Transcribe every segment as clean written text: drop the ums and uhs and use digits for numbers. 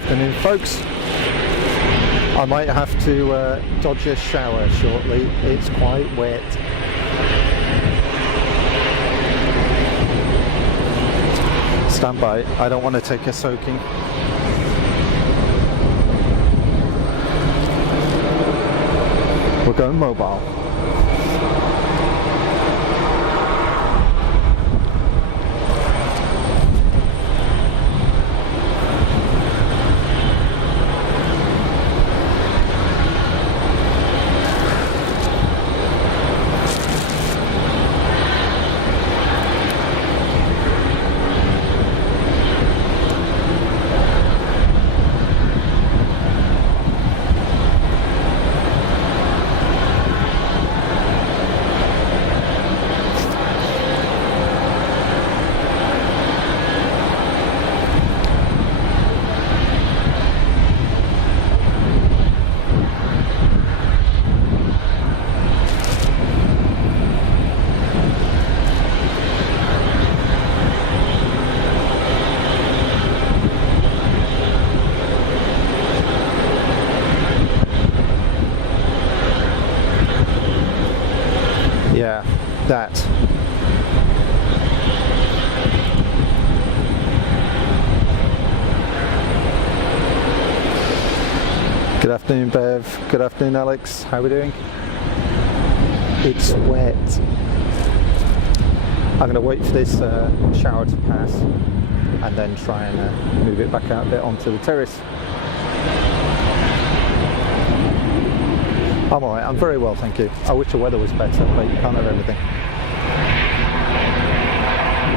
afternoon, folks. I might have to dodge a shower shortly. It's quite wet. Stand by. I don't want to take a soaking. We're going mobile. Yeah, that. Good afternoon, Bev. Good afternoon, Alex. How are we doing? It's wet. I'm going to wait for this shower to pass and then try and move it back out there onto the terrace. I'm alright, I'm very well, thank you. I wish the weather was better, but you can't have everything.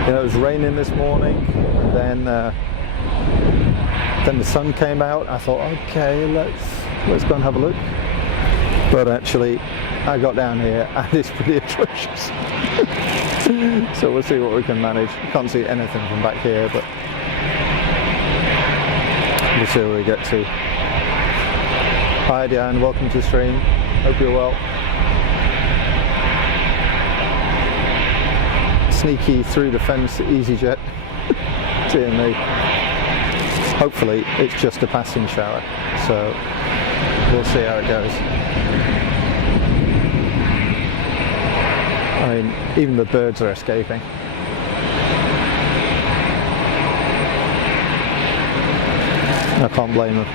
You know, it was raining this morning, and then the sun came out. I thought, okay, let's go and have a look. But actually, I got down here and it's pretty atrocious. So we'll see what we can manage. Can't see anything from back here, but we'll see where we get to. Hi Diane, welcome to the stream. Hope you're well. Sneaky through the fence at EasyJet. Dear me. Hopefully it's just a passing shower, so we'll see how it goes. I mean, even the birds are escaping. I can't blame them.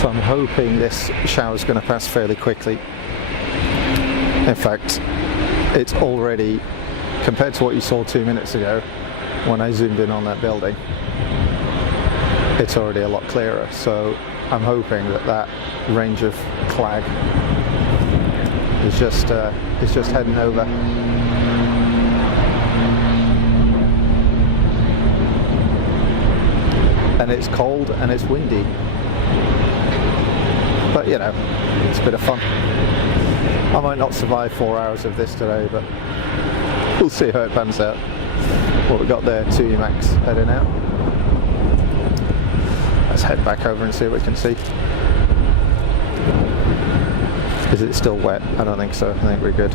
So I'm hoping this shower is going to pass fairly quickly. In fact, it's already, compared to what you saw 2 minutes ago when I zoomed in on that building, it's already a lot clearer. So I'm hoping that that range of clag is just heading over. And it's cold and it's windy. But you know, it's a bit of fun. I might not survive 4 hours of this today, but we'll see how it pans out. What we got there, 2 Max heading out. Let's head back over and see what we can see. Is it still wet? I don't think so. I think we're good.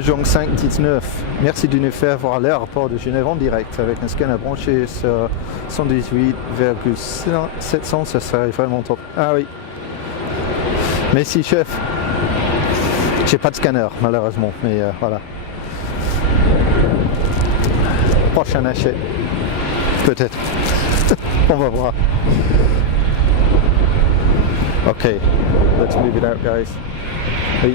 Jong 519, merci de nous faire voir l'aéroport de Genève en direct avec un scanner branché sur 118,700, ça serait vraiment top. Ah oui. Merci chef. J'ai pas de scanner malheureusement, mais voilà. Prochain achat, peut-être. On va voir. Okay, let's move it out, guys. Oui.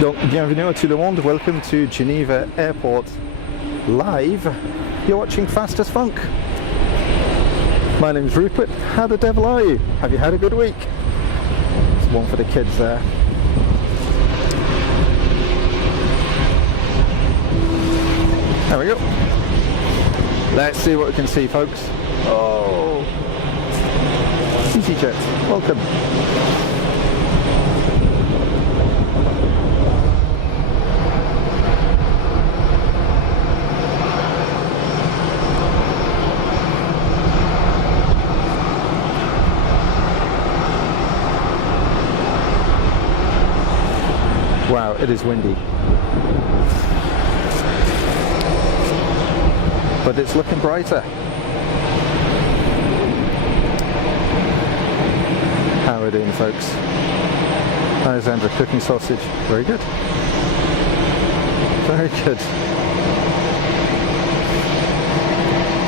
Donc, bienvenue à tout le monde. Welcome to Geneva Airport live. You're watching Fast as Funk. My name's Rupert. How the devil are you? Have you had a good week? There's one for the kids there. There we go. Let's see what we can see, folks. Oh, EasyJet, welcome. Wow, it is windy. But it's looking brighter. How are we doing, folks? Alexandra cooking sausage. Very good. Very good.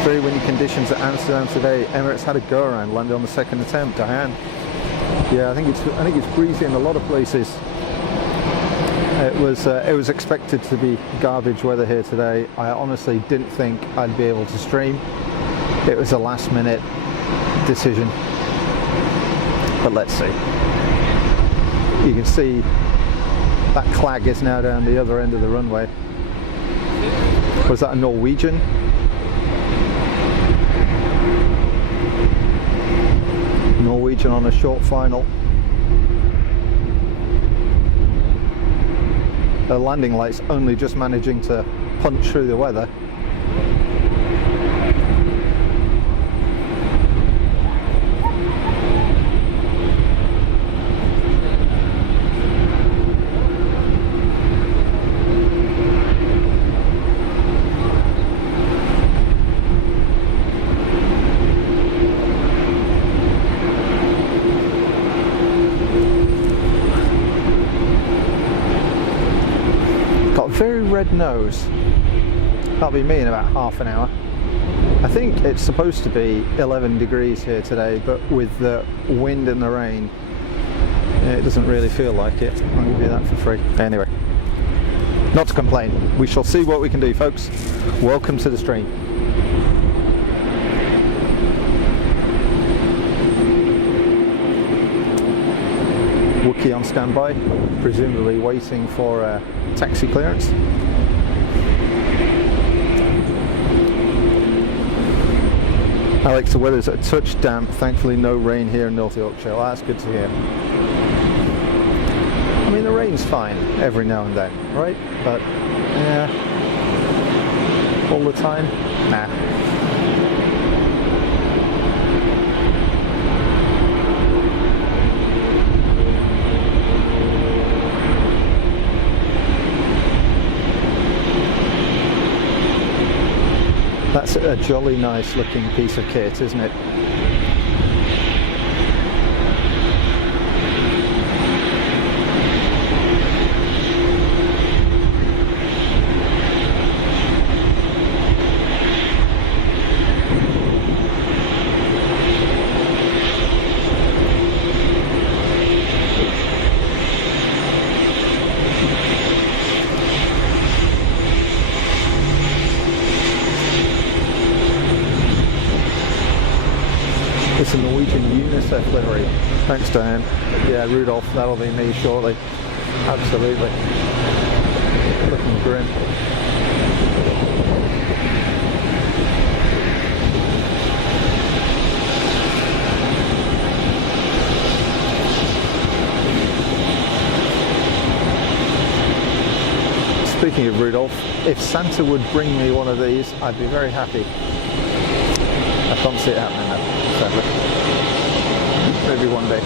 Very windy conditions at Amsterdam today. Emirates had a go around, landed on the second attempt. Diane. Yeah, I think it's breezy in a lot of places. It was expected to be garbage weather here today. I honestly didn't think I'd be able to stream. It was a last minute decision. But let's see. You can see that clag is now down the other end of the runway. Was that a Norwegian? Norwegian on a short final. The landing lights only just managing to punch through the weather. Very red nose. That'll be me in about half an hour. I think it's supposed to be 11 degrees here today, but with the wind and the rain, it doesn't really feel like it. I'll give you that for free. Anyway, not to complain. We shall see what we can do, folks. Welcome to the stream. Wookie on standby, presumably waiting for taxi clearance. Alex, the weather's a touch damp. Thankfully no rain here in North Yorkshire. Well, that's good to hear. I mean, the rain's fine every now and then, right? But yeah, all the time? Nah. That's a jolly nice looking piece of kit, isn't it? It's a Norwegian UNICEF livery. Thanks, Diane. Yeah, Rudolph, that'll be me shortly. Absolutely. Looking grim. Speaking of Rudolph, if Santa would bring me one of these, I'd be very happy. I can't see it happening now, sadly. Maybe one day.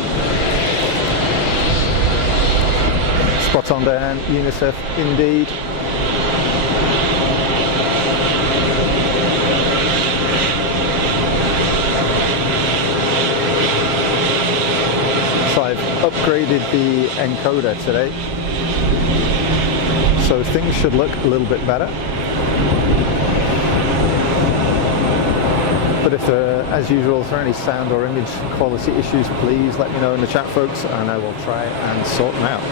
Spot on, Diane. UNICEF, indeed. So I've upgraded the encoder today, so things should look a little bit better. But if there, as usual, if there are any sound or image quality issues, please let me know in the chat, folks, and I will try and sort them out.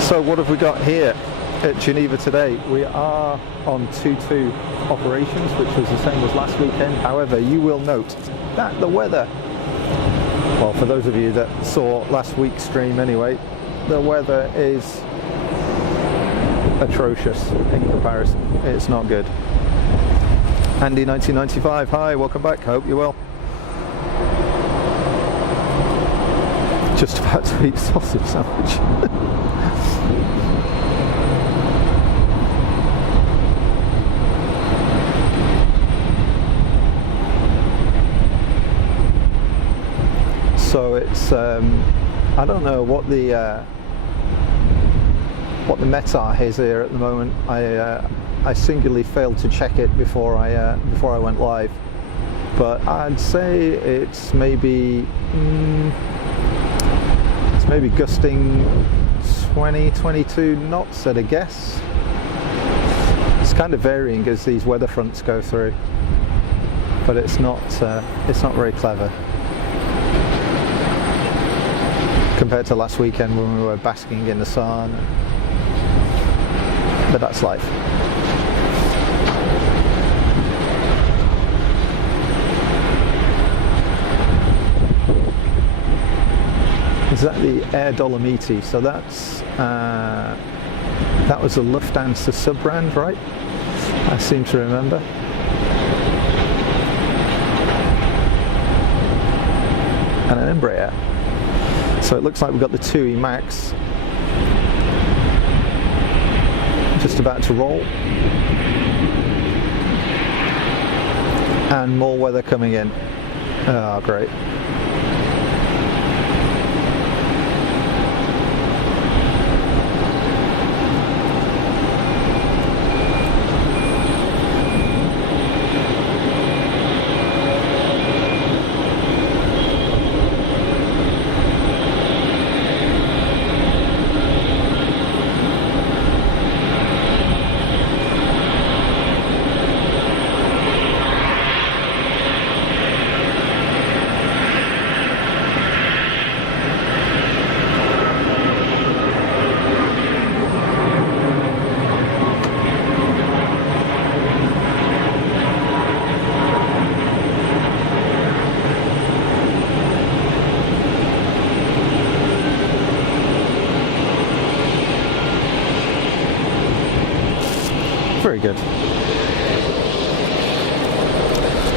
So what have we got here at Geneva today? We are on 2-2 operations, which was the same as last weekend. However, you will note that the weather, well, for those of you that saw last week's stream anyway, the weather is atrocious in comparison. It's not good. Andy 1995, hi, welcome back, hope you're well. Just about to eat sausage sandwich. So it's I don't know what the METAR is here at the moment. I singularly failed to check it before I went live, but I'd say it's maybe gusting 20-22 knots at a guess. It's kind of varying as these weather fronts go through, but it's not very clever compared to last weekend when we were basking in the sun. But that's life. Is that the Air Dolomiti? So that's that was a Lufthansa sub-brand, right? I seem to remember. And an Embraer. So it looks like we've got the 2E Max just about to roll, and more weather coming in. Oh, great. Very good.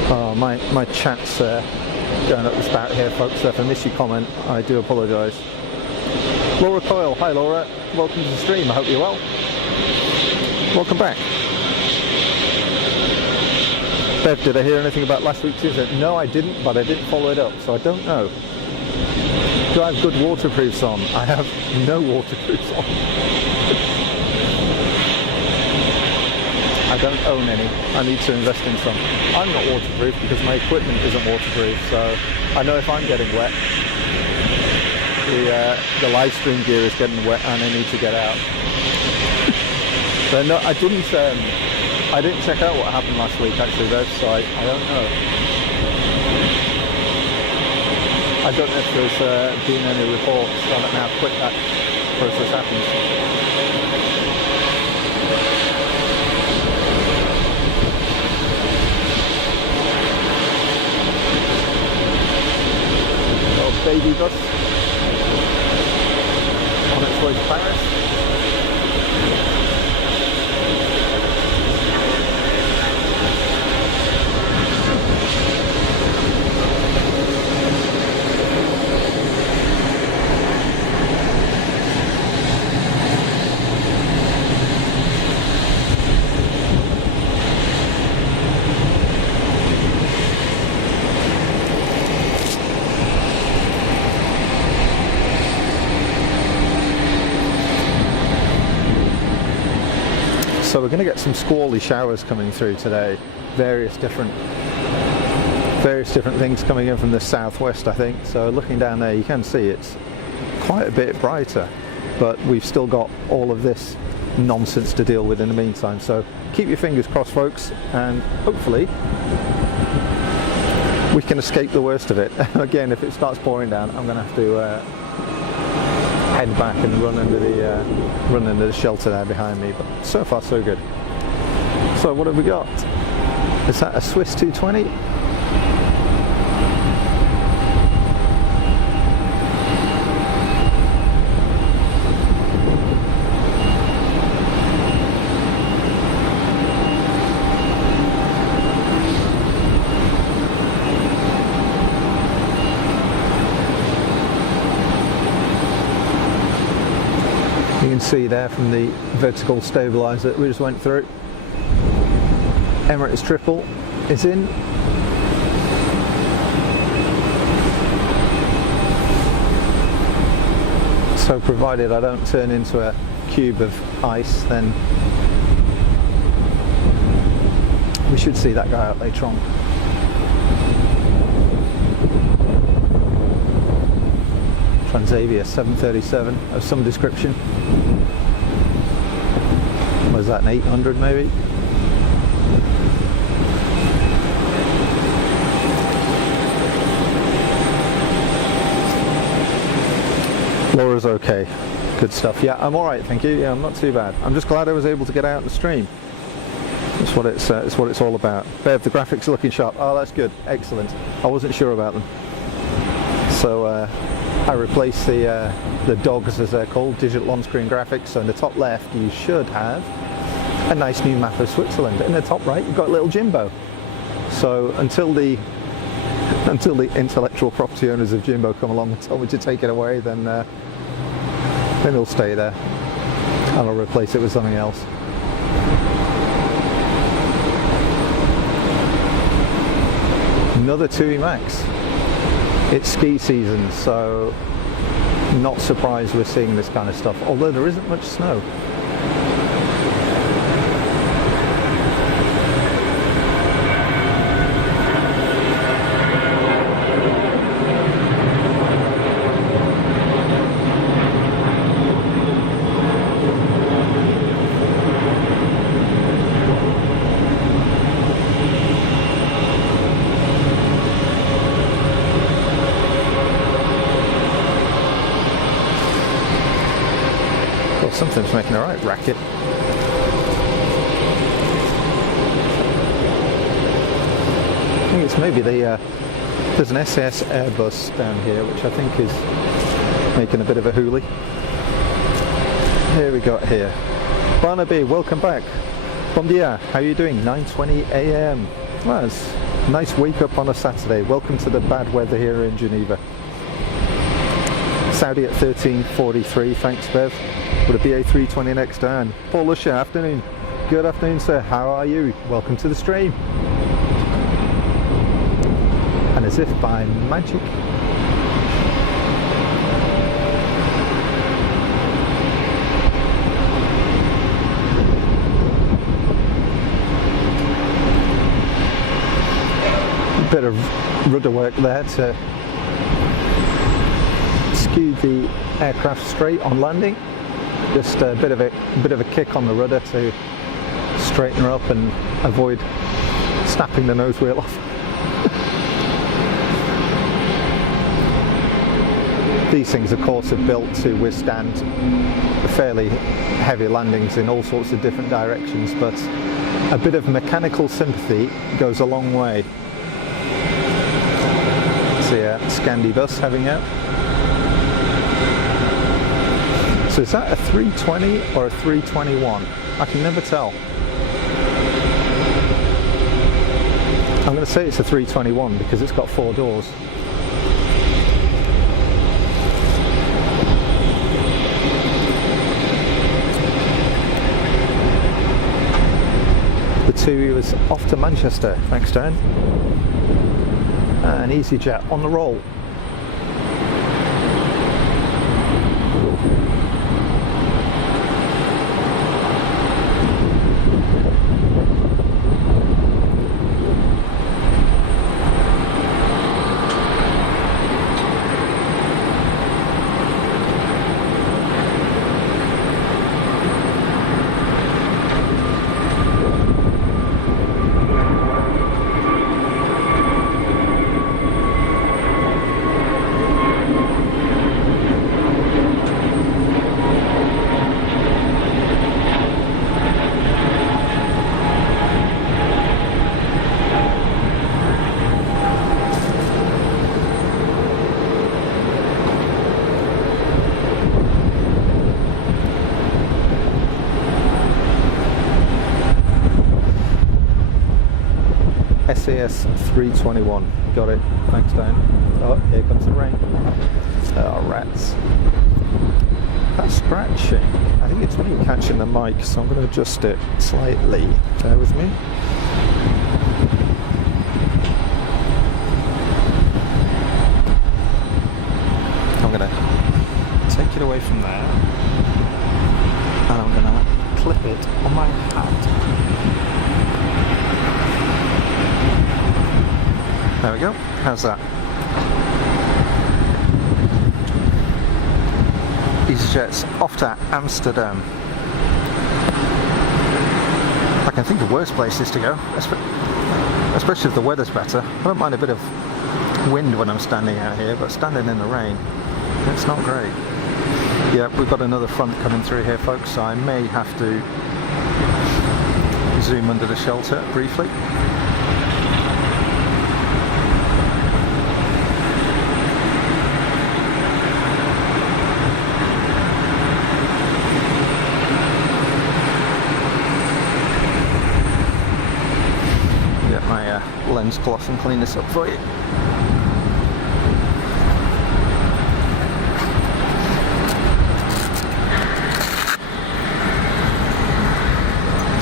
Oh, my chat's going up the spout here, folks, so if I miss your comment, I do apologise. Laura Coyle, hi Laura, welcome to the stream, I hope you're well. Welcome back. Bev, did I hear anything about last week's visit? No, I didn't, but I didn't follow it up, so I don't know. Do I have good waterproofs on? I have no waterproofs on. I don't own any. I need to invest in some. I'm not waterproof because my equipment isn't waterproof, so I know if I'm getting wet, the live stream gear is getting wet and I need to get out. So no, I didn't check out what happened last week actually though, so I don't know. I don't know if there's been any reports. I don't know how quick that process happens. Baby bus on its way to Paris. So we're going to get some squally showers coming through today. Various different things coming in from the southwest, I think. So looking down there, you can see it's quite a bit brighter, but we've still got all of this nonsense to deal with in the meantime. So keep your fingers crossed, folks, and hopefully we can escape the worst of it. Again, if it starts pouring down, I'm going to have to head back and run under the shelter there behind me, but so far so good. So what have we got? Is that a Swiss 220? see there from the vertical stabilizer that we just went through. Emirates triple is in. So provided I don't turn into a cube of ice, then we should see that guy out later on. Transavia 737 of some description. Was that an 800 maybe? Laura's okay. Good stuff. Yeah, I'm alright, thank you. Yeah, I'm not too bad. I'm just glad I was able to get out and stream. That's what it's all about. Bev, the graphics are looking sharp. Oh, that's good. Excellent. I wasn't sure about them. So I replaced the dogs, as they're called, digital on-screen graphics. So in the top left, you should have a nice new map of Switzerland. In the top right, you've got a little Jimbo. So until the intellectual property owners of Jimbo come along and tell me to take it away, then it'll stay there, and I'll replace it with something else. Another TUI Max. It's ski season, so not surprised we're seeing this kind of stuff, although there isn't much snow. Something's making a right racket. I think it's maybe there's an SAS Airbus down here, which I think is making a bit of a hoolie. Here we got here. Barnaby, welcome back. Bon dia, how are you doing? 9:20 a.m. Well, it's a nice wake up on a Saturday. Welcome to the bad weather here in Geneva. Saudi at 13:43, thanks Bev. With a BA320 next down. Paul Lusher, afternoon. Good afternoon, sir. How are you? Welcome to the stream. And as if by magic, a bit of rudder work there to skew the aircraft straight on landing. Just a bit of a kick on the rudder to straighten her up and avoid snapping the nose wheel off. These things, of course, are built to withstand fairly heavy landings in all sorts of different directions, but a bit of mechanical sympathy goes a long way. See a Scandi bus having out. So is that a 320 or a 321? I can never tell. I'm going to say it's a 321 because it's got 4 doors. The TUI was off to Manchester, thanks Dan. And EasyJet on the roll. SAS 321. Got it. Thanks, Dan. Oh, here comes the rain. Oh, rats. That's scratching. I think it's me catching the mic, so I'm going to adjust it slightly. Bear with me. I'm going to take it away from there, and I'm going to clip it on my hat. There we go. How's that? EasyJet's off to Amsterdam. I can think of worse places to go, especially if the weather's better. I don't mind a bit of wind when I'm standing out here, but standing in the rain, it's not great. Yeah, we've got another front coming through here, folks, so I may have to zoom under the shelter briefly. Lens cloth and clean this up for you.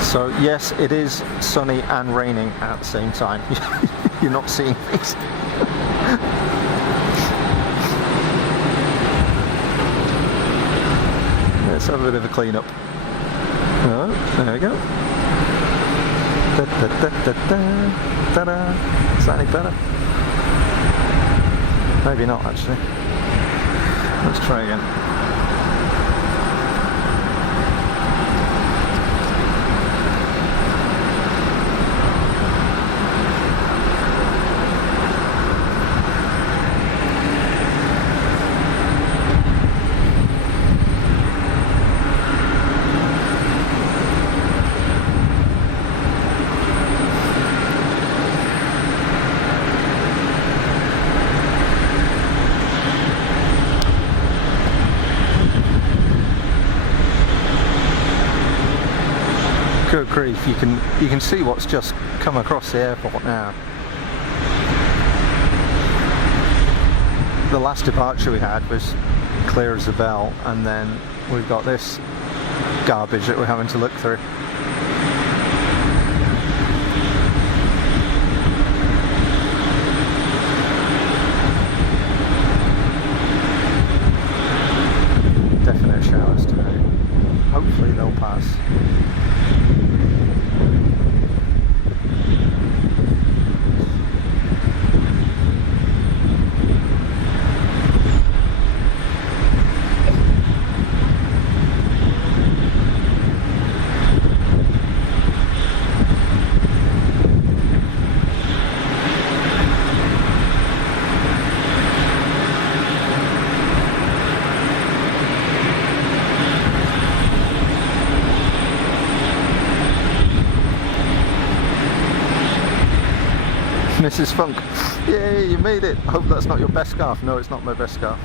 So yes, it is sunny and raining at the same time. You're not seeing things. Let's have a bit of a clean up. Oh, there we go. Da, da, da, da, da. Ta-da! Is that any better? Maybe not, actually. Let's try again. Good grief, you can see what's just come across the airport now. The last departure we had was clear as a bell, and then we've got this garbage that we're having to look through. Definite showers today. Hopefully they'll pass. Mrs. Funk, yay, you made it. I hope that's not your best scarf. No, it's not my best scarf.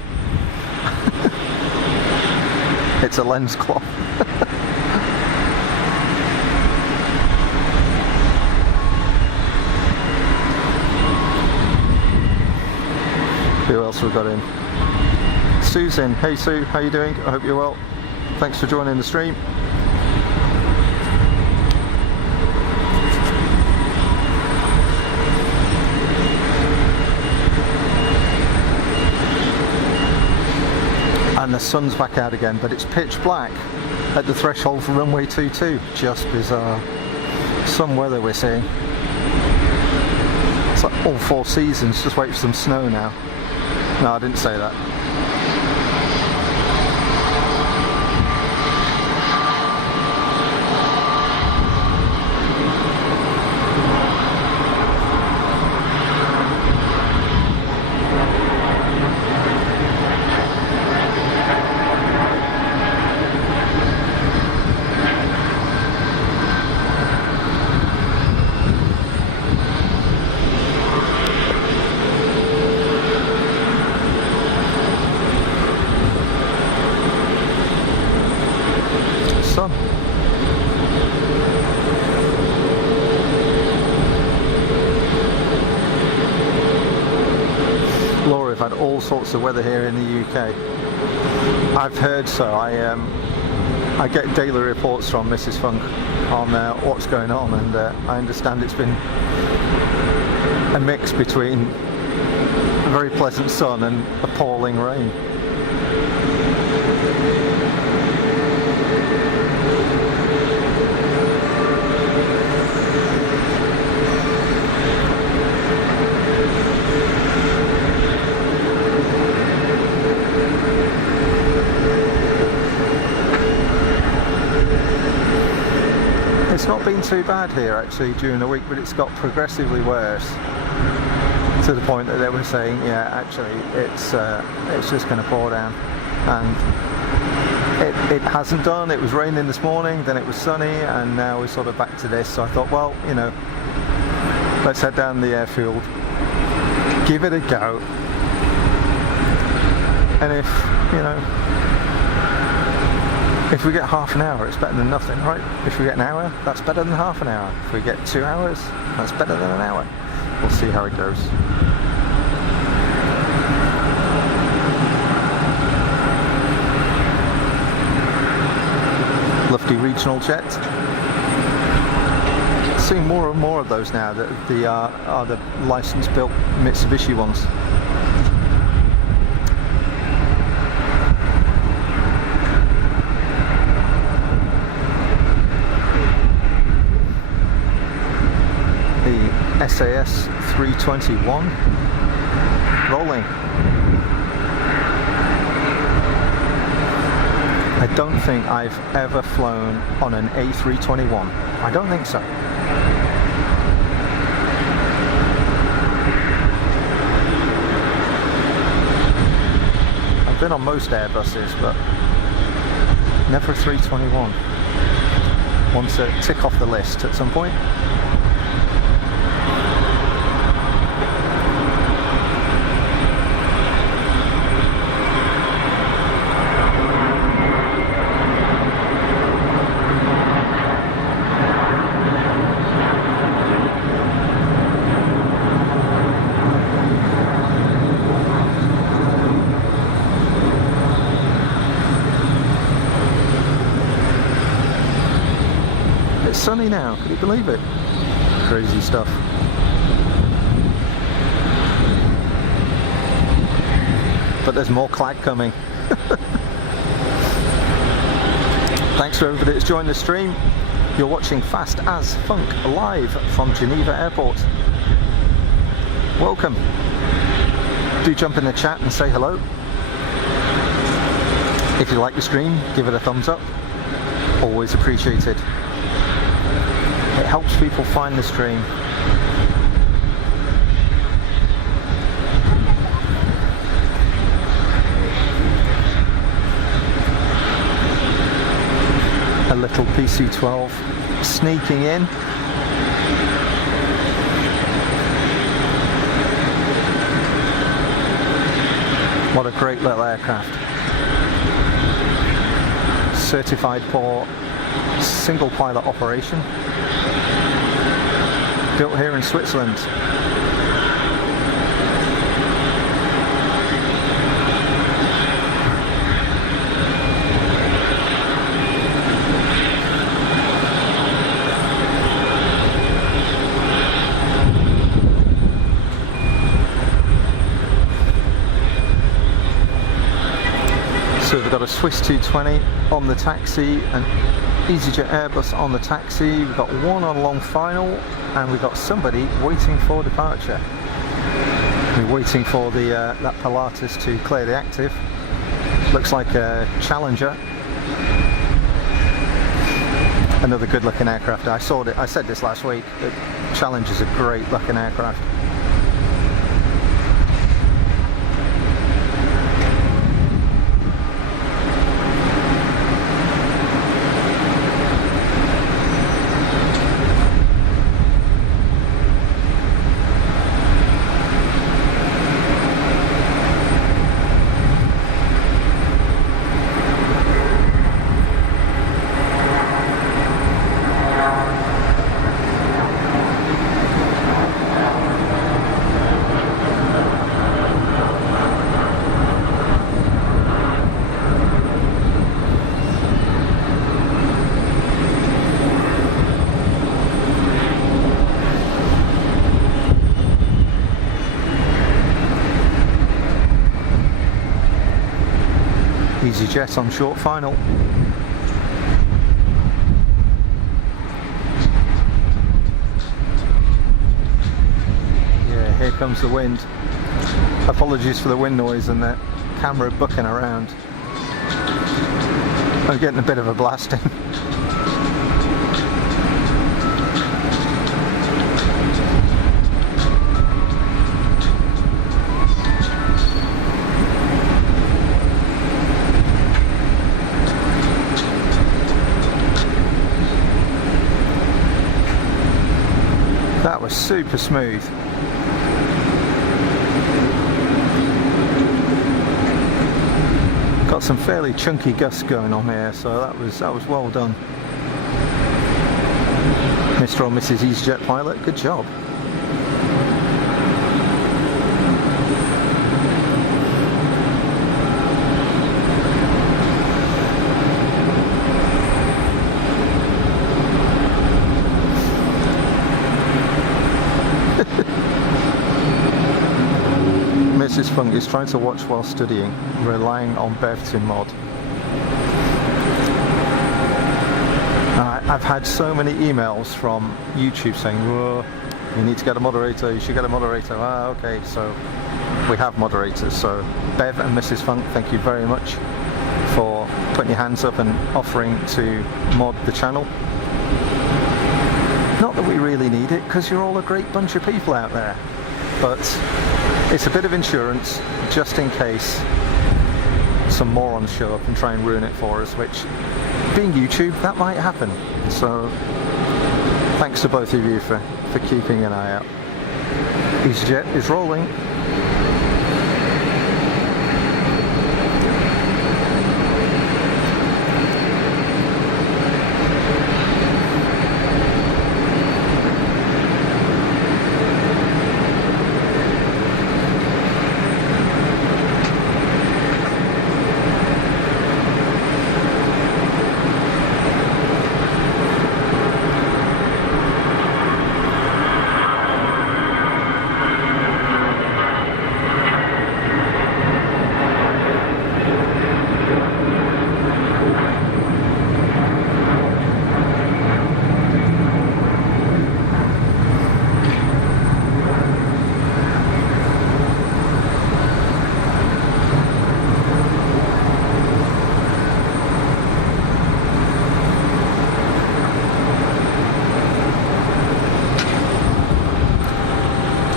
It's a lens cloth. Who else we got in? Sue's in. Hey Sue, how you doing? I hope you're well. Thanks for joining the stream. And the sun's back out again, but it's pitch black at the threshold for runway 22. Just bizarre. Some weather we're seeing. It's like all four seasons, just wait for some snow now. No, I didn't say that. Laura, we've had all sorts of weather here in the UK. I've heard so. I get daily reports from Mrs. Funk on what's going on, and I understand it's been a mix between a very pleasant sun and appalling rain. It's not been too bad here actually during the week, but it's got progressively worse, to the point that they were saying, yeah, actually it's just going to pour down, and it hasn't done. It was raining this morning, then it was sunny, and now we're sort of back to this. So I thought, well, you know, let's head down the airfield, give it a go, and if we get half an hour, it's better than nothing, right? If we get an hour, that's better than half an hour. If we get 2 hours, that's better than an hour. We'll see how it goes. Lofty regional jet. Seeing more and more of those now. That are the license-built Mitsubishi ones. SAS 321 rolling. I don't think I've ever flown on an A321. I don't think so. I've been on most Airbuses, but never a 321. One to tick off the list at some point. Sunny now, can you believe it? Crazy stuff. But there's more clag coming. Thanks to everybody that's joined the stream. You're watching Fast as Funk live from Geneva Airport. Welcome. Do jump in the chat and say hello. If you like the stream, give it a thumbs up. Always appreciated. It helps people find the stream. A little PC-12 sneaking in. What a great little aircraft. Certified for single pilot operation. Built here in Switzerland. So we've got a Swiss 220 on the taxi, an EasyJet Airbus on the taxi, we've got one on long final, and we've got somebody waiting for departure. We're waiting for the that Pilatus to clear the active. Looks like a Challenger. Another good looking aircraft. I said this last week, that Challenger's a great looking aircraft. EasyJet on short final. Yeah, here comes the wind. Apologies for the wind noise and the camera bucking around. I'm getting a bit of a blasting. That was super smooth. Got some fairly chunky gusts going on here, so that was well done. Mr. or Mrs. EasyJet pilot, good job. Mrs. Funk is trying to watch while studying, relying on Bev to mod. I've had so many emails from YouTube saying, whoa, you need to get a moderator, you should get a moderator. Ah, okay, so we have moderators. So Bev and Mrs. Funk, thank you very much for putting your hands up and offering to mod the channel. Not that we really need it, because you're all a great bunch of people out there, but it's a bit of insurance just in case some morons show up and try and ruin it for us, which, being YouTube, that might happen. So thanks to both of you for keeping an eye out. EasyJet is rolling.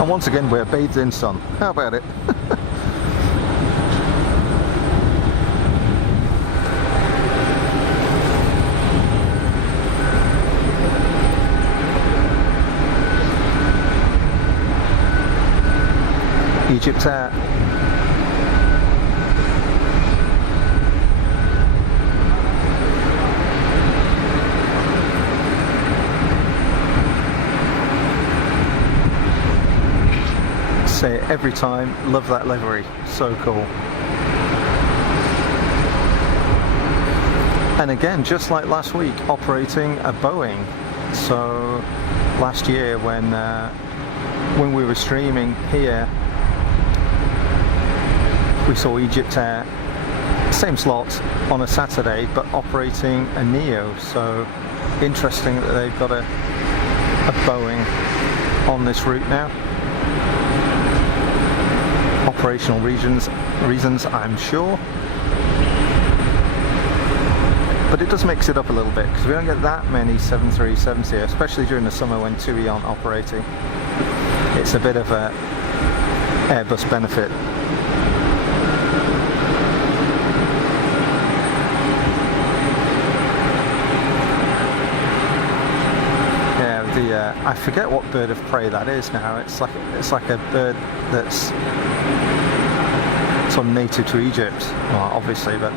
And once again we're bathed in sun. How about it? EgyptAir. Say it every time, love that livery, so cool. And again, just like last week, operating a Boeing. So last year when we were streaming here, we saw EgyptAir, same slot on a Saturday, but operating a Neo. So interesting that they've got a Boeing on this route now. Operational reasons, I'm sure, but it does mix it up a little bit because we don't get that many 737s here, especially during the summer when TUI aren't operating. It's a bit of a Airbus benefit. I forget what bird of prey that is now. It's like a bird that's sort of native to Egypt, well, obviously, but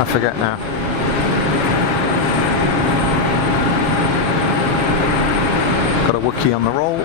I forget now. Got a Wookiee on the roll.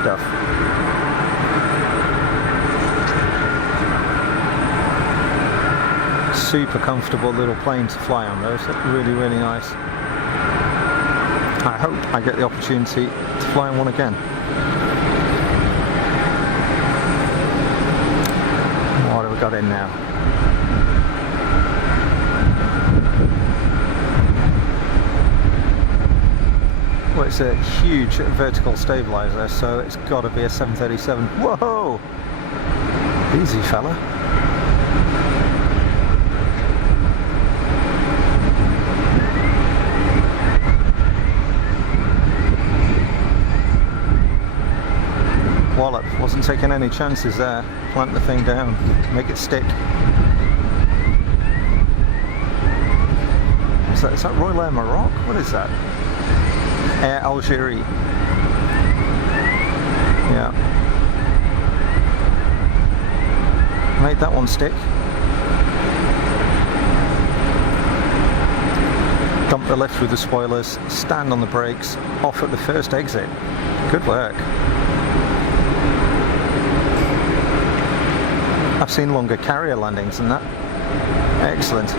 stuff. Super comfortable little plane to fly on those. Really, really nice. I hope I get the opportunity to fly on one again. What have we got in now? Well, it's a huge vertical stabilizer, so it's got to be a 737. Whoa! Easy, fella. Wallop, wasn't taking any chances there. Plant the thing down, make it stick. Is that Royal Air Maroc? What is that? Air Algerie. Yeah. Made that one stick. Dump the lift with the spoilers, stand on the brakes, off at the first exit. Good work. I've seen longer carrier landings than that. Excellent.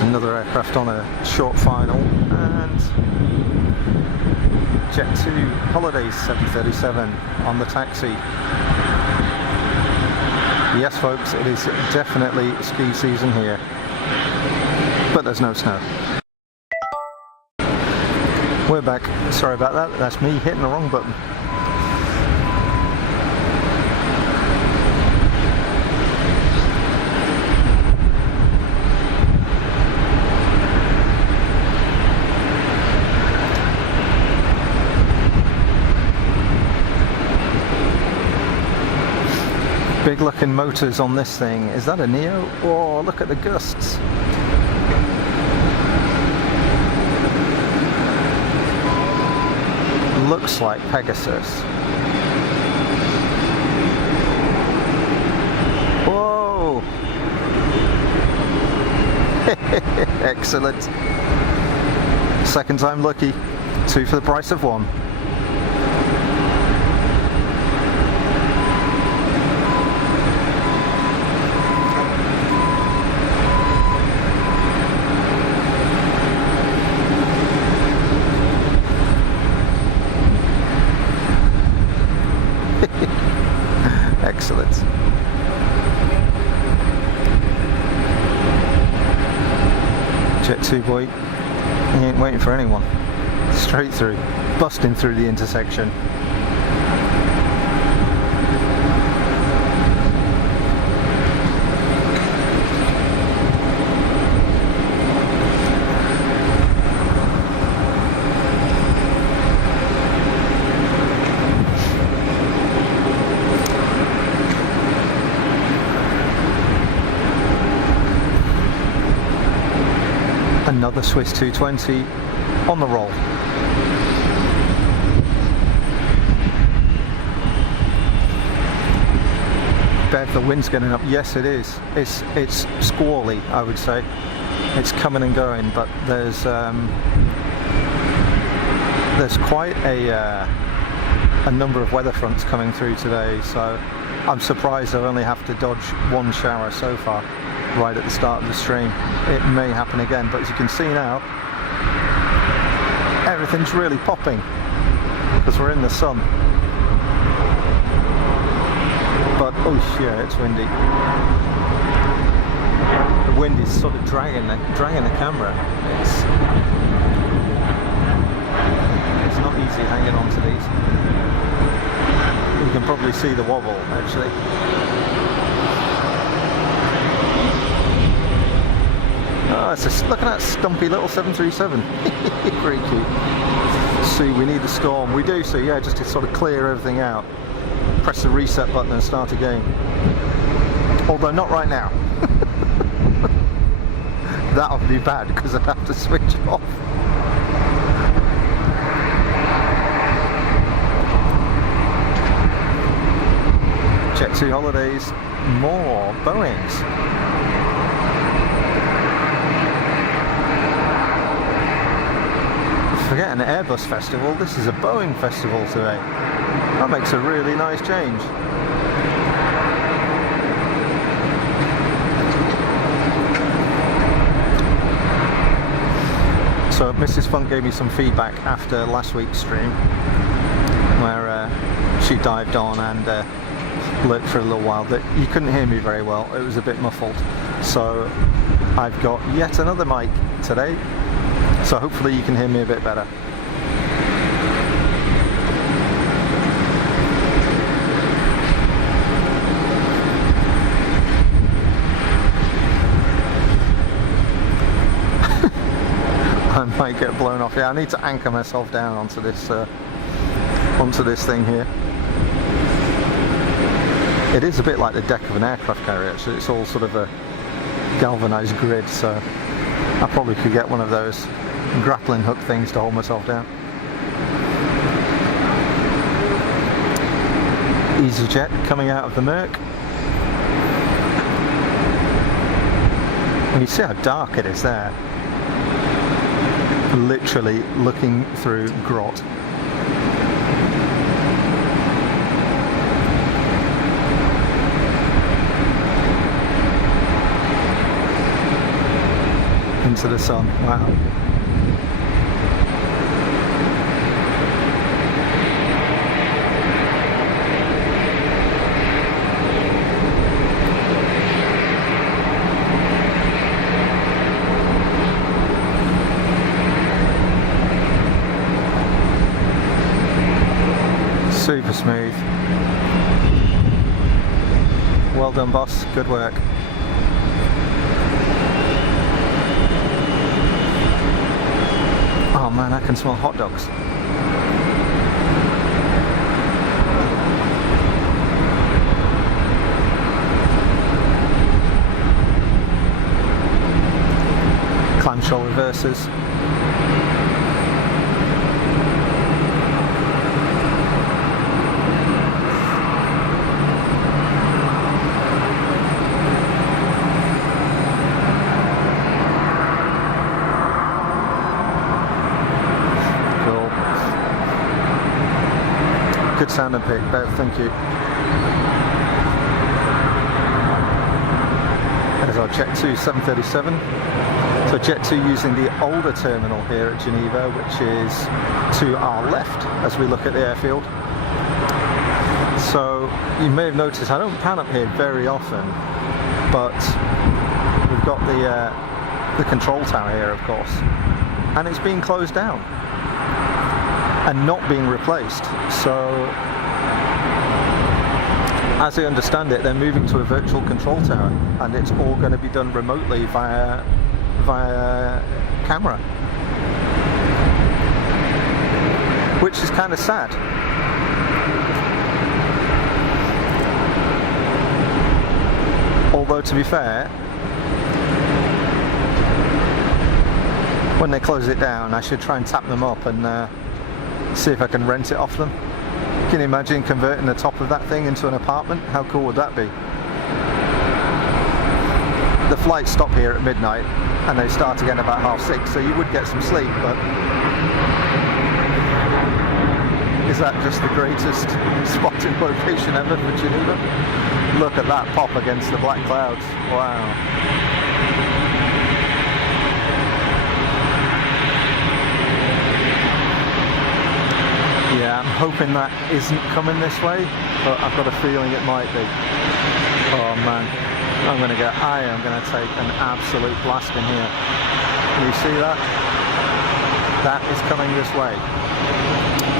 Another aircraft on a short final, and Jet 2 Holidays 737 on the taxi. Yes folks, it is definitely ski season here, but there's no snow. We're back. Sorry about that, that's me hitting the wrong button. Big looking motors on this thing. Is that a Neo? Oh, look at the gusts. Looks like Pegasus. Whoa! Excellent. Second time lucky. 2 for the price of 1. Excellent. Jet 2 boy, he ain't waiting for anyone. Straight through, busting through the intersection. Another Swiss 220 on the roll. Bev, the wind's getting up. Yes, it is. It's squally, I would say. It's coming and going, but there's quite a number of weather fronts coming through today, so I'm surprised I only have to dodge one shower so far. Right at the start of the stream. It may happen again, but as you can see now, everything's really popping because we're in the sun. But oh yeah, it's windy. The wind is sort of dragging the camera. It's not easy hanging on to these. You can probably see the wobble actually. Oh, look at that stumpy little 737. Very cute. See, we need the storm. We do see, yeah, just to sort of clear everything out. Press the reset button and start again. Although not right now. That would be bad because I'd have to switch off. Jet2 Holidays, more Boeings. Forget an Airbus festival, this is a Boeing festival today. That makes a really nice change. So Mrs. Funk gave me some feedback after last week's stream, where she dived on and lurked for a little while, that you couldn't hear me very well, it was a bit muffled. So I've got yet another mic today, so hopefully you can hear me a bit better. I might get blown off. Yeah, I need to anchor myself down onto this thing here. It is a bit like the deck of an aircraft carrier actually. It's all sort of a galvanized grid, so I probably could get one of those grappling hook things to hold myself down. EasyJet coming out of the murk. And you see how dark it is there. Literally looking through grot. Into the sun, wow. Super smooth. Well done, boss. Good work. Oh man, I can smell hot dogs. Clamshell reversers. Good sound and pick, Bev, thank you. There's our Jet2 737. So Jet2 using the older terminal here at Geneva, which is to our left as we look at the airfield. So you may have noticed I don't pan up here very often, but we've got the control tower here, of course, and it's being closed down and not being replaced. So as I understand it, they're moving to a virtual control tower, and it's all going to be done remotely via camera, which is kind of sad. Although to be fair, when they close it down, I should try and tap them up and see if I can rent it off them. Can you imagine converting the top of that thing into an apartment? How cool would that be? The flights stop here at midnight and they start again about 6:30, so you would get some sleep, but is that just the greatest spotting location ever for Geneva? Look at that pop against the black clouds. Wow. Yeah, I'm hoping that isn't coming this way, but I've got a feeling it might be. Oh man, I am gonna take an absolute blasting here. You see that? That is coming this way.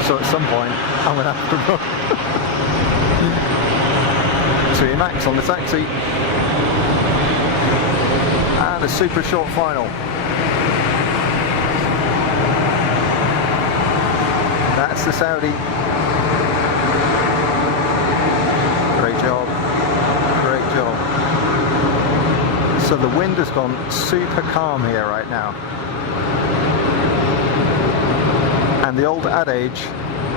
So at some point, I'm gonna have to run. To Max on the taxi. And a super short final. That's the Saudi. Great job. Great job. So the wind has gone super calm here right now. And the old adage,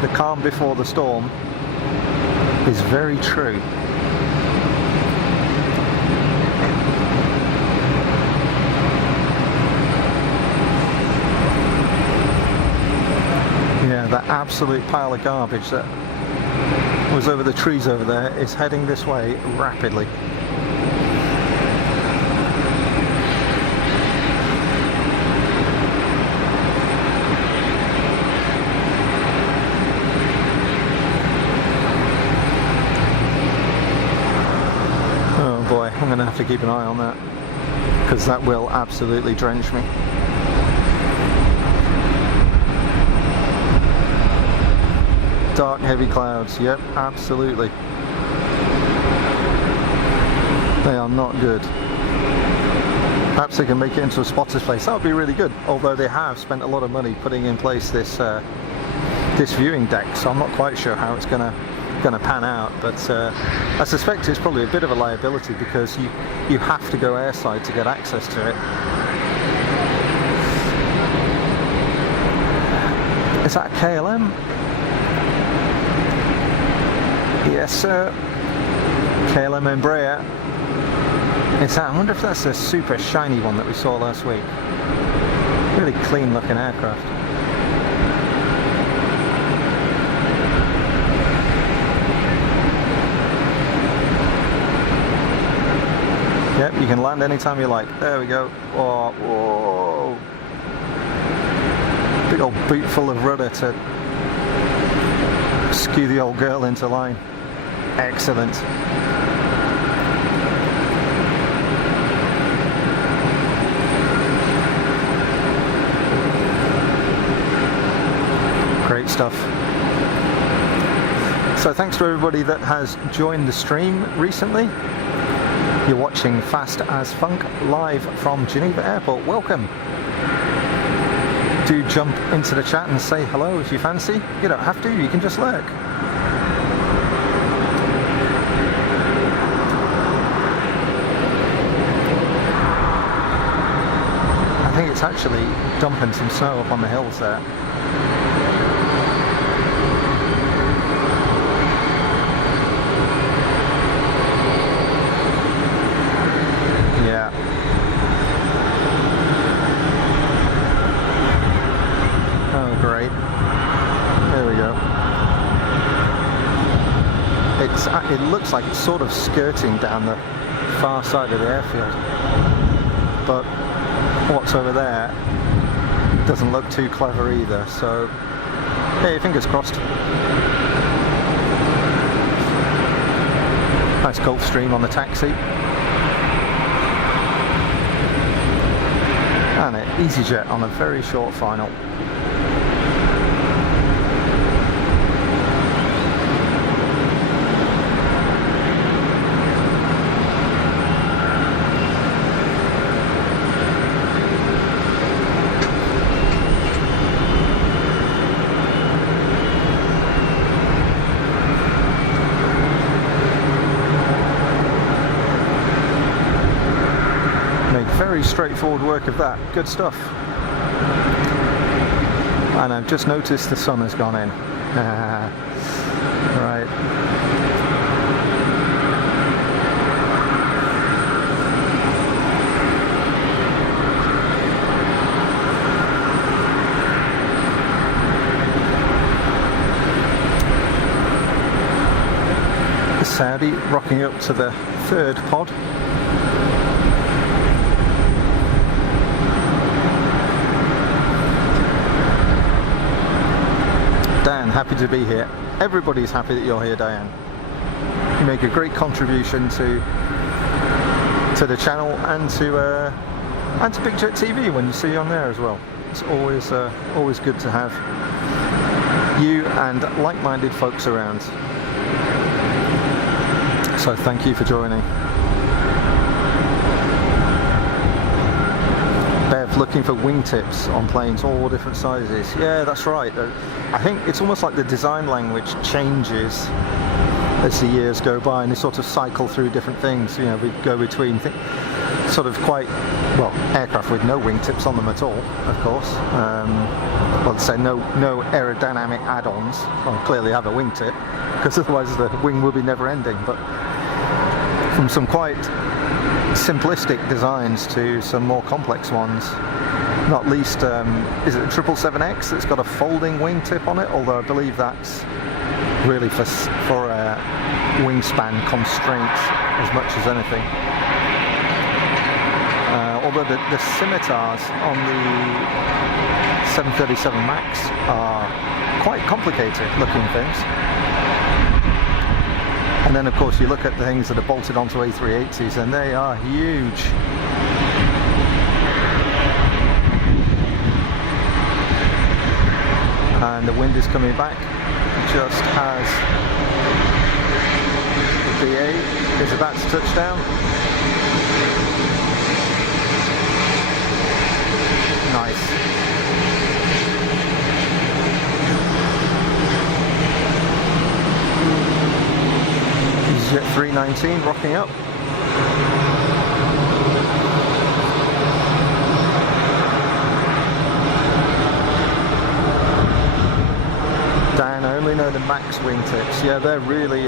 the calm before the storm, is very true. that absolute pile of garbage that was over the trees over there is heading this way rapidly. Oh boy, I'm going to have to keep an eye on that, because that will absolutely drench me. Dark, heavy clouds, yep, absolutely. They are not good. Perhaps they can make it into a spotter's place. That would be really good, although they have spent a lot of money putting in place this this viewing deck, so I'm not quite sure how it's gonna pan out, but I suspect it's probably a bit of a liability, because you have to go airside to get access to it. Is that KLM? Yes sir, KLM Embraer. Is that? I wonder if that's the super shiny one that we saw last week. Really clean looking aircraft. Yep, you can land anytime you like. There we go. Oh, whoa. Big old boot full of rudder to skew the old girl into line. Excellent. Great stuff. So thanks to everybody that has joined the stream recently. You're watching Fast as Funk live from Geneva Airport. Welcome. Do jump into the chat and say hello if you fancy. You don't have to, you can just lurk. I think it's actually dumping some snow up on the hills there. Yeah. Oh great. There we go. It looks like it's sort of skirting down the far side of the airfield. But what's over there doesn't look too clever either, so hey, fingers crossed. Nice Gulfstream on the taxi. And an EasyJet on a very short final. Very straightforward work of that. Good stuff. And I've just noticed the sun has gone in. Right. The Saudi rocking up to the third pod. Dan, happy to be here. Everybody's happy that you're here, Diane. You make a great contribution to the channel and to Big Jet TV when you see you on there as well. It's always good to have you and like-minded folks around. So thank you for joining. Bev, looking for wingtips on planes, all different sizes. Yeah, that's right. I think it's almost like the design language changes as the years go by, and they sort of cycle through different things. You know, we go between sort of quite, well, aircraft with no wingtips on them at all, of course. Well, say no aerodynamic add-ons. Well, clearly have a wingtip, because otherwise the wing will be never ending. But from some quite simplistic designs to some more complex ones, not least, is it the 777X that's got a folding wingtip on it? Although I believe that's really for wingspan constraints as much as anything. Although the scimitars on the 737 MAX are quite complicated looking things. And then of course you look at the things that are bolted onto A380s and they are huge. And the wind is coming back just as the BA is about to touch down. Nice. Jet 319 rocking up. Dan, I only know the Max wingtips. Yeah, they're really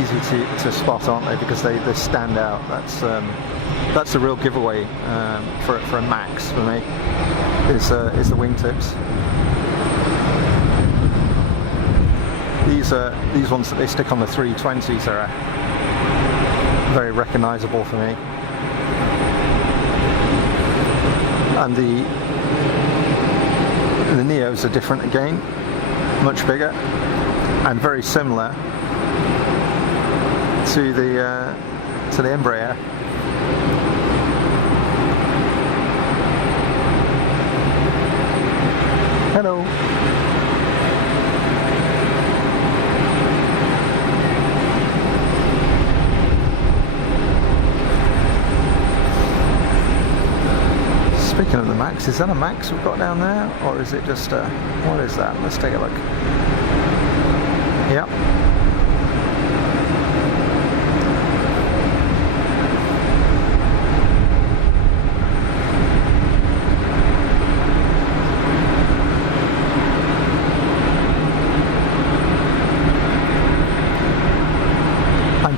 easy to spot, aren't they? Because they stand out. That's a real giveaway for a Max for me. Is the wingtips. These ones that they stick on the 320s are very recognisable for me. And the Neos are different again, much bigger and very similar to the Embraer. Hello. Speaking of the Max, is that a Max we've got down there, or is it just what is that? Let's take a look. Yep.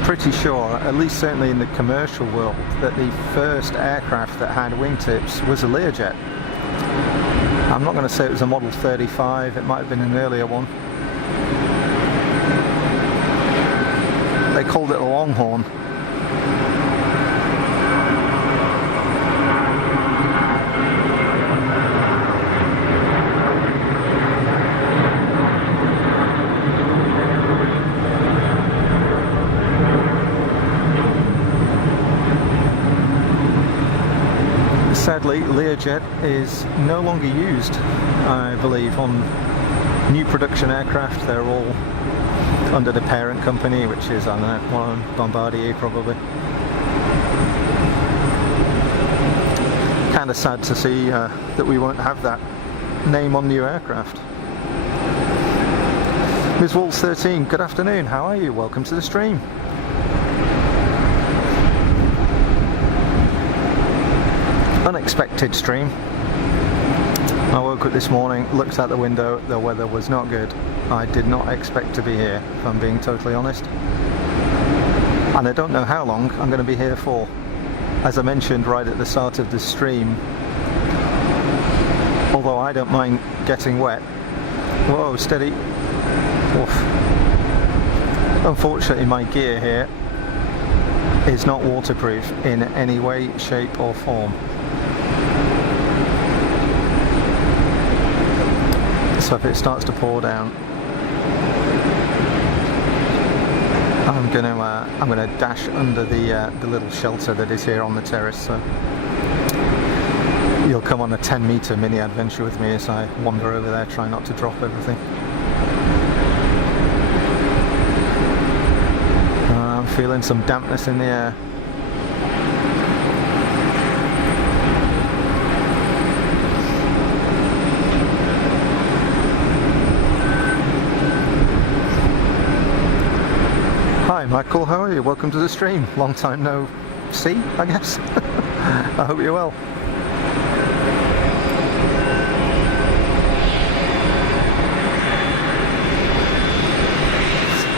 Pretty sure, at least certainly in the commercial world, that the first aircraft that had wingtips was a Learjet. I'm not going to say it was a Model 35, it might have been an earlier one. They called it a Longhorn. Sadly, Learjet is no longer used, I believe, on new production aircraft. They're all under the parent company, which is, I don't know, Bombardier probably. Kind of sad to see that we won't have that name on new aircraft. Ms. Waltz 13, good afternoon, how are you? Welcome to the stream. Unexpected stream. I woke up this morning, looked out the window, the weather was not good. I did not expect to be here, if I'm being totally honest. And I don't know how long I'm going to be here for. As I mentioned right at the start of the stream, although I don't mind getting wet. Whoa, steady. Oof. Unfortunately, my gear here is not waterproof in any way, shape or form. So if it starts to pour down, I'm gonna dash under the little shelter that is here on the terrace. So you'll come on a 10-meter mini adventure with me as I wander over there, try not to drop everything. I'm feeling some dampness in the air. Hi Michael, how are you? Welcome to the stream. Long time no see, I guess. I hope you're well.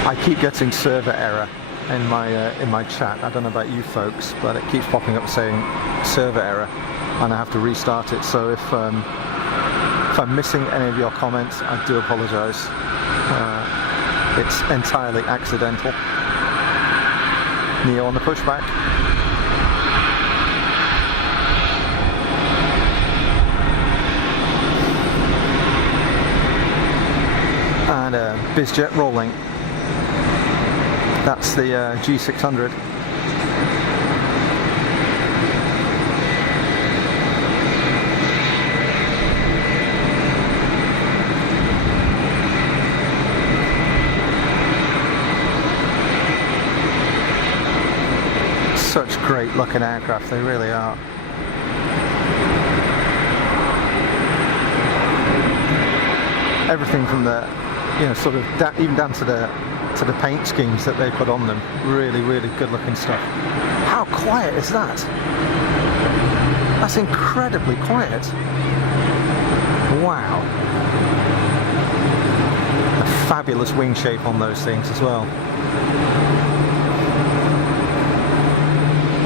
I keep getting server error in my chat. I don't know about you folks, but it keeps popping up saying server error, and I have to restart it. So if I'm missing any of your comments, I do apologise. It's entirely accidental. Neo on the pushback. And a Biz Jet rolling. That's the G600. Such great looking aircraft, they really are. Everything from the, sort of even down to the paint schemes that they put on them, really good looking stuff. How quiet is that? That's incredibly quiet. Wow. A fabulous wing shape on those things as well.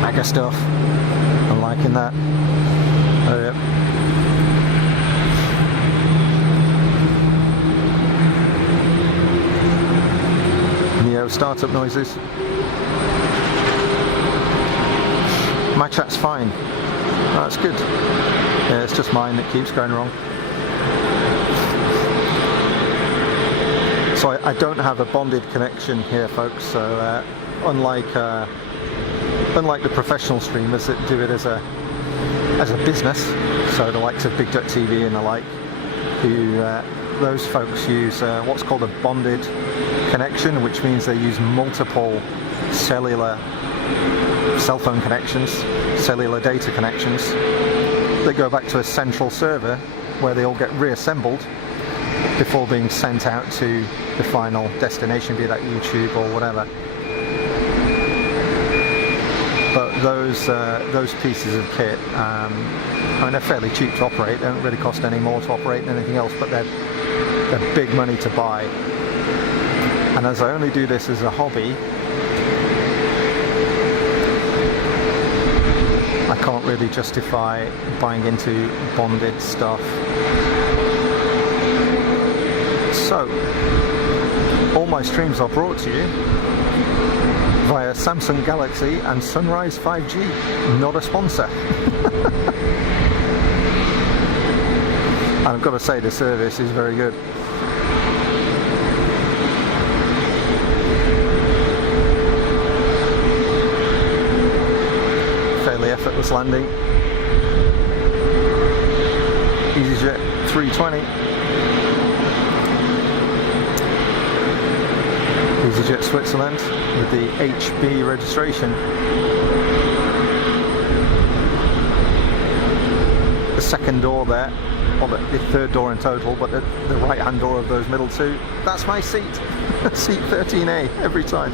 Mega stuff. I'm liking that. Oh yeah. Neo startup noises. My chat's fine. Oh, that's good. Yeah, it's just mine that keeps going wrong. So I don't have a bonded connection here, folks. So unlike the professional streamers that do it as a business, so the likes of Big Jet TV and the like, who those folks use what's called a bonded connection, which means they use multiple cellular cell phone connections, cellular data connections that go back to a central server where they all get reassembled before being sent out to the final destination, be that YouTube or whatever. But those pieces of kit, I mean, they're fairly cheap to operate. They don't really cost any more to operate than anything else, but they're big money to buy. And as I only do this as a hobby, I can't really justify buying into bonded stuff. So, all my streams are brought to you via Samsung Galaxy and Sunrise 5G, not a sponsor. And I've got to say, the service is very good. Fairly effortless landing. EasyJet 320. EasyJet Switzerland with the HB registration. The second door there, or the third door in total, but the right hand door of those middle two, that's my seat. Seat 13A every time.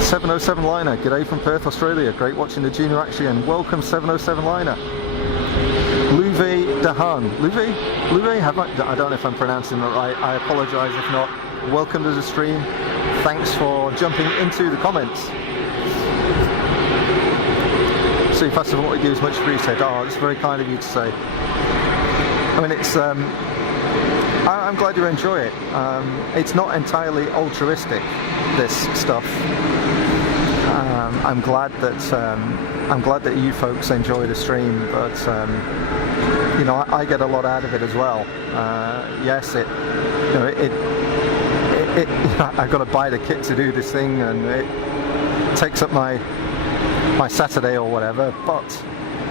707 liner, g'day from Perth, Australia. Great watching the junior action. Welcome 707 liner. Luve Dahan. Luve? I don't know if I'm pronouncing it right. I apologise if not. Welcome to the stream. Thanks for jumping into the comments. See, first of all, what you do is much appreciated. Oh, it's very kind of you to say. I mean, it's I'm glad you enjoy it. It's not entirely altruistic, this stuff. I'm glad that you folks enjoy the stream, but I get a lot out of it as well. Yes, I've got to buy the kit to do this thing, and it takes up my Saturday or whatever. But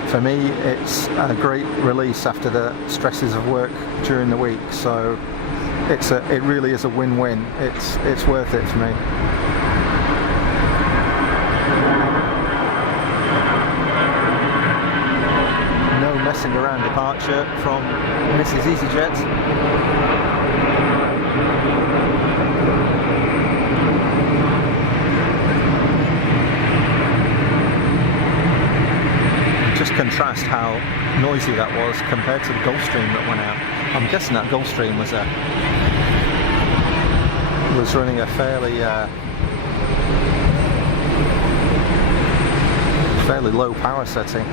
for me, it's a great release after the stresses of work during the week. So it really is a win-win. It's worth it for me. Messing around departure from Mrs. EasyJet. Just contrast how noisy that was compared to the Gulfstream that went out. I'm guessing that Gulfstream was a was running a fairly low power setting.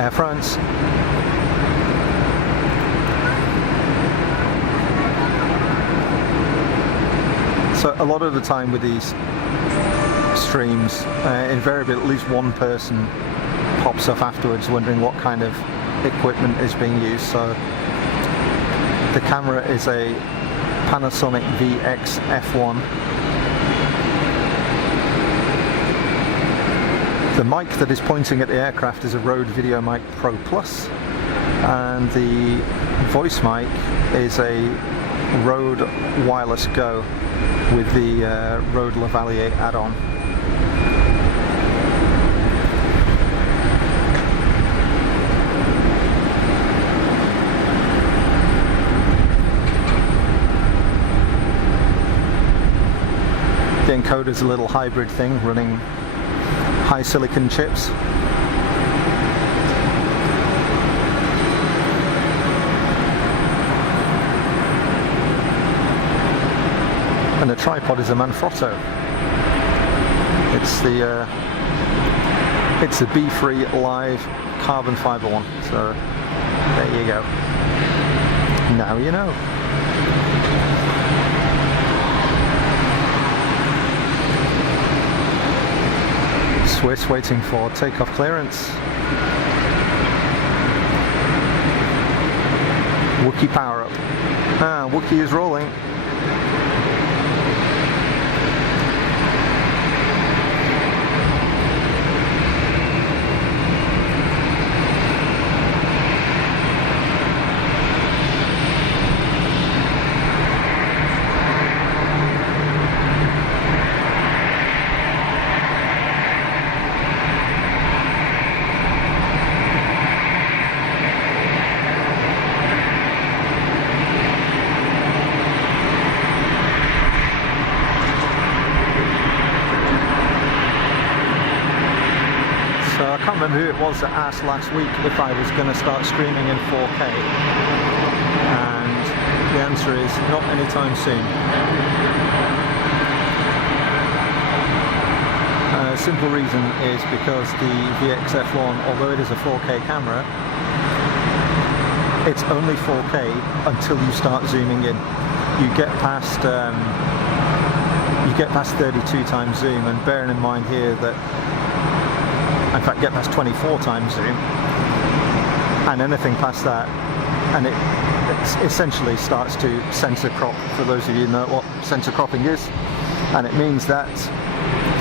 Air France. So a lot of the time with these streams, invariably at least one person pops up afterwards wondering what kind of equipment is being used. So the camera is a Panasonic VX F1. The mic that is pointing at the aircraft is a Rode Video Mic Pro Plus, and the voice mic is a Rode Wireless Go with the Rode Lavalier add-on. The encoder is a little hybrid thing running high silicon chips. And the tripod is a Manfrotto. It's the B-Free Live carbon fiber one. So there you go. Now you know. Swiss waiting for takeoff clearance. Wookiee power up. Wookiee is rolling. I can't remember who it was that asked last week if I was going to start streaming in 4K, and the answer is not anytime soon. Simple reason is because the VX F1, although it is a 4K camera, it's only 4K until you start zooming in. You get past 32 times zoom, and bearing in mind here that, in fact, get past 24 times zoom, and anything past that, and it essentially starts to sensor crop, for those of you who know what sensor cropping is, and it means that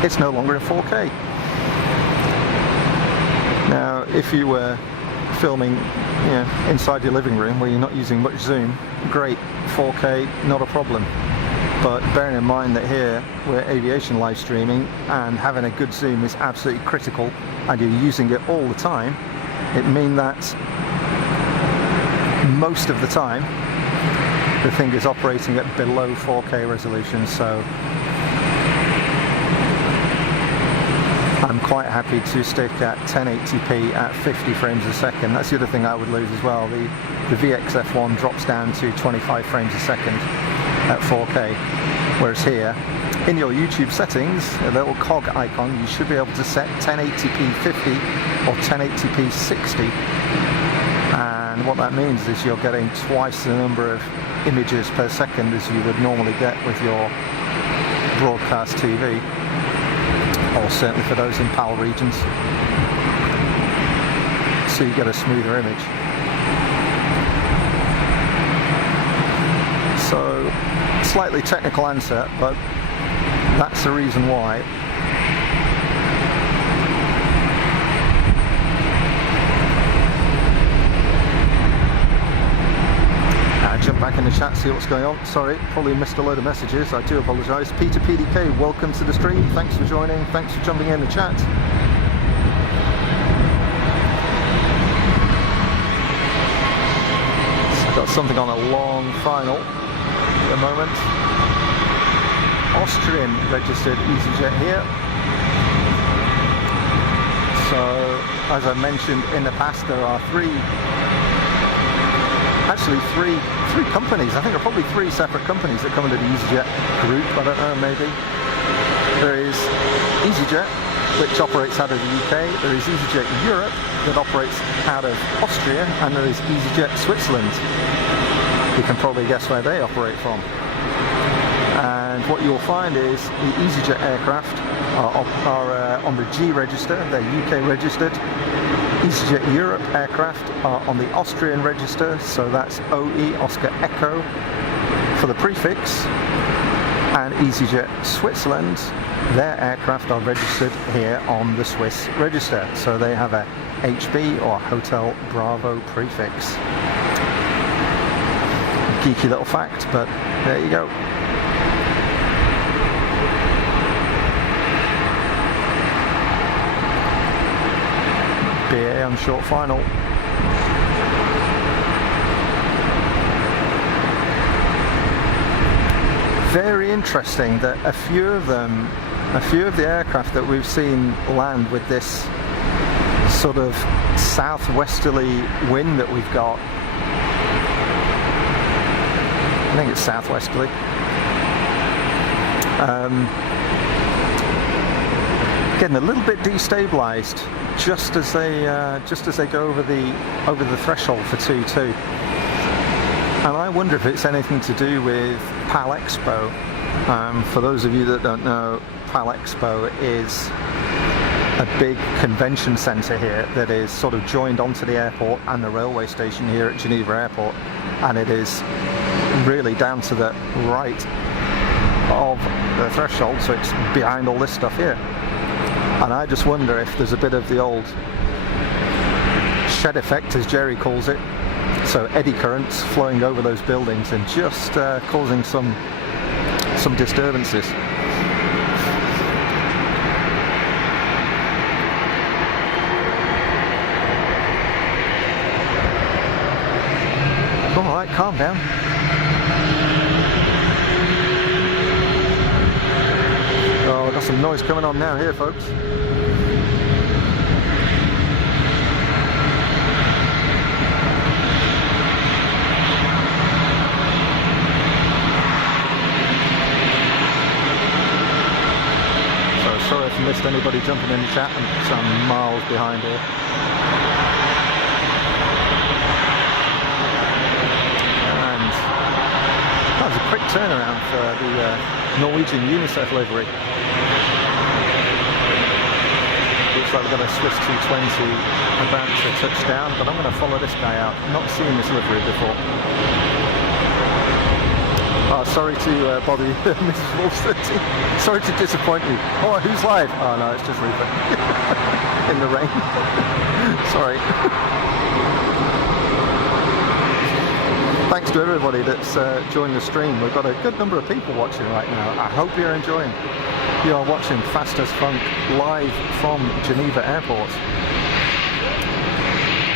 it's no longer in 4K. Now, if you were filming inside your living room where you're not using much zoom, great, 4K, not a problem. But bearing in mind that here we're aviation live streaming, and having a good zoom is absolutely critical, and you're using it all the time, it means that most of the time the thing is operating at below 4K resolution. So I'm quite happy to stick at 1080p at 50 frames a second. That's the other thing I would lose as well. The VX F1 drops down to 25 frames a second at 4K, whereas here in your YouTube settings, a little cog icon, you should be able to set 1080p 50 or 1080p 60, and what that means is you're getting twice the number of images per second as you would normally get with your broadcast TV, or certainly for those in PAL regions, so you get a smoother image. So, slightly technical answer, but that's the reason why. Jump back in the chat, see what's going on. Sorry, probably missed a load of messages. I do apologise. Peter PDK, welcome to the stream. Thanks for joining. Thanks for jumping in the chat. Got something on a long final at the moment. Austrian registered EasyJet here. So, as I mentioned in the past, there are three actually three companies. I think there are probably three separate companies that come into the EasyJet group. I don't know, maybe. There is EasyJet, which operates out of the UK. There is EasyJet Europe, that operates out of Austria, and there is EasyJet Switzerland. You can probably guess where they operate from. And what you'll find is the EasyJet aircraft are on the G register, they're UK registered. EasyJet Europe aircraft are on the Austrian register, so that's OE, Oscar Echo for the prefix. And EasyJet Switzerland, their aircraft are registered here on the Swiss register, so they have a HB or Hotel Bravo prefix. Geeky little fact, but there you go. BA on short final. Very interesting that a few of the aircraft that we've seen land with this sort of southwesterly wind that we've got. I think it's southwesterly. Getting a little bit destabilized just as they go over the threshold for 2-2. And I wonder if it's anything to do with PAL Expo. For those of you that don't know, PAL Expo is a big convention centre here that is sort of joined onto the airport and the railway station here at Geneva Airport, and it is really down to the right of the threshold, so it's behind all this stuff here. And I just wonder if there's a bit of the old shed effect, as Jerry calls it, so eddy currents flowing over those buildings and just causing some disturbances. All right, calm down. Oh, I've got some noise coming on now here, folks. Sorry if I missed anybody jumping in the chat, I'm miles behind here. And that was a quick turnaround for the Norwegian UNICEF livery. Looks like we've got a Swiss 220 about to touch down, but I'm going to follow this guy out. Not seen this livery before. Sorry to bother you, Mrs. Wolf. Sorry to disappoint you. Oh, who's live? Oh no, it's just Rupert. In the rain. Sorry. Thanks to everybody that's joined the stream. We've got a good number of people watching right now. I hope you're enjoying. You are watching Fast as Funk live from Geneva Airport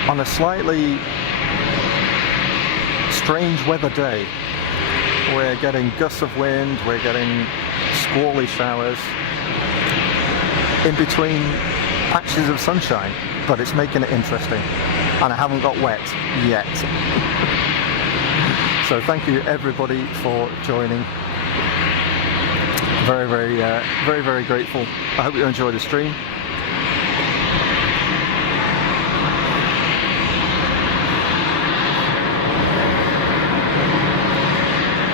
on a slightly strange weather day. We're getting gusts of wind, we're getting squally showers in between patches of sunshine, but it's making it interesting, and I haven't got wet yet. So thank you everybody for joining. Very grateful. I hope you enjoy the stream.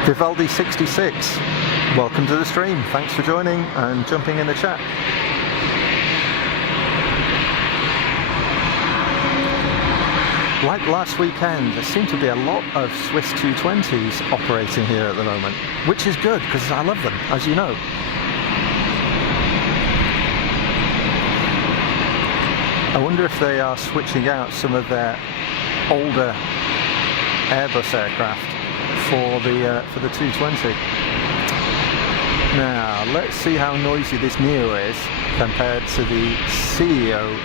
Vivaldi 66, welcome to the stream. Thanks for joining and jumping in the chat. Like last weekend, there seem to be a lot of Swiss 220s operating here at the moment, which is good because I love them, as you know. I wonder if they are switching out some of their older Airbus aircraft for the 220. Now let's see how noisy this Neo is compared to the CEO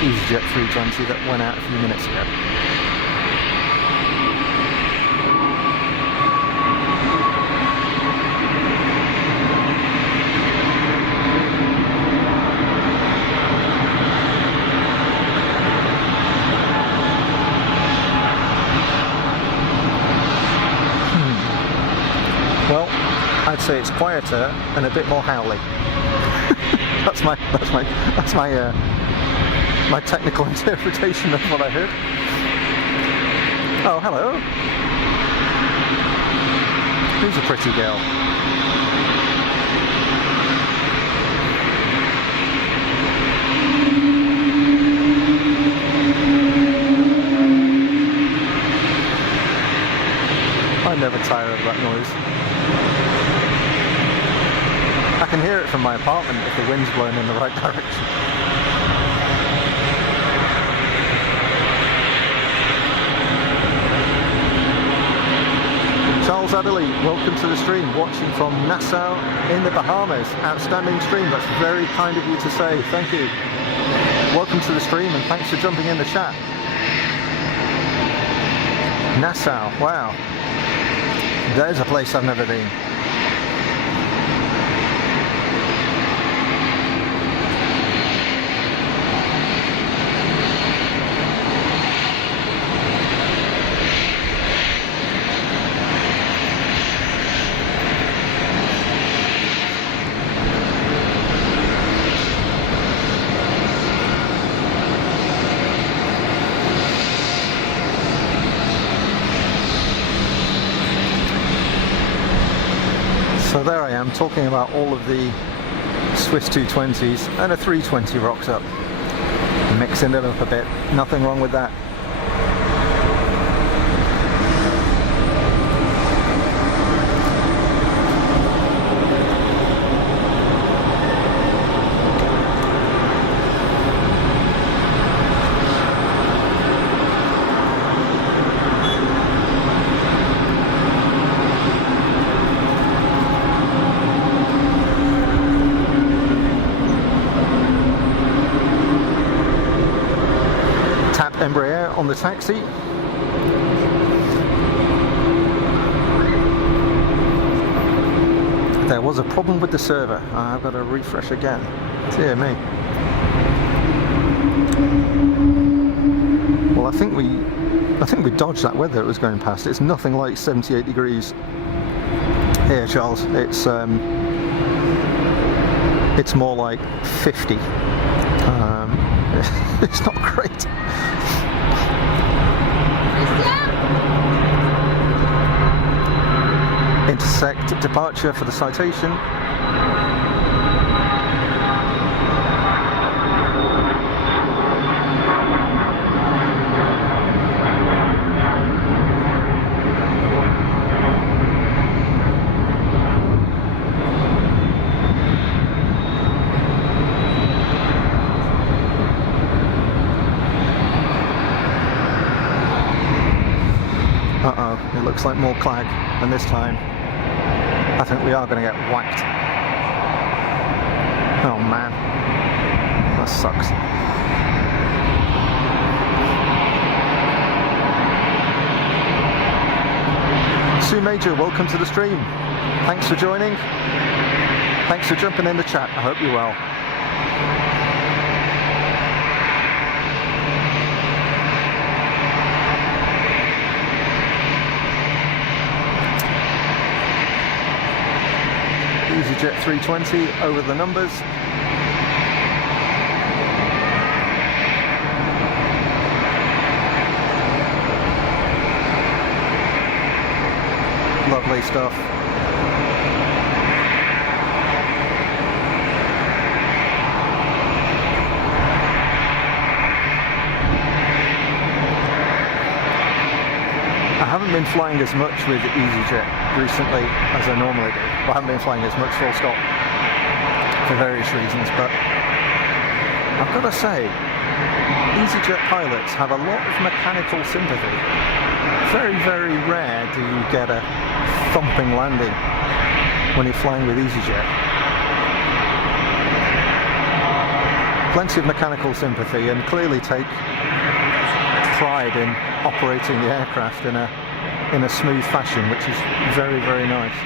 EasyJet 320 that went out a few minutes ago. I'd say it's quieter and a bit more howly. that's my my technical interpretation of what I heard. Oh, hello. Who's a pretty girl? I never tire of that noise. I can hear it from my apartment if the wind's blowing in the right direction. Charles Adderley, welcome to the stream, watching from Nassau in the Bahamas. Outstanding stream, that's very kind of you to say, thank you. Welcome to the stream and thanks for jumping in the chat. Nassau, wow. There's a place I've never been. So there I am, talking about all of the Swiss 220s, and a 320 rocks up. Mixing it up a bit, nothing wrong with that. Embraer on the taxi. There was a problem with the server. I've got to refresh again. Dear me. Well, I think we dodged that weather it was going past. It's nothing like 78 degrees here, Charles. It's more like 50. It's not great. Intersect departure for the citation. Uh-oh, it looks like more clag, and this time I think we are going to get whacked. Oh man, that sucks. Sue Major, welcome to the stream. Thanks for joining. Thanks for jumping in the chat. I hope you're well. EasyJet 320 over the numbers. Lovely stuff. I haven't been flying as much with EasyJet recently as I normally do. I haven't been flying as much full stop for various reasons, but I've got to say, EasyJet pilots have a lot of mechanical sympathy. Very, very rare do you get a thumping landing when you're flying with EasyJet. Plenty of mechanical sympathy, and clearly take pride in operating the aircraft in a smooth fashion, which is very, very nice.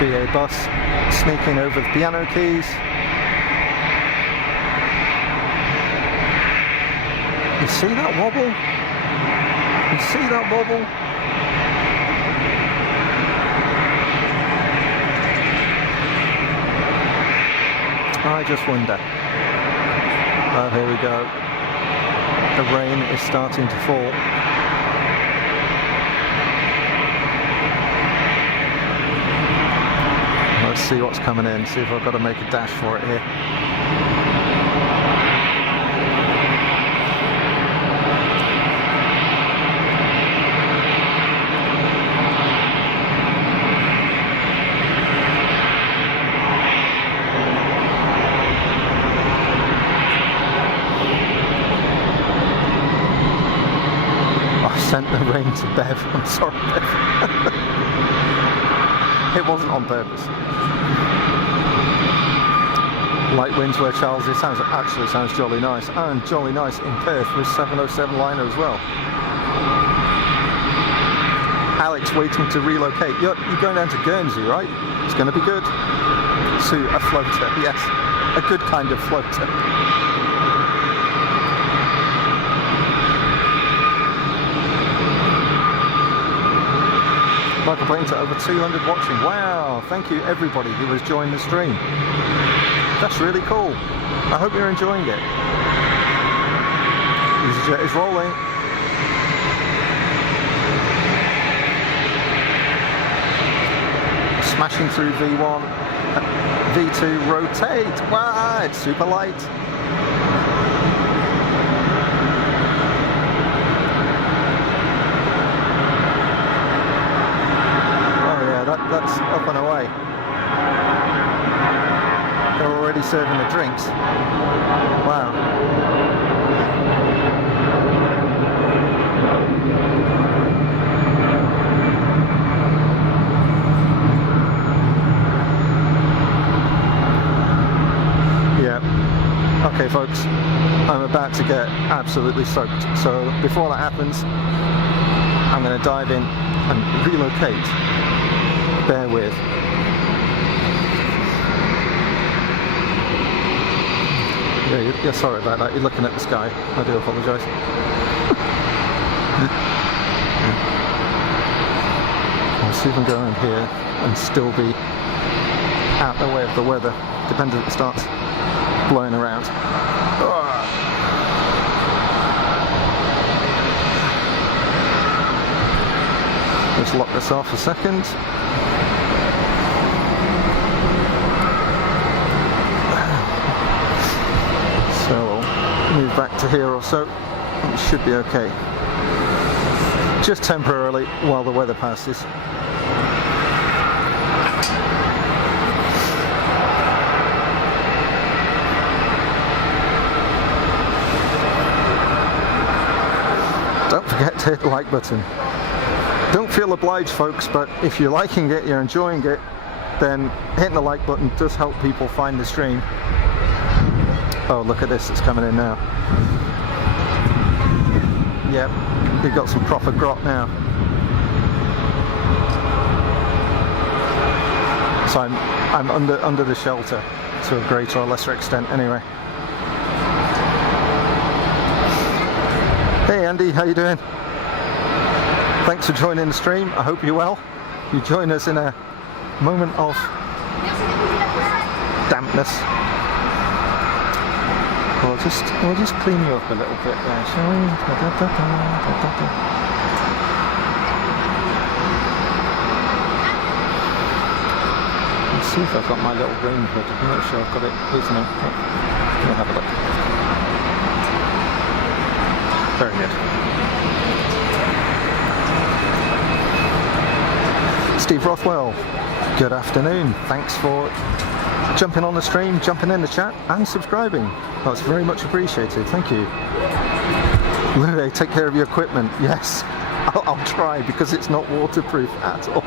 BA bus sneaking over the piano keys. You see that wobble? You see that wobble? I just wonder. Oh, here we go. The rain is starting to fall. Let's see what's coming in, see if I've got to make a dash for it here. Sent the rain to Bev. I'm sorry, Bev. It wasn't on purpose. Light winds where Charles is actually sounds jolly nice, and jolly nice in Perth with 707 liner as well. Alex waiting to relocate. You're going down to Guernsey, right? It's going to be good. Sue, a floater, yes, a good kind of floater. Michael Painter, over 200 watching. Wow, thank you everybody who has joined the stream. That's really cool. I hope you're enjoying it. EasyJet is rolling. Smashing through V1. V2, rotate. Wow, it's super light. That's up and away. They're already serving the drinks. Wow. Yeah. Okay, folks. I'm about to get absolutely soaked. So before that happens, I'm going to dive in and relocate. Bear with. Yeah, you're sorry about that. You're looking at the sky. I do apologise. I'll see if I can go around here and still be out the way of the weather, depending if it starts blowing around. Let's lock this off a second. So we'll move back to here or so. It should be okay. Just temporarily while the weather passes. Don't forget to hit the like button. Don't feel obliged, folks, but if you're liking it, you're enjoying it, then hitting the like button does help people find the stream. Oh, look at this, it's coming in now. Yep, we've got some proper grot now. So I'm under the shelter to a greater or lesser extent anyway. Hey Andy, how you doing? Thanks for joining the stream. I hope you're well. You join us in a moment of dampness. We'll just clean you up a little bit there, shall we? Let's see if I've got my little rain hood. I'm not sure I've got it. Here's no. We'll have a look. Very good. Steve Rothwell, good afternoon. Thanks for jumping on the stream, jumping in the chat and subscribing. That's very much appreciated. Thank you. Lule, take care of your equipment. Yes, I'll try because it's not waterproof at all.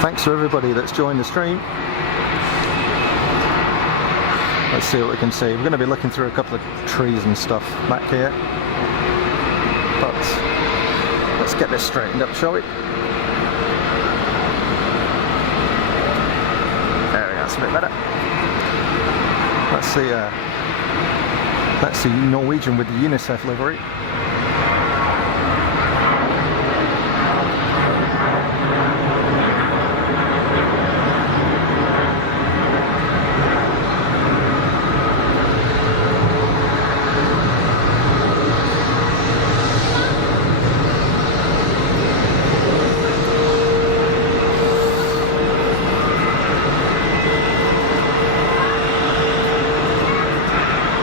Thanks to everybody that's joined the stream. Let's see what we can see. We're going to be looking through a couple of trees and stuff back here. But let's get this straightened up, shall we? There we go, that's a bit better. That's the Norwegian with the UNICEF livery.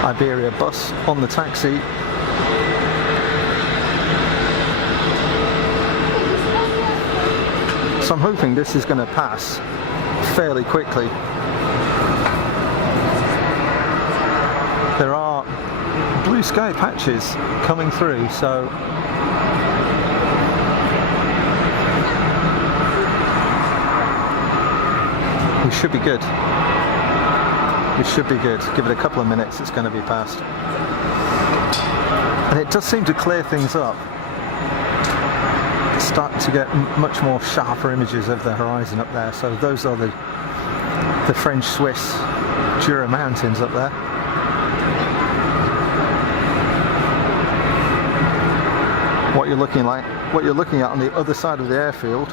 Iberia bus on the taxi. So I'm hoping this is going to pass fairly quickly. There are blue sky patches coming through, so we should be good. We should be good. Give it a couple of minutes, it's going to be past. And it does seem to clear things up. Start to get much more sharper images of the horizon up there. So those are the French-Swiss Jura Mountains up there. What you're looking at on the other side of the airfield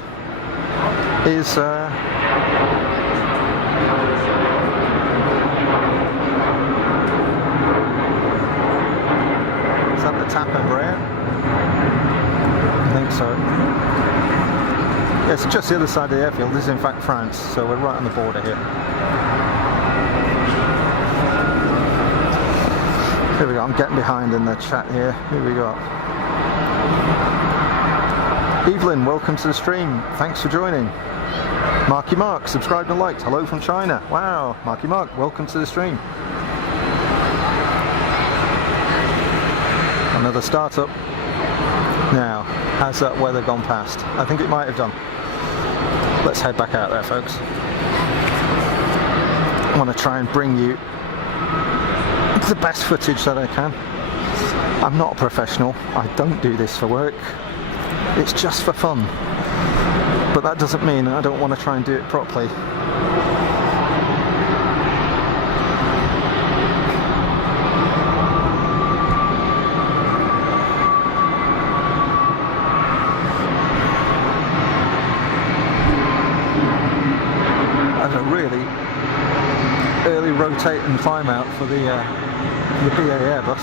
is Tap Embraer? I think so. Yes, just the other side of the airfield. This is in fact France, so we're right on the border here. Here we go, I'm getting behind in the chat here. Here we go. Evelyn, welcome to the stream. Thanks for joining. Marky Mark, subscribed and liked. Hello from China. Wow, Marky Mark, welcome to the stream. Another startup. Now, has that weather gone past? I think it might have done. Let's head back out there, folks. I want to try and bring you the best footage that I can. I'm not a professional. I don't do this for work. It's just for fun. But that doesn't mean I don't want to try and do it properly. Rotate and climb out for the BA Airbus.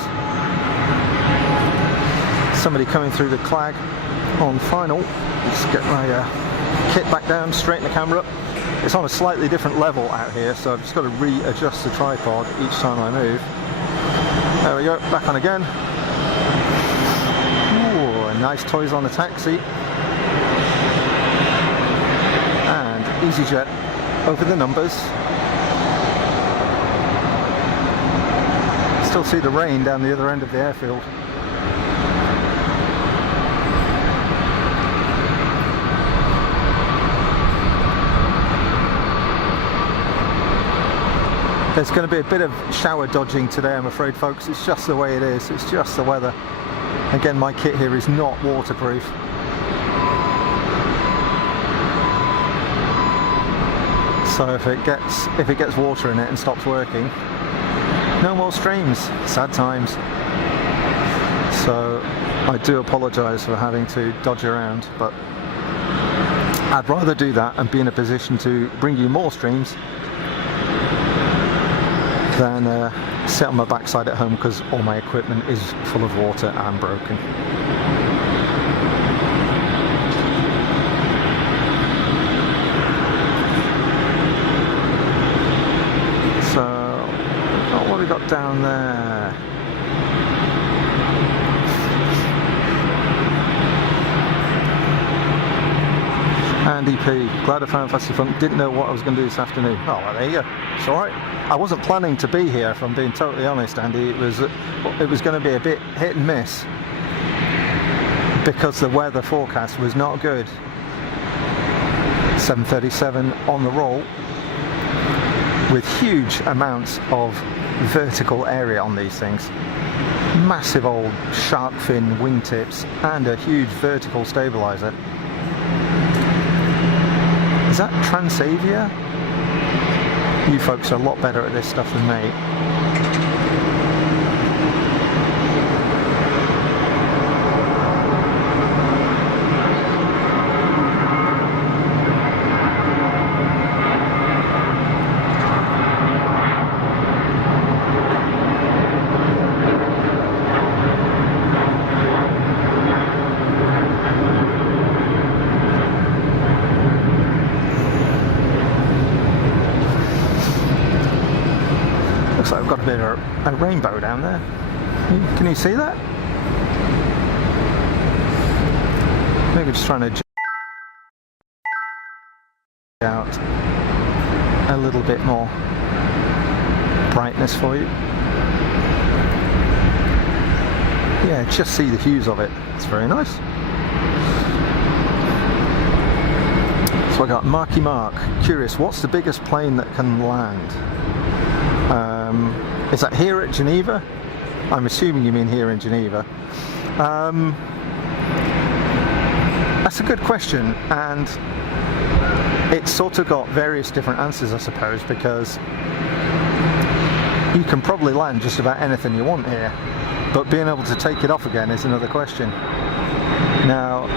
Somebody coming through the clag on final. Just get my kit back down, straighten the camera up. It's on a slightly different level out here, so I've just got to readjust the tripod each time I move. There we go, back on again. Ooh, nice toys on the taxi. And EasyJet over the numbers. Still see the rain down the other end of the airfield. There's going to be a bit of shower dodging today, I'm afraid, folks. It's just the way it is. It's just the weather. Again, my kit here is not waterproof. So if it gets water in it and stops working, no more streams. Sad times. So I do apologise for having to dodge around, but I'd rather do that and be in a position to bring you more streams than sit on my backside at home because all my equipment is full of water and broken. What have we got down there? Andy P, glad I found Fast Funk. Didn't know what I was going to do this afternoon. Oh, well, there you go. It's all right. I wasn't planning to be here, if I'm being totally honest, Andy. It was going to be a bit hit and miss because the weather forecast was not good. 7:37 on the roll. with huge amounts of vertical area on these things. Massive old shark fin wingtips and a huge vertical stabilizer. Is that Transavia? You folks are a lot better at this stuff than me. Looks like we've got a bit of a rainbow down there. Can you see that? Maybe just trying to out a little bit more brightness for you. Yeah, just see the hues of it. It's very nice. So I got Marky Mark. Curious, what's the biggest plane that can land? Is that here at Geneva? I'm assuming you mean here in Geneva. That's a good question, and it's sort of got various different answers, I suppose, because you can probably land just about anything you want here, but being able to take it off again is another question. Now,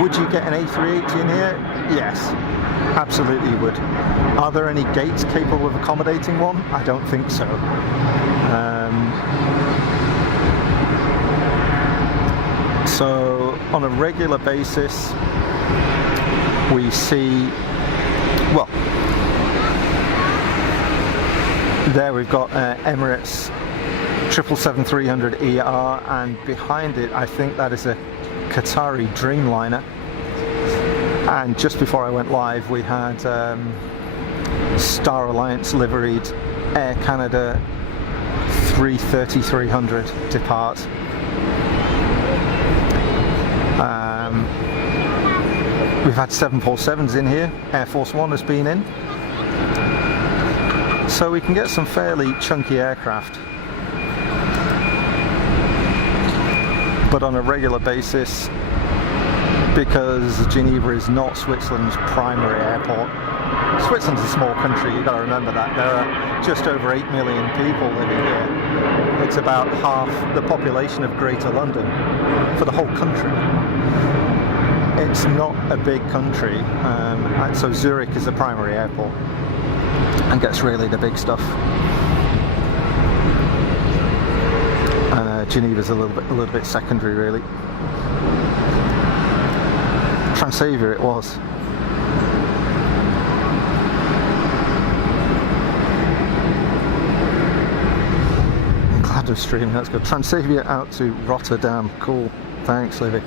would you get an A380 in here? Yes, absolutely you would. Are there any gates capable of accommodating one? I don't think so. So on a regular basis we see, well, there we've got Emirates 777-300ER, and behind it I think that is a Qatari Dreamliner. And just before I went live we had Star Alliance liveried Air Canada 330-300 depart. We've had 747s in here, Air Force One has been in. So we can get some fairly chunky aircraft. But on a regular basis, because Geneva is not Switzerland's primary airport. Switzerland's a small country, you've got to remember that. There are just over 8 million people living here. It's about half the population of Greater London for the whole country. It's not a big country, and so Zurich is the primary airport and gets really the big stuff. And Geneva's a little bit secondary, really. Transavia it was. I'm glad I'm streaming, that's good. Transavia out to Rotterdam, cool. Thanks, Livy.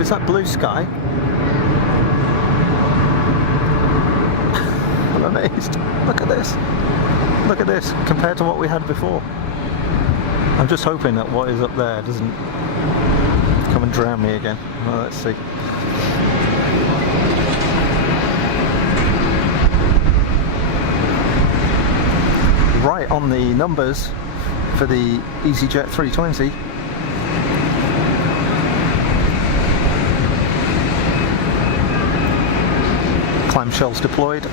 Is that blue sky? I'm amazed. Look at this. Look at this compared to what we had before. I'm just hoping that what is up there doesn't come and drown me again. Well, let's see. Right on the numbers for the EasyJet 320. Clamshells deployed.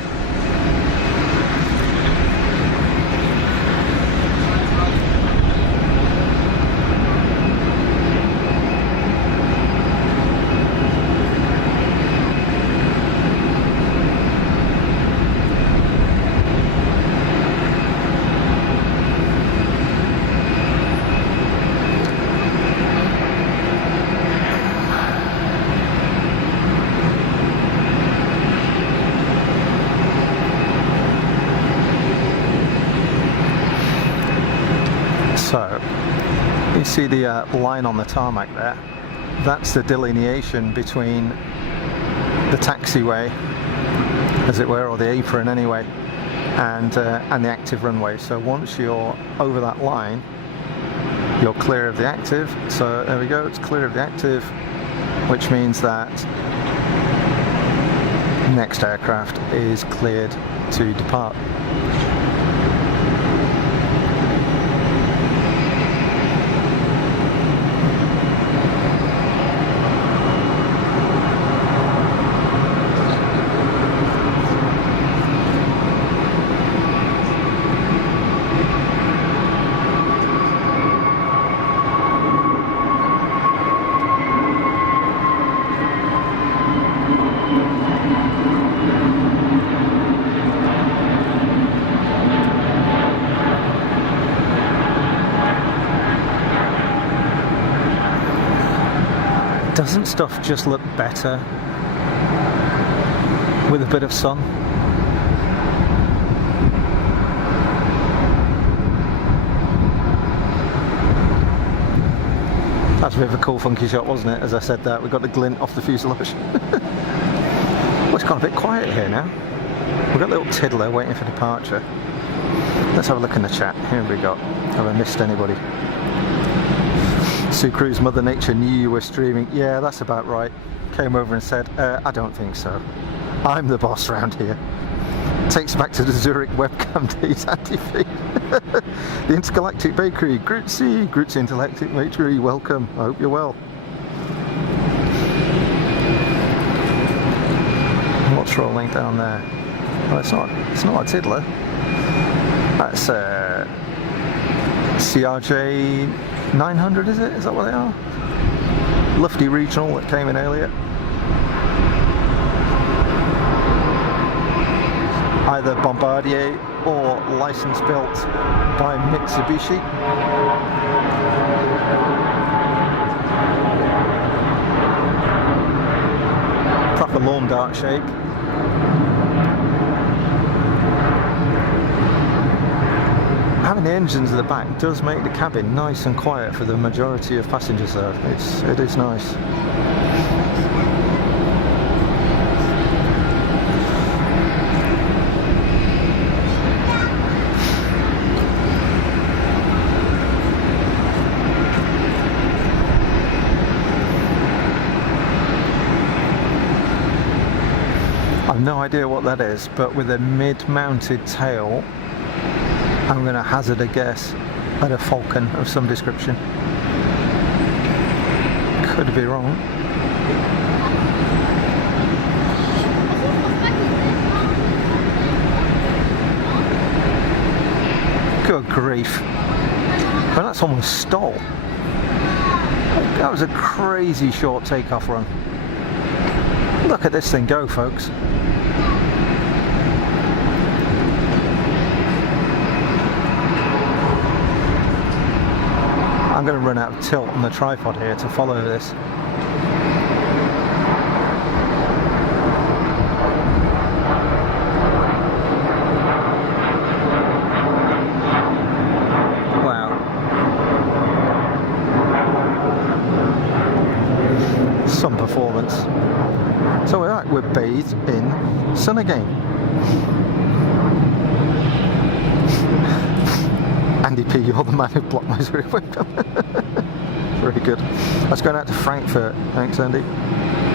see the line on the tarmac there? That's the delineation between the taxiway, as it were, or the apron anyway, and the active runway. So once you're over that line, you're clear of the active. So there we go, it's clear of the active, which means that next aircraft is cleared to depart. Doesn't stuff just look better with a bit of sun? That's a bit of a cool funky shot, wasn't it? As I said that, we got the glint off the fuselage. Well, it's gone a bit quiet here now. We've got a little tiddler waiting for departure. Let's have a look in the chat. Who have we got? Have I missed anybody? Sue Cruz, Mother Nature knew you were streaming. Yeah, that's about right. Came over and said, I don't think so. I'm the boss around here. Takes back to the Zurich webcam days, Anti-Fee. The Intergalactic Bakery, Grootsie Intergalactic Bakery, welcome. I hope you're well. What's rolling down there? Well, it's not a tiddler. That's CRJ 900, is it? Is that what they are? Lufty Regional that came in earlier. Either Bombardier or license built by Mitsubishi. Proper lawn dart shape. Having the engines at the back does make the cabin nice and quiet for the majority of passengers though. It is nice. I've no idea what that is, but with a mid-mounted tail, I'm going to hazard a guess at a Falcon of some description. Could be wrong. Good grief. Well, that's almost stall. That was a crazy short takeoff run. Look at this thing go, folks. I'm going to run out of tilt on the tripod here to follow this. Wow. Some performance. So we're bathed in sun again. Andy P, you're the man who blocked my Zurich webcam. Very good. That's going out to Frankfurt. Thanks, Andy.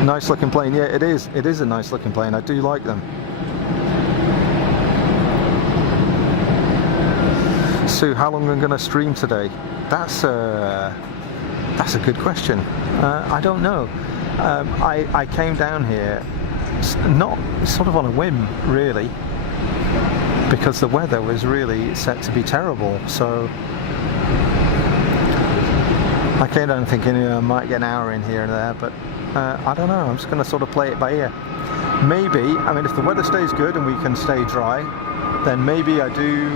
Nice looking plane. Yeah, it is. It is a nice looking plane. I do like them. Sue, how long am I going to stream today? That's a good question. I don't know. I came down here not sort of on a whim, really, because the weather was really set to be terrible. So I came down thinking, I might get an hour in here and there, but I don't know. I'm just going to sort of play it by ear. Maybe, I mean, if the weather stays good and we can stay dry, then maybe I do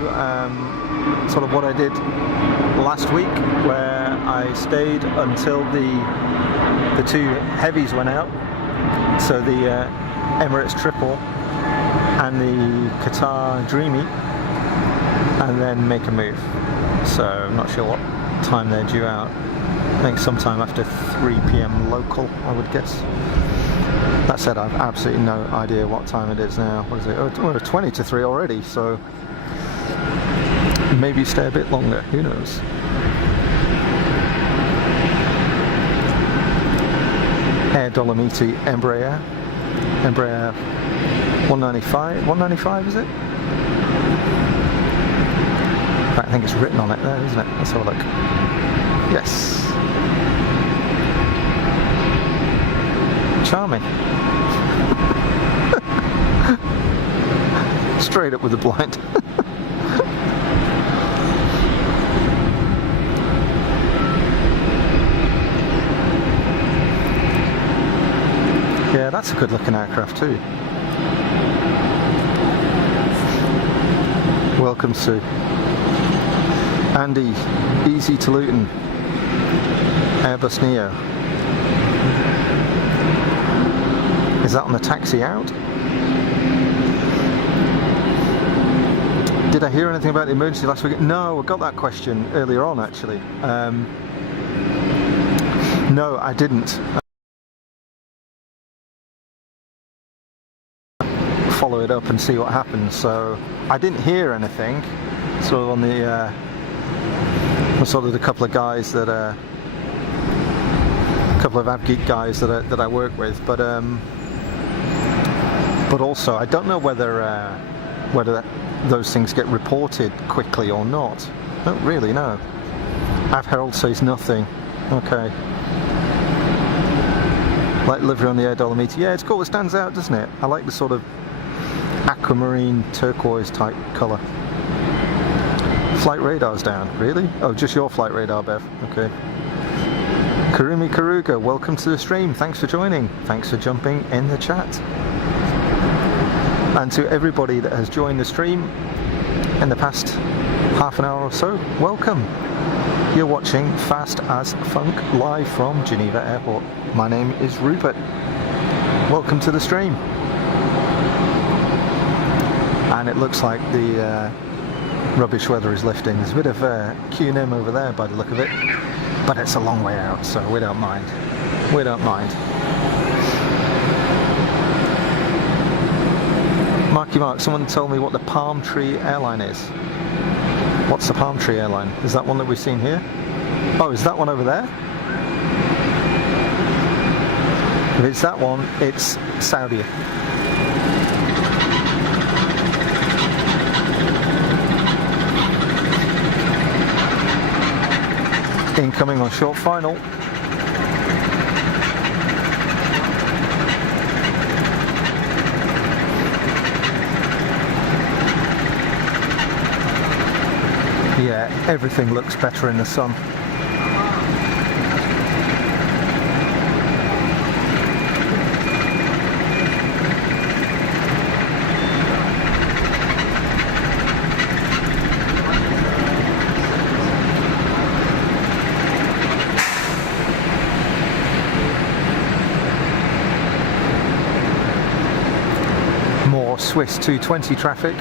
sort of what I did last week, where I stayed until the two heavies went out. So the Emirates Triple and the Qatar Dreamy, and then make a move. So I'm not sure what time they're due out. I think sometime after 3 p.m. local, I would guess. That said, I've absolutely no idea what time it is now. What is it? Oh, we're 20 to 3 already, so maybe stay a bit longer, who knows. Air Dolomiti Embraer 195 is it? In fact, I think it's written on it there, isn't it? Let's have a look. Yes. Charming. Straight up with the blind. Yeah, that's a good looking aircraft too. Welcome to Andy, Easy to Luton, Airbus Neo. Is that on the taxi out? Did I hear anything about the emergency last week? No, I got that question earlier on actually. No, I didn't. Follow it up and see what happens. So I didn't hear anything. So on the sort of the couple of guys that couple of AvGeek guys that I work with, but also I don't know whether those things get reported quickly or not. I don't really know. Av Herald says nothing. Okay. Like livery on the Air Dolomiti. Yeah, it's cool. It stands out, doesn't it? I like the sort of aquamarine turquoise type colour. Flight radar's down. Really? Oh, just your flight radar, Bev. Okay. Karumi Karuga, welcome to the stream. Thanks for joining. Thanks for jumping in the chat. And to everybody that has joined the stream in the past half an hour or so, welcome. You're watching Fast as Funk live from Geneva Airport. My name is Rupert. Welcome to the stream. And it looks like the rubbish weather is lifting. There's a bit of Q&M over there by the look of it, but it's a long way out, so we don't mind. We don't mind. Marky Mark, someone told me what the Palm Tree Airline is. What's the Palm Tree Airline? Is that one that we've seen here? Oh, is that one over there? If it's that one, it's Saudi. Incoming on short final. Yeah, everything looks better in the sun. Swiss 220 traffic.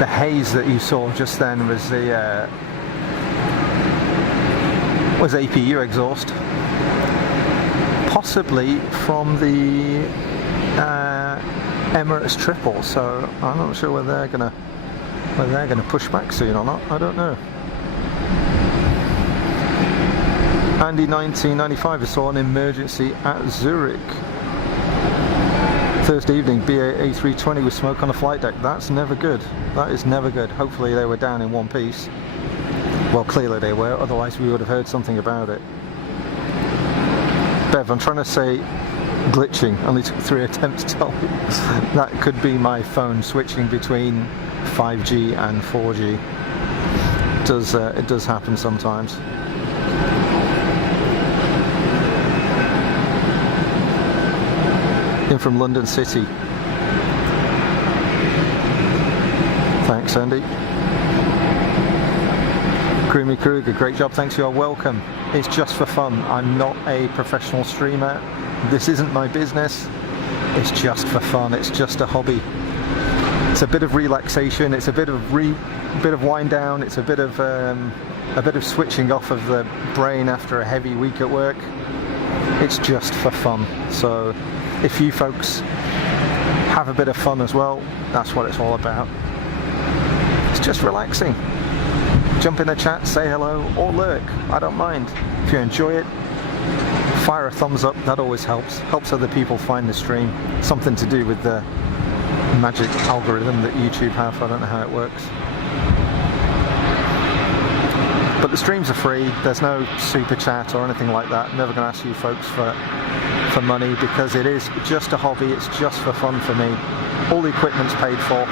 The haze that you saw just then was the APU exhaust, possibly from the Emirates triple. So I'm not sure whether they're gonna push back soon or not. I don't know. Andy 1995, I saw an emergency at Zurich. Thursday evening, BA A320 with smoke on the flight deck. That's never good. That is never good. Hopefully they were down in one piece. Well, clearly they were, otherwise we would have heard something about it. Bev, I'm trying to say glitching. Only took 3 attempts to tell me. That could be my phone switching between 5G and 4G. It does happen sometimes. In from London City. Thanks, Andy. Krumi Kruger, great job, thanks, you're welcome. It's just for fun. I'm not a professional streamer. This isn't my business. It's just for fun. It's just a hobby. It's a bit of relaxation. It's a bit of wind down. It's a bit of a bit of switching off of the brain after a heavy week at work. It's just for fun. So if you folks have a bit of fun as well, that's what it's all about. It's just relaxing. Jump in the chat, say hello, or lurk. I don't mind. If you enjoy it, fire a thumbs up. That always helps. Helps other people find the stream. Something to do with the magic algorithm that YouTube have. I don't know how it works. But the streams are free. There's no super chat or anything like that. I'm never going to ask you folks for money, because it is just a hobby. It's just for fun for me. All the equipment's paid for.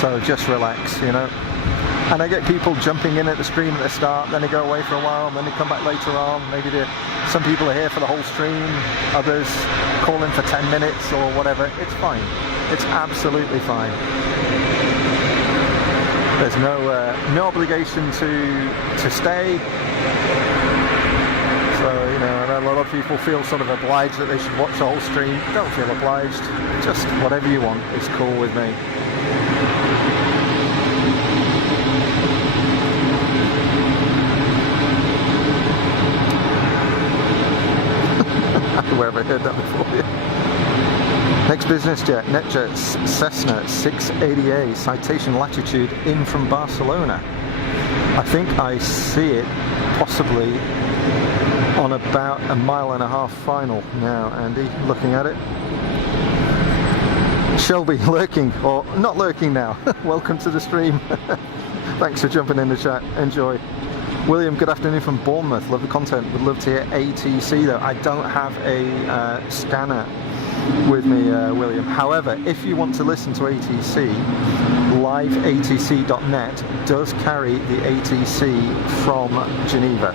So just relax, you know. And I get people jumping in at the stream at the start, then they go away for a while, and then they come back later on. Maybe some people are here for the whole stream, others call in for 10 minutes or whatever. It's fine. It's absolutely fine. There's no obligation to stay. So, you know, I know a lot of people feel sort of obliged that they should watch the whole stream. Don't feel obliged. Just whatever you want is cool with me. Where have I heard that before? Next business jet, NetJets Cessna 680A, citation latitude in from Barcelona. I think I see it possibly on about a 1.5 mile final now, Andy, looking at it. Shelby lurking, or not lurking now. Welcome to the stream. Thanks for jumping in the chat. Enjoy. William, good afternoon from Bournemouth. Love the content. Would love to hear ATC though. I don't have a scanner with me, William. However, if you want to listen to ATC, liveatc.net does carry the ATC from Geneva.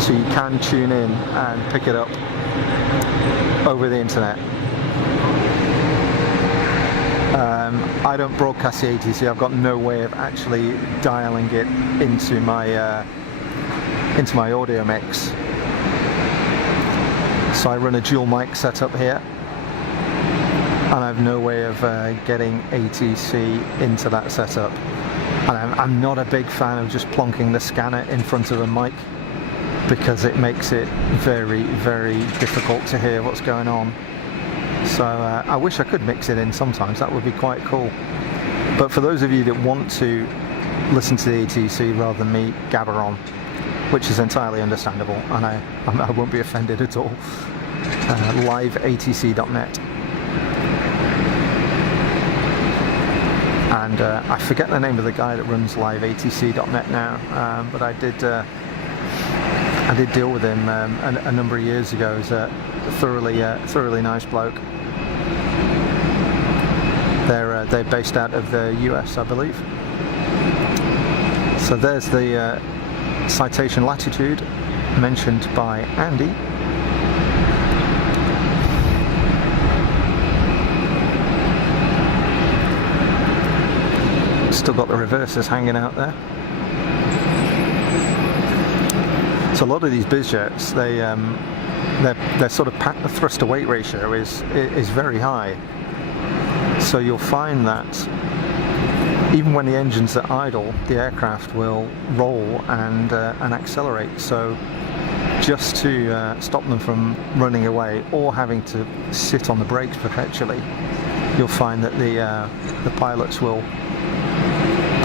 So you can tune in and pick it up over the internet. I don't broadcast the ATC. I've got no way of actually dialing it into my audio mix. So I run a dual mic setup here, and I have no way of getting ATC into that setup. And I'm not a big fan of just plonking the scanner in front of a mic, because it makes it very, very difficult to hear what's going on. So I wish I could mix it in sometimes. That would be quite cool. But for those of you that want to listen to the ATC rather than me gabber on, which is entirely understandable, and I won't be offended at all, liveatc.net. And I forget the name of the guy that runs liveatc.net now, but I did deal with him a number of years ago. He's a thoroughly nice bloke. They're based out of the US, I believe. So there's the citation latitude mentioned by Andy. Still got the reversers hanging out there. So a lot of these biz jets, their sort of thrust to weight ratio is very high. So you'll find that even when the engines are idle, the aircraft will roll and accelerate. So just to stop them from running away or having to sit on the brakes perpetually, you'll find that the pilots will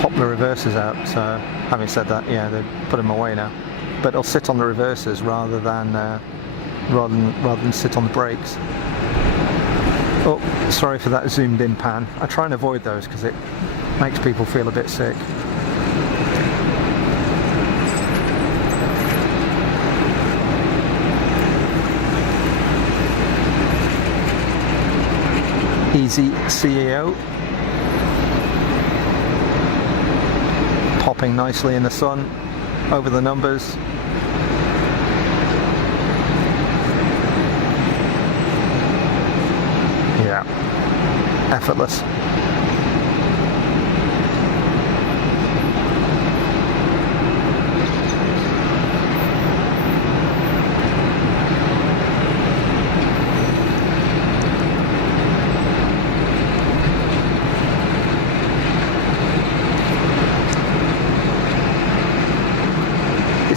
pop the reversers out. So having said that, yeah, they put them away now, but they'll sit on the reversers rather than sit on the brakes. Oh, sorry for that zoomed in pan. I try and avoid those because it makes people feel a bit sick. Easy CEO. Popping nicely in the sun over the numbers. Yeah, effortless.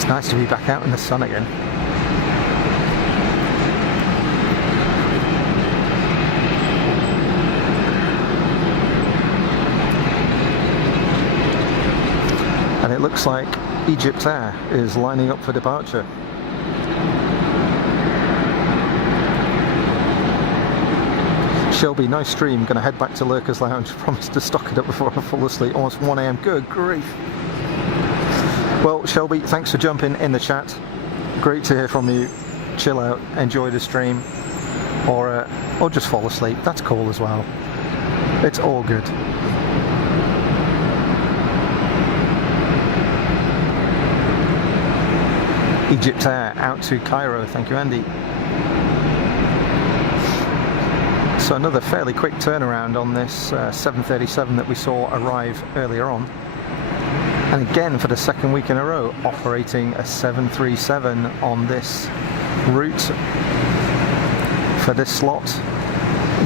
It's nice to be back out in the sun again. And it looks like EgyptAir is lining up for departure. Shelby, nice stream. Going to head back to Lurker's Lounge. Promised to stock it up before I fall asleep. Almost 1 AM. Good grief. Well, Shelby, thanks for jumping in the chat. Great to hear from you. Chill out, enjoy the stream, or just fall asleep. That's cool as well. It's all good. EgyptAir out to Cairo. Thank you, Andy. So another fairly quick turnaround on this 737 that we saw arrive earlier on. And again, for the second week in a row, operating a 737 on this route for this slot,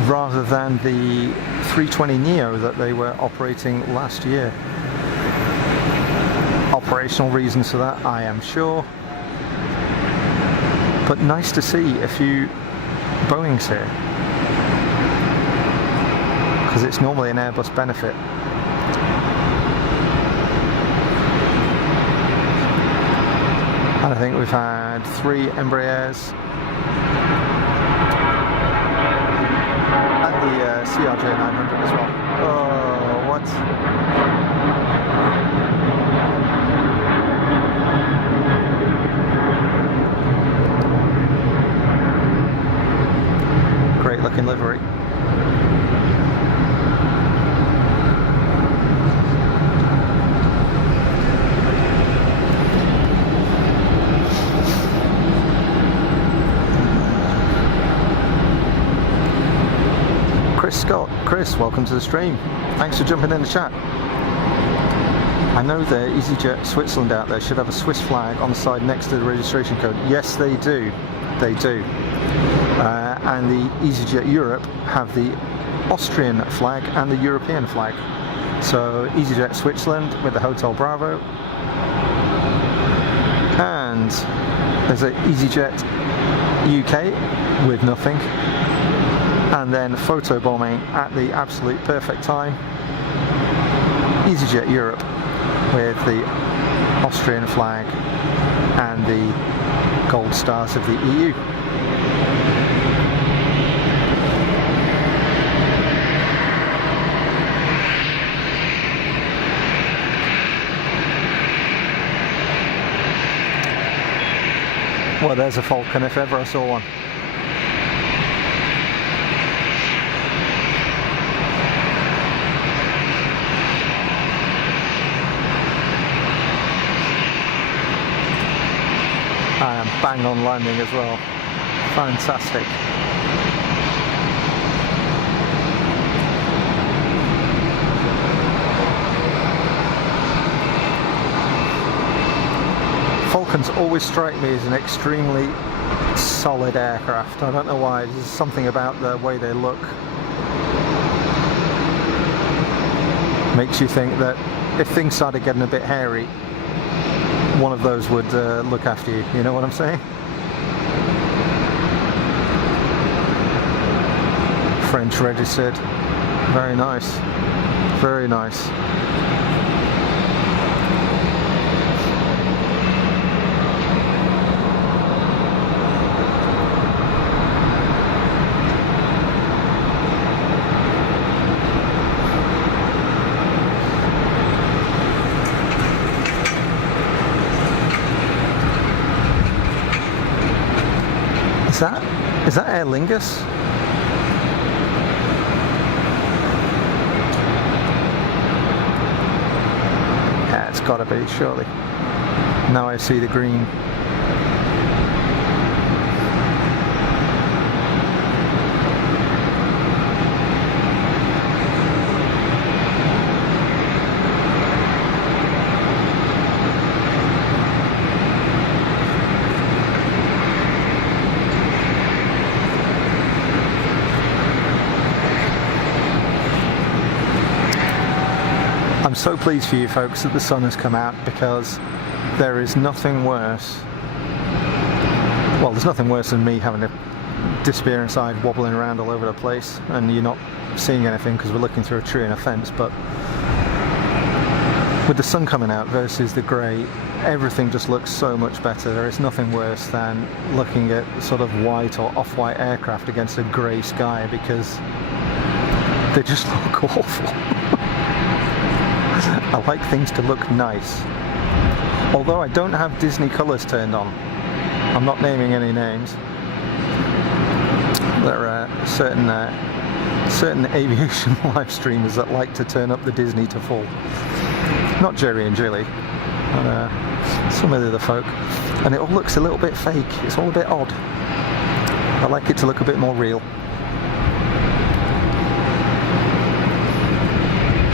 rather than the 320neo that they were operating last year. Operational reasons for that, I am sure. But nice to see a few Boeings here, because it's normally an Airbus benefit. And I think we've had 3 Embraers and the CRJ900 as well. Oh, what? Great looking livery. Chris, welcome to the stream. Thanks for jumping in the chat. I know the EasyJet Switzerland out there should have a Swiss flag on the side next to the registration code. Yes, they do. They do. And the EasyJet Europe have the Austrian flag and the European flag. So EasyJet Switzerland with the Hotel Bravo. And there's an EasyJet UK with nothing. And then photobombing at the absolute perfect time, EasyJet Europe with the Austrian flag and the gold stars of the EU. Well, there's a Falcon if ever I saw one. Bang on landing as well. Fantastic. Falcons always strike me as an extremely solid aircraft. I don't know why. There's something about the way they look. Makes you think that if things started getting a bit hairy, one of those would look after you, you know what I'm saying? French registered, very nice, very nice. Is that Aer Lingus? Yeah, it's gotta be, surely. Now I see the green. I'm so pleased for you folks that the sun has come out, because there is nothing worse. Well, there's nothing worse than me having to disappear inside, wobbling around all over the place, and you're not seeing anything because we're looking through a tree and a fence. But with the sun coming out versus the grey, everything just looks so much better. There is nothing worse than looking at sort of white or off-white aircraft against a grey sky, because they just look awful. I like things to look nice. Although I don't have Disney colours turned on. I'm not naming any names. There are certain aviation live streamers that like to turn up the Disney to full. Not Jerry and Jilly, but some of the other folk. And it all looks a little bit fake. It's all a bit odd. I like it to look a bit more real.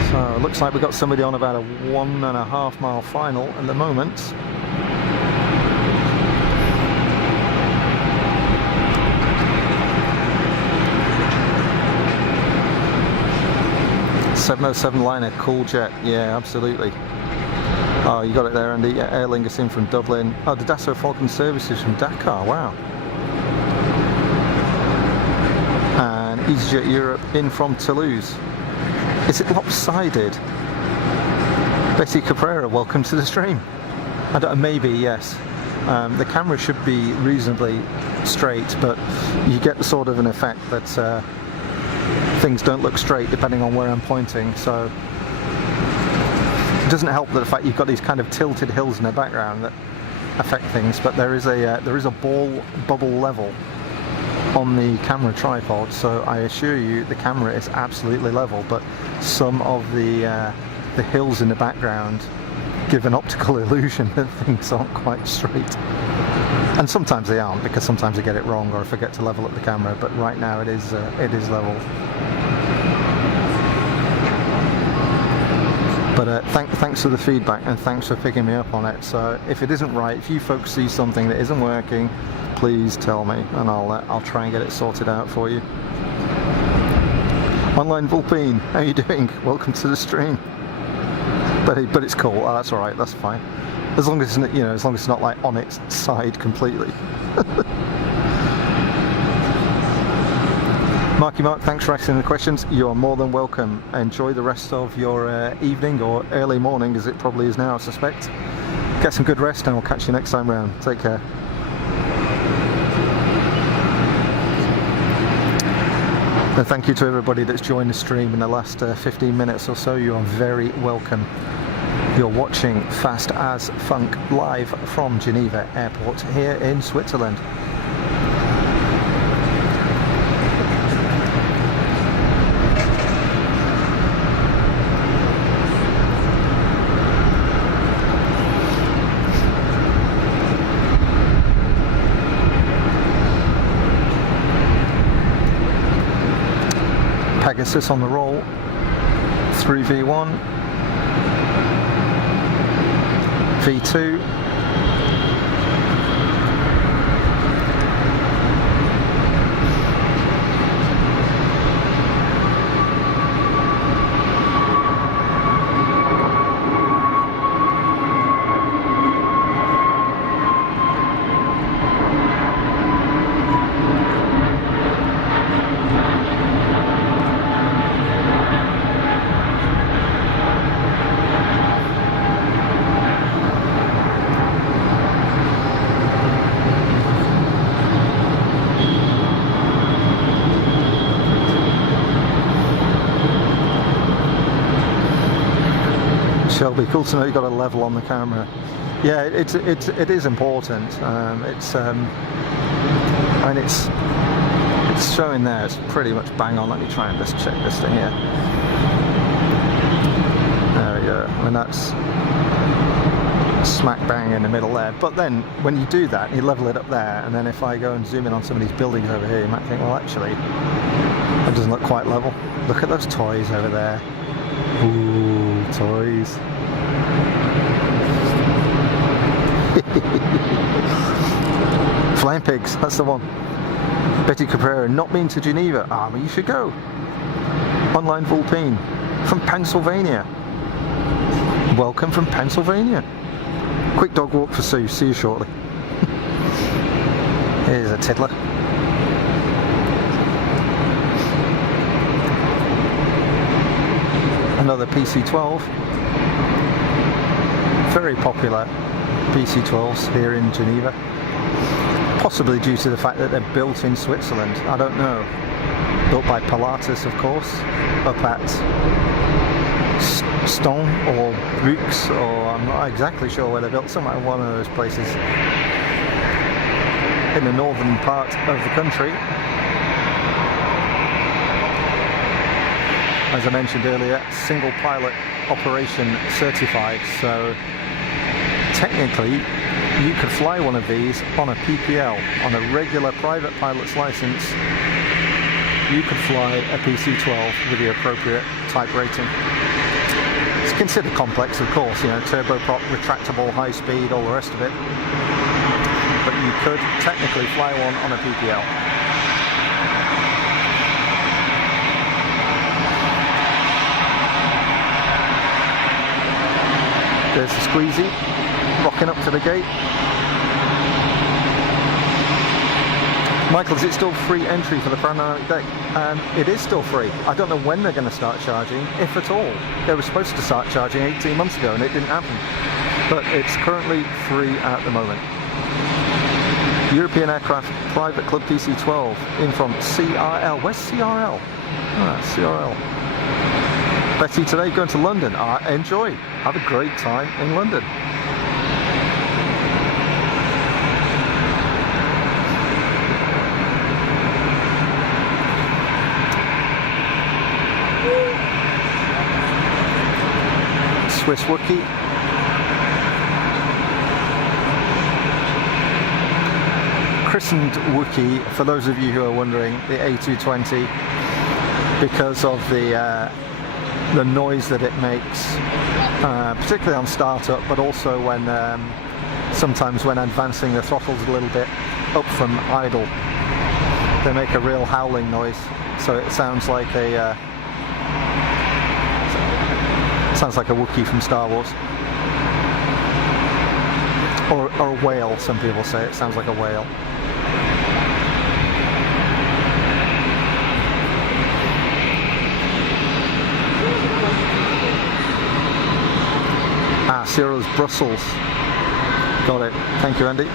So it looks like we've got somebody on about a 1.5 mile final at the moment. 707 liner, cool jet, yeah, absolutely. Oh, you got it there, Andy. Yeah, Aer Lingus in from Dublin. Oh, the Dassault Falcon Services from Dakar, wow. And EasyJet Europe in from Toulouse. Is it lopsided? Betty Caprera, welcome to the stream. I don't, maybe, yes. The camera should be reasonably straight, but you get sort of an effect that things don't look straight depending on where I'm pointing, so it doesn't help that the fact you've got these kind of tilted hills in the background that affect things. But there is a ball bubble level on the camera tripod, so I assure you the camera is absolutely level, but some of the hills in the background give an optical illusion that things aren't quite straight. And sometimes they aren't, because sometimes I get it wrong or I forget to level up the camera, but right now it is level. But thanks for the feedback, and thanks for picking me up on it. So if it isn't right, if you folks see something that isn't working, please tell me, and I'll try and get it sorted out for you. Online Vulpine, how are you doing? Welcome to the stream. But it's cool. Oh, that's all right. That's fine. As long as it's, as long as it's not like on its side completely. Marky Mark, thanks for asking the questions. You are more than welcome. Enjoy the rest of your evening, or early morning as it probably is now, I suspect. Get some good rest, and we'll catch you next time round. Take care. And thank you to everybody that's joined the stream in the last 15 minutes or so. You are very welcome. You're watching Fast as Funk live from Geneva Airport here in Switzerland. Pegasus on the roll through V1, V2, Shelby, cool to know you got a level on the camera. Yeah, it is important. It's showing there. It's pretty much bang on. Let me try and just check this thing here. There we go. And that's smack bang in the middle there. But then when you do that, you level it up there, and then if I go and zoom in on some of these buildings over here, you might think, well, actually, that doesn't look quite level. Look at those toys over there. Ooh, toys. Flying pigs, that's the one. Betty Caprera, not been to Geneva. Ah, well, you should go. Online Vulpine from Pennsylvania. Welcome from Pennsylvania. quick dog walk for Sue. See you shortly. Here's a tiddler. Another PC-12. Very popular PC-12s here in Geneva. Possibly due to the fact that they're built in Switzerland. I don't know. Built by Pilatus, of course, up at Ston or Brux, or I'm not exactly sure where they're built. Somewhere in one of those places in the northern part of the country. As I mentioned earlier, single pilot operation certified, so technically you could fly one of these on a PPL, on a regular private pilot's license. You could fly a PC-12 with the appropriate type rating. It's considered complex, of course, you know, turboprop, retractable, high speed, all the rest of it. But you could technically fly one on a PPL. There's the squeezy, rocking up to the gate. Michael, is it still free entry for the panoramic deck? It is still free. I don't know when they're going to start charging, if at all. They were supposed to start charging 18 months ago and it didn't happen. But it's currently free at the moment. European Aircraft Private Club PC-12 in from CRL. Where's CRL? Ah, CRL. Betty, today going to London. Enjoy. Have a great time in London. Swiss Wookie. Christened Wookie, for those of you who are wondering, the A220, because of the noise that it makes, particularly on startup, but also when sometimes when advancing the throttles a little bit up from idle, they make a real howling noise. So it sounds like a Wookiee from Star Wars, or a whale. Some people say it sounds like a whale. Cyril's Brussels. Got it. Thank you, Andy. So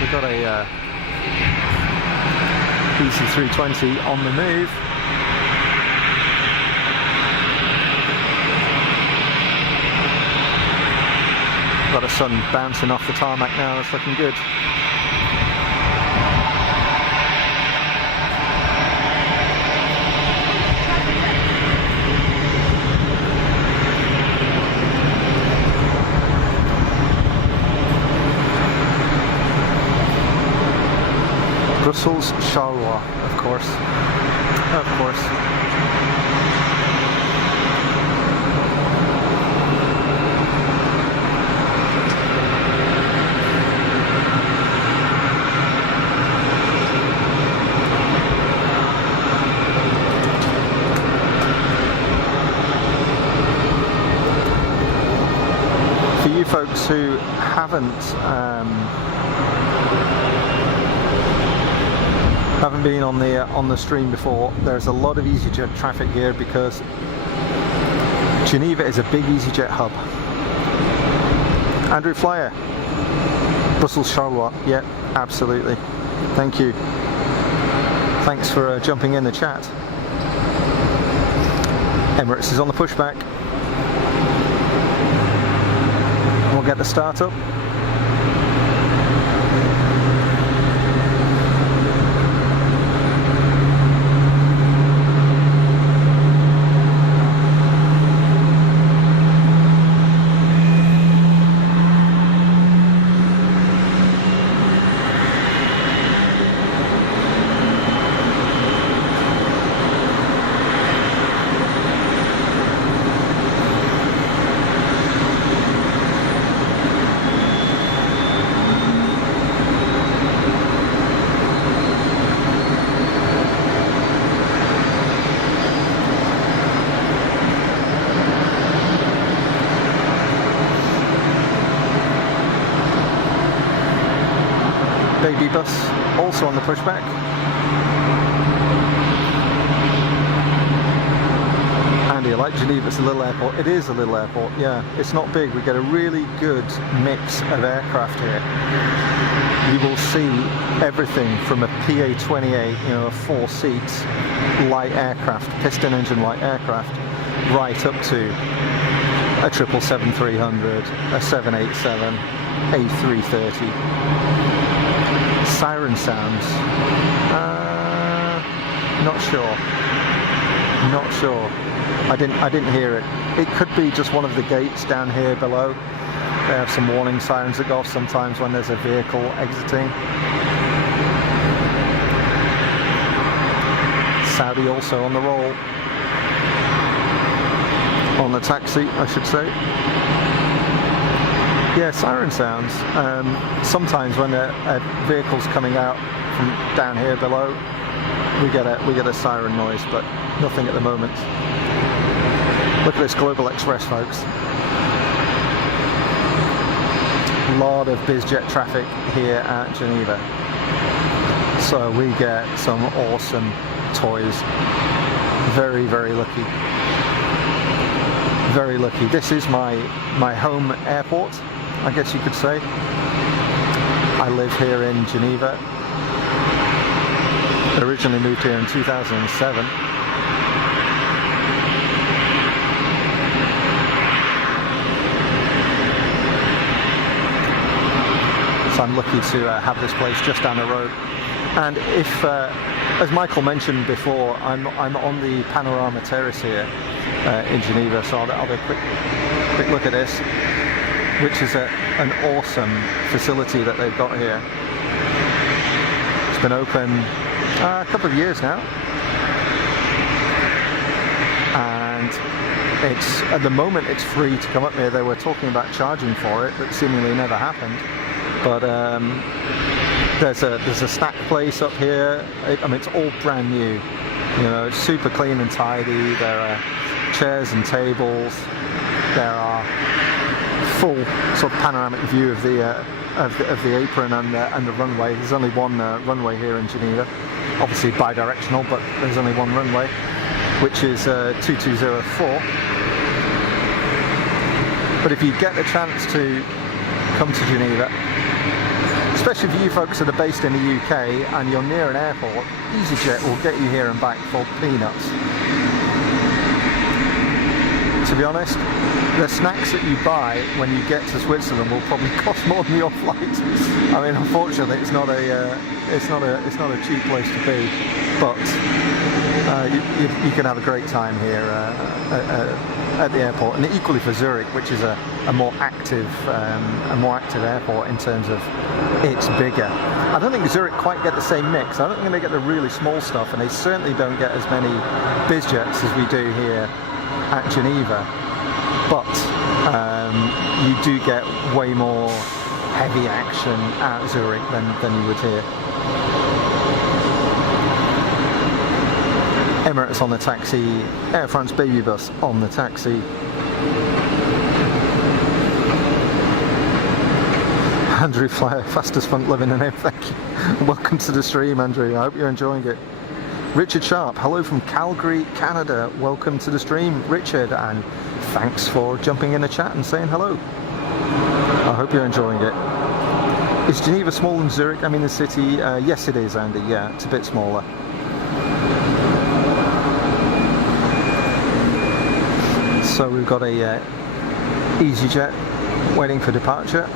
we've got a PC-320 on the move. Got a sun bouncing off the tarmac now. That's looking good. Brussels, Charleroi, of course. Of course. For you folks who haven't been on the stream before, there's a lot of EasyJet traffic here because Geneva is a big EasyJet hub. Andrew Flyer, Brussels Charleroi, yeah, absolutely. Thank you. Thanks for jumping in the chat. Emirates is on the pushback. We'll get the start up. baby bus, also on the pushback. Andy, I like Geneva, it's a little airport. It is a little airport, yeah. It's not big. We get a really good mix of aircraft here. You will see everything from a PA-28, you know, a 4-seat light aircraft, piston engine light aircraft, right up to a 777-300, a 787, A330. Siren sounds. Not sure. I didn't hear it. It could be just one of the gates down here below. They have some warning sirens that go off sometimes when there's a vehicle exiting. Saudi also on the roll. On the taxi, I should say. Yeah, siren sounds. Sometimes when a vehicle's coming out from down here below, we get a siren noise, but nothing at the moment. Look at this Global Express, folks. A lot of Biz Jet traffic here at Geneva. So we get some awesome toys. Very, very lucky. Very lucky. This is my home airport, I guess you could say. I live here in Geneva. Originally moved here in 2007. So I'm lucky to have this place just down the road. And if, as Michael mentioned before, I'm on the panorama terrace here in Geneva, so I'll do a quick look at this, which is an awesome facility that they've got here. It's been open a couple of years now, and it's at the moment it's free to come up here. They were talking about charging for it, but seemingly never happened. But there's a snack place up here. I mean, it's all brand new. You know, it's super clean and tidy. There are chairs and tables. There are full sort of panoramic view of the apron and the runway. There's only one runway here in Geneva. Obviously bi-directional, but there's only one runway, which is 2204. But if you get the chance to come to Geneva, especially for you folks that are based in the UK and you're near an airport, EasyJet will get you here and back for peanuts. To be honest, the snacks that you buy when you get to Switzerland will probably cost more than your flight. I mean, unfortunately, it's not a cheap place to be, but you can have a great time here at the airport, and equally for Zurich, which is a more active airport in terms of it's bigger. I don't think Zurich quite get the same mix. I don't think they get the really small stuff, and they certainly don't get as many Biz Jets as we do here at Geneva, but you do get way more heavy action at Zurich than you would here. Emirates on the taxi, Air France baby bus on the taxi. Andrew Flyer, fastest funk living in name, thank you. Welcome to the stream, Andrew, I hope you're enjoying it. Richard Sharp, hello from Calgary, Canada. Welcome to the stream, Richard, and thanks for jumping in the chat and saying hello. I hope you're enjoying it. Is Geneva smaller than Zurich? I mean the city? Yes it is, Andy, yeah, it's a bit smaller. So we've got a EasyJet waiting for departure.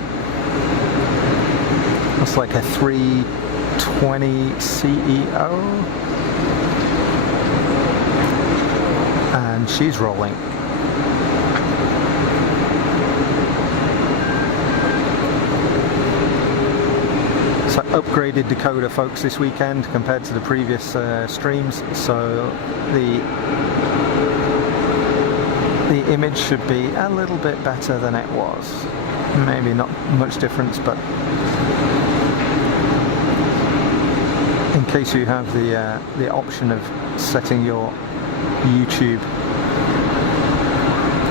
Looks like a 320 CEO. And she's rolling. So upgraded decoder, folks, this weekend compared to the previous streams. So the image should be a little bit better than it was. Maybe not much difference, but in case you have the option of setting your YouTube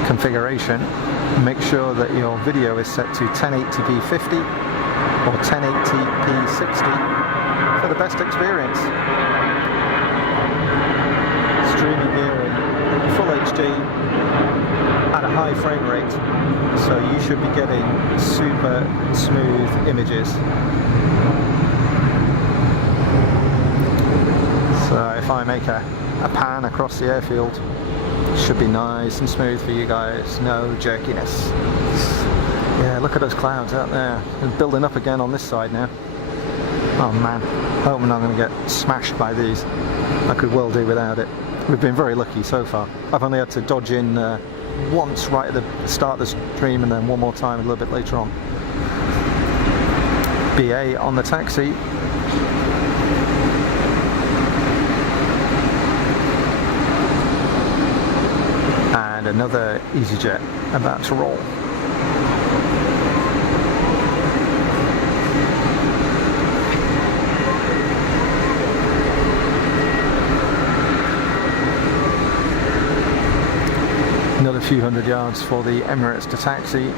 configuration, make sure that your video is set to 1080p 50 or 1080p 60 for the best experience. Streaming here in full HD at a high frame rate, so you should be getting super smooth images. So if I make a pan across the airfield, it should be nice and smooth for you guys, no jerkiness. Yeah, look at those clouds out there. They're building up again on this side now. Oh man, I hope I'm not going to get smashed by these. I could well do without it. We've been very lucky so far. I've only had to dodge in once right at the start of the stream and then one more time a little bit later on. BA on the taxi. And another EasyJet about to roll. Another few hundred yards for the Emirates to taxi.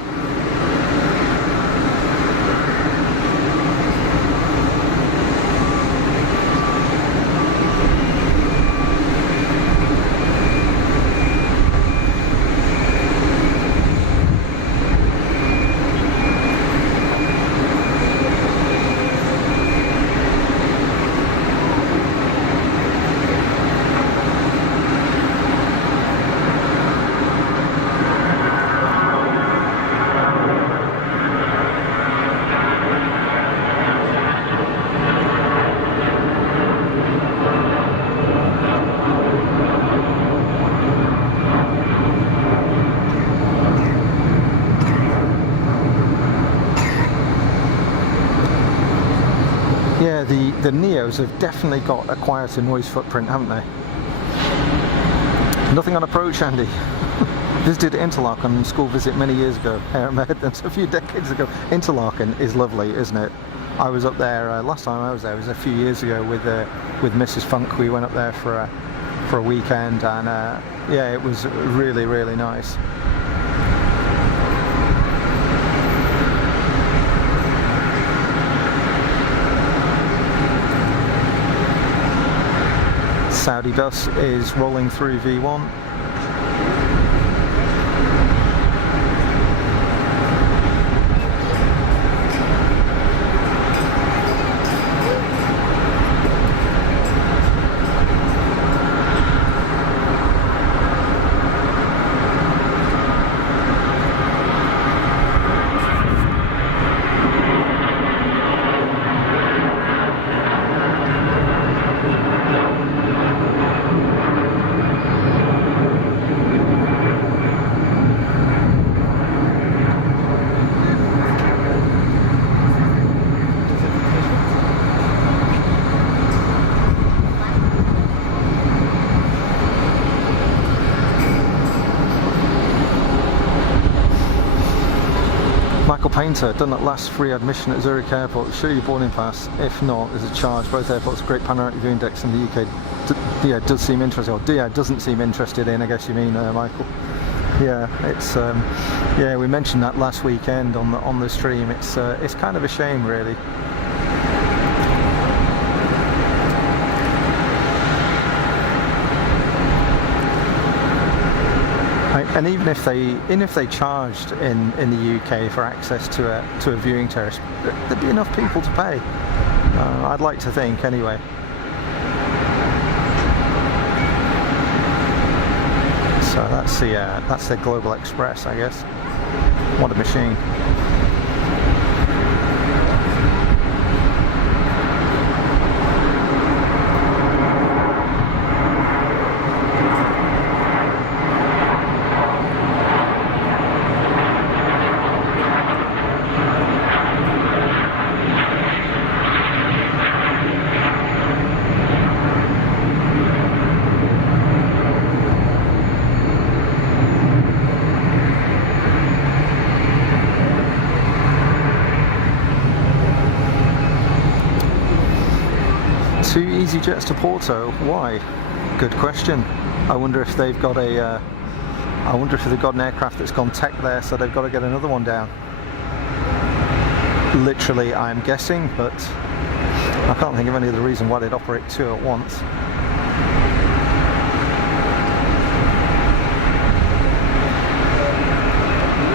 Yeah, the Neos have definitely got a quieter noise footprint, haven't they? Nothing on approach, Andy. Visited Interlaken on school visit many years ago. That's a few decades ago. Interlaken is lovely, isn't it? I was up there last time I was there was a few years ago with Mrs. Funk. We went up there for a weekend, and yeah, it was really, really nice. Saudi bus is rolling through V1. Painter, done at last free admission at Zurich Airport. Show your boarding pass. If not, there's a charge. Both airports have great panoramic view index in the UK. Yeah, does seem interested. Or yeah, doesn't seem interested in. I guess you mean, Michael. Yeah, it's yeah. We mentioned that last weekend on the stream. It's kind of a shame, really. And even if they charged in the UK for access to a viewing terrace, there'd be enough people to pay. I'd like to think, anyway. So that's the Global Express, I guess. What a machine. Two EasyJets to Porto. Why? Good question. I wonder if they've got an aircraft that's gone tech there, so they've got to get another one down. Literally, I'm guessing, but I can't think of any other reason why they'd operate two at once.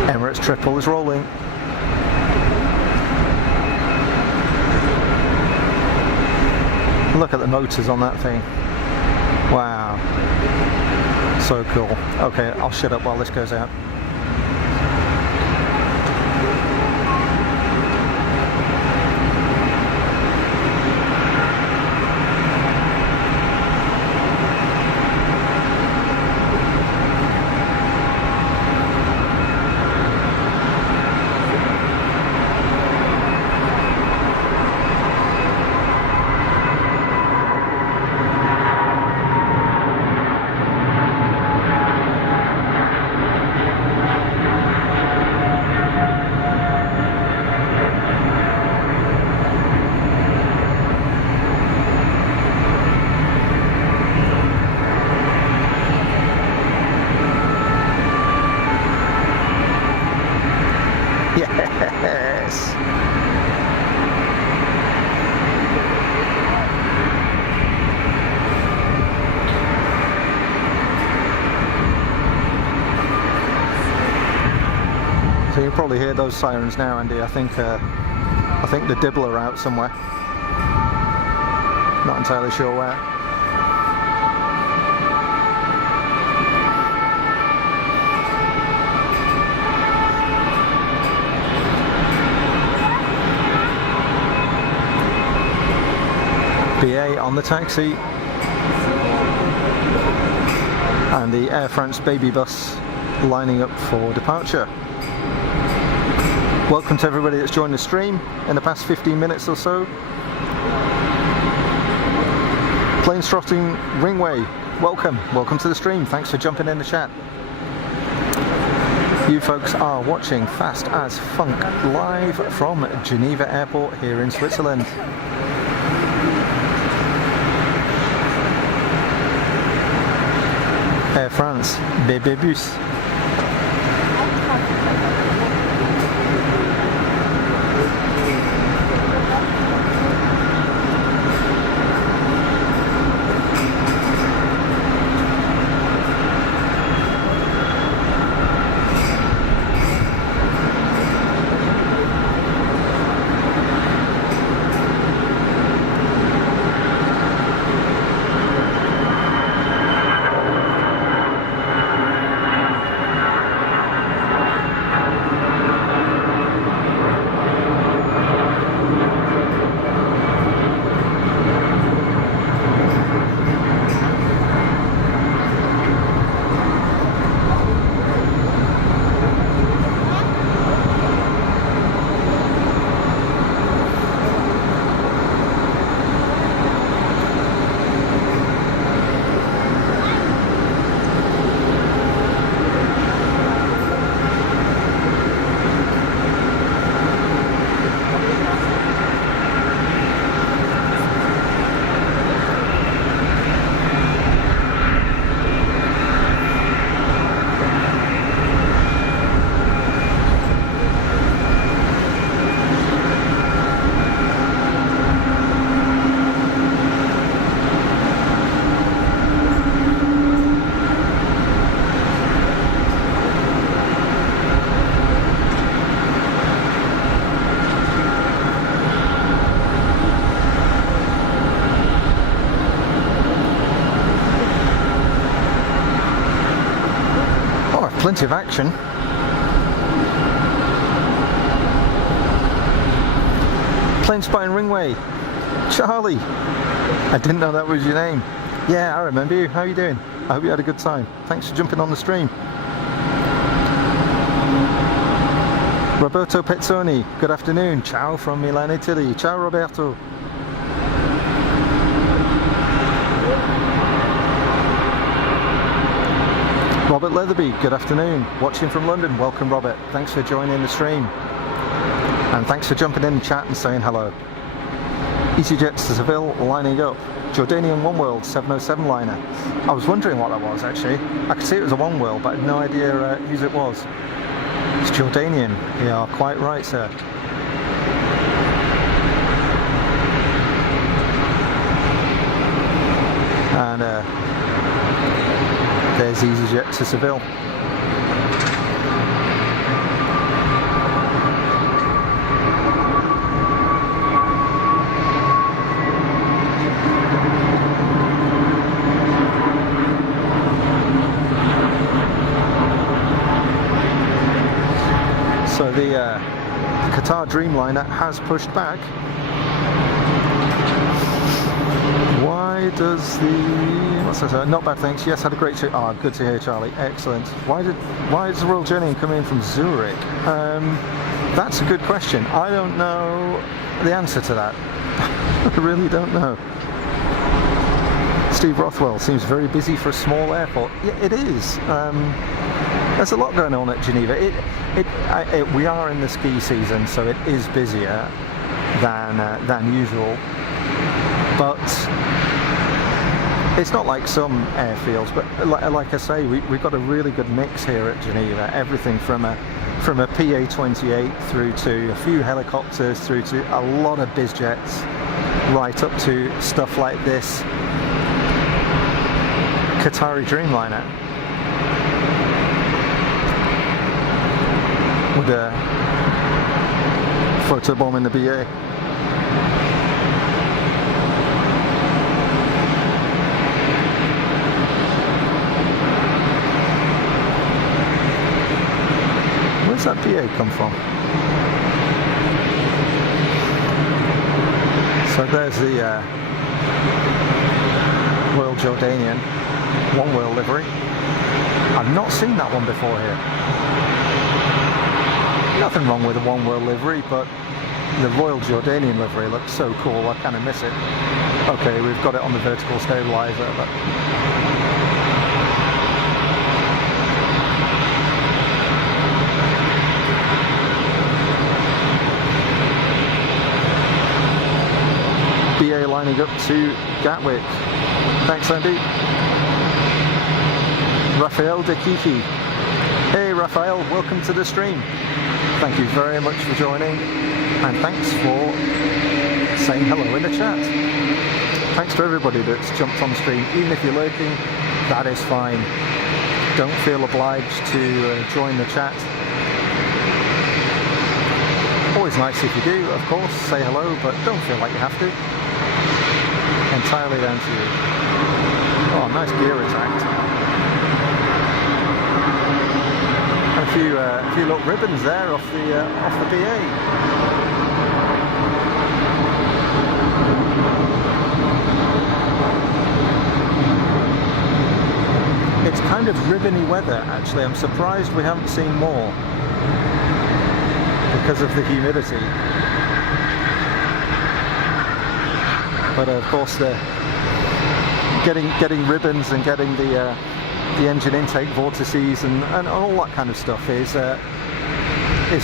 Emirates triple is rolling. Look at the motors on that thing. Wow. So cool. Okay, I'll shut up while this goes out. Yes! So you can probably hear those sirens now, Andy. I think the Dibble are out somewhere. Not entirely sure where. BA on the taxi, and the Air France baby bus lining up for departure. Welcome to everybody that's joined the stream in the past 15 minutes or so. Planes trotting Ringway, welcome to the stream. Thanks for jumping in the chat. You folks are watching Fast as Funk live from Geneva Airport here in Switzerland. Air France, bébé bus. Plenty of action. Plane spotting Ringway. Charlie, I didn't know that was your name. Yeah, I remember you. How are you doing? I hope you had a good time. Thanks for jumping on the stream. Roberto Pezzoni, good afternoon. Ciao from Milan, Italy. Ciao, Roberto. Robert Leatherby, good afternoon. Watching from London. Welcome, Robert. Thanks for joining the stream. And thanks for jumping in the chat and saying hello. EasyJet to Seville lining up. Jordanian One World 707 liner. I was wondering what that was actually. I could see it was a One World, but I had no idea whose it was. It's Jordanian. You are quite right, sir. And there's EasyJet to Seville. So the Qatar Dreamliner has pushed back. Why does what's that? Not bad, thanks. Yes, had a great trip. Oh, good to hear, Charlie. Excellent. Why is the Royal Journey coming in from Zurich? That's a good question. I don't know the answer to that. I really don't know. Steve Rothwell seems very busy for a small airport. Yeah, it is. There's a lot going on at Geneva. We are in the ski season, so it is busier than usual. But it's not like some airfields. But like I say, we've got a really good mix here at Geneva. Everything from a PA-28 through to a few helicopters, through to a lot of Biz Jets, right up to stuff like this Qatari Dreamliner. With a photobomb in the BA. Where's that BA come from? So there's the Royal Jordanian one wheel livery. I've not seen that one before here. Nothing wrong with a one wheel livery, but the Royal Jordanian livery looks so cool, I kind of miss it. Okay, we've got it on the vertical stabilizer, but BA lining up to Gatwick. Thanks, Andy. Raphael De Kiki. Hey Raphael, welcome to the stream. Thank you very much for joining, and thanks for saying hello in the chat. Thanks to everybody that's jumped on stream. Even if you're lurking, that is fine. Don't feel obliged to join the chat. Always nice if you do, of course, say hello, but don't feel like you have to. Entirely down to you. Oh, nice gear attack. A few little ribbons there off the BA. It's kind of ribbony weather, actually. I'm surprised we haven't seen more because of the humidity. But of course, the getting ribbons and getting the engine intake vortices and all that kind of stuff is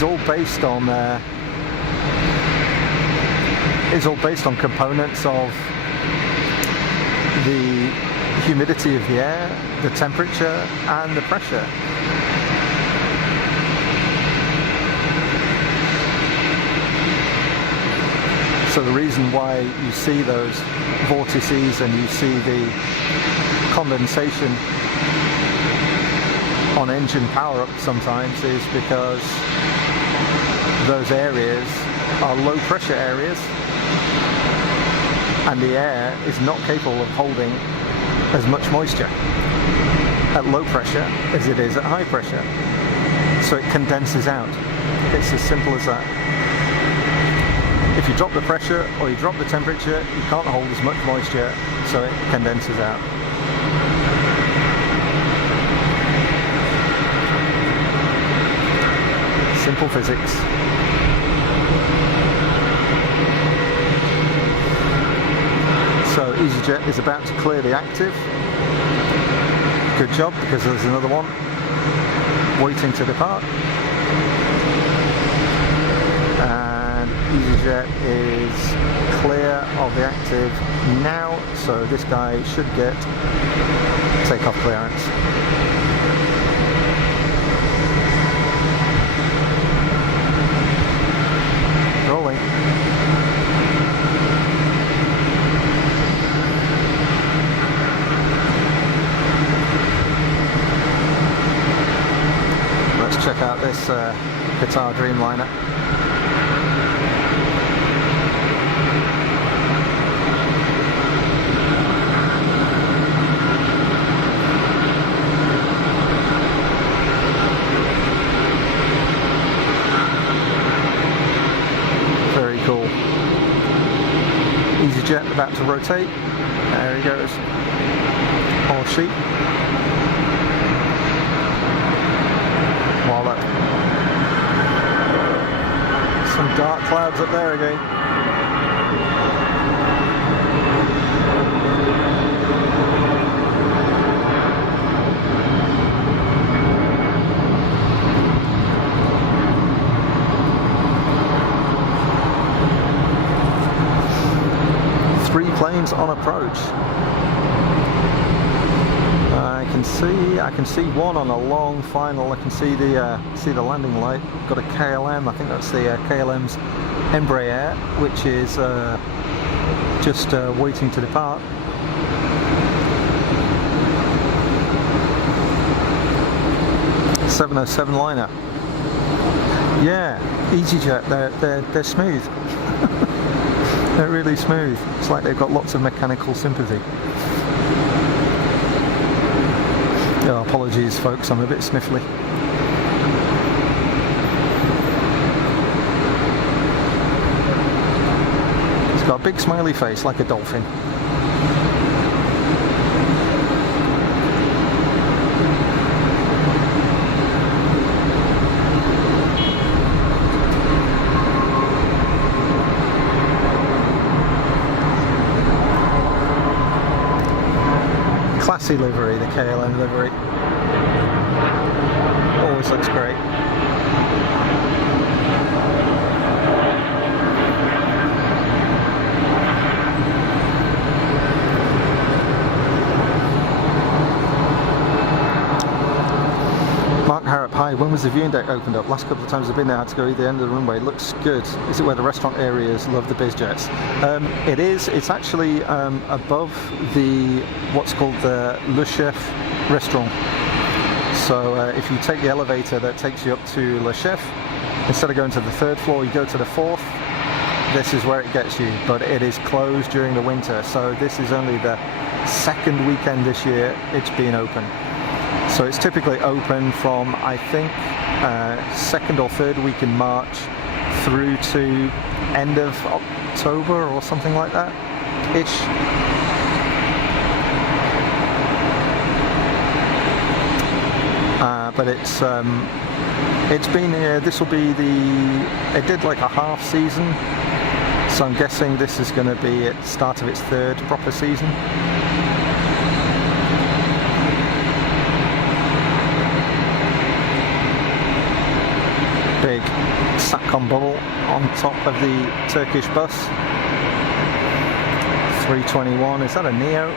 all based on components of the humidity of the air, the temperature, and the pressure. So the reason why you see those vortices and you see the condensation on engine power up sometimes is because those areas are low pressure areas and the air is not capable of holding as much moisture at low pressure as it is at high pressure. So it condenses out. It's as simple as that. If you drop the pressure or you drop the temperature, you can't hold as much moisture, so it condenses out. Simple physics. So EasyJet is about to clear the active. Good job, because there's another one waiting to depart. And EasyJet is clear of the active now, so this guy should get takeoff clearance. Rolling. out this Qatar Dreamliner. Very cool. EasyJet about to rotate. There he goes. Or she. Voila. Some dark clouds up there again. Three planes on approach. I can see one on a long final. I can see the landing light. Got a KLM. I think that's the KLM's Embraer, which is just waiting to depart. .707 liner. Yeah, EasyJet. They're smooth. They're really smooth. It's like they've got lots of mechanical sympathy. Oh, apologies folks, I'm a bit sniffly. It's got a big smiley face like a dolphin. Classy livery, the KLM livery. Always looks great. Mark Harrop, hi, when was the viewing deck opened up? Last couple of times I've been there, I had to go either end of the runway. Looks good. Is it where the restaurant area is? Love the Biz Jets. It is. It's actually above the what's called the Le Chef restaurant. So if you take the elevator that takes you up to Le Chef, instead of going to the third floor, you go to the fourth. This is where it gets you, but it is closed during the winter. So this is only the second weekend this year it's been open. So it's typically open from, I think, second or third week in March through to end of October or something like that ish. But it's been here. This will be it did like a half season, so I'm guessing this is going to be at the start of its third proper season. Big Satcom bubble on top of the Turkish bus. 321, is that a Neo?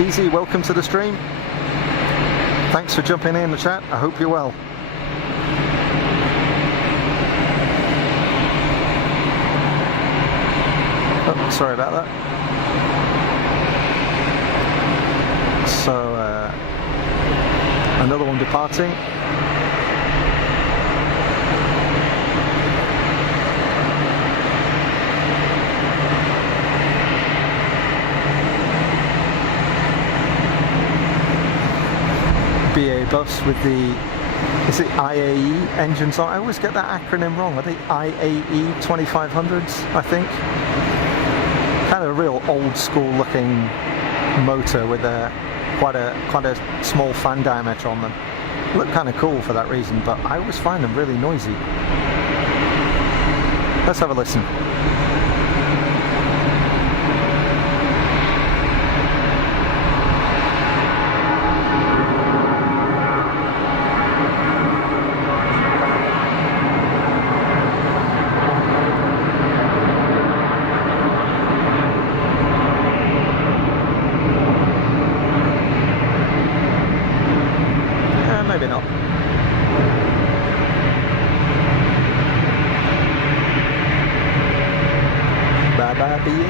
Easy, welcome to the stream. Thanks for jumping in the chat. I hope you're well. Oh, sorry about that. So, another one departing. BA bus with the, is it IAE engines on? I always get that acronym wrong. Are they IAE 2500s, I think? Kind of a real old school looking motor with quite a small fan diameter on them. Look kind of cool for that reason, but I always find them really noisy. Let's have a listen. for you.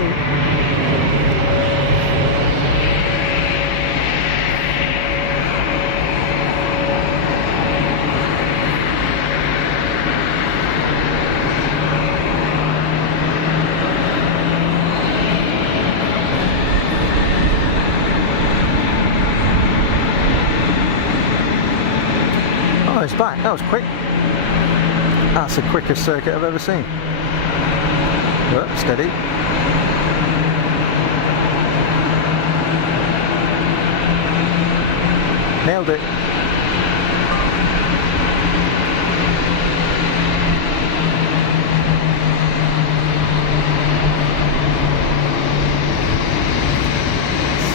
Oh, it's back. That was quick. That's the quickest circuit I've ever seen. Oh, steady. Nailed it.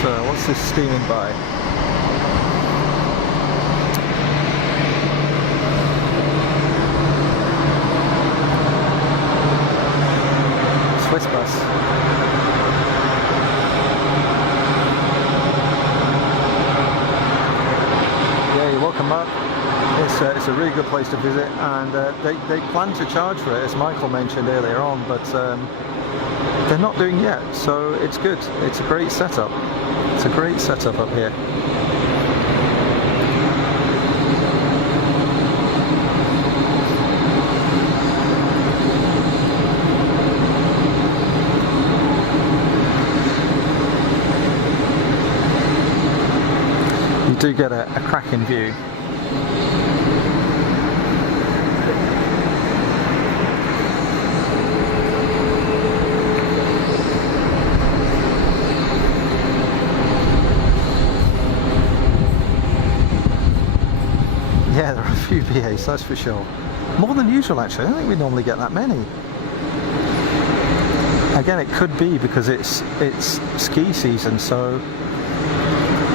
So, what's this steaming by? Swiss bus. Yeah, you're welcome, Mark. It's a really good place to visit, and they plan to charge for it, as Michael mentioned earlier on, but they're not doing yet, so it's good. It's a great setup. It's a great setup up here. You do get a cracking view. Yeah, there are a few BAs, that's for sure. More than usual, actually. I don't think we normally get that many. Again, it could be because it's ski season, so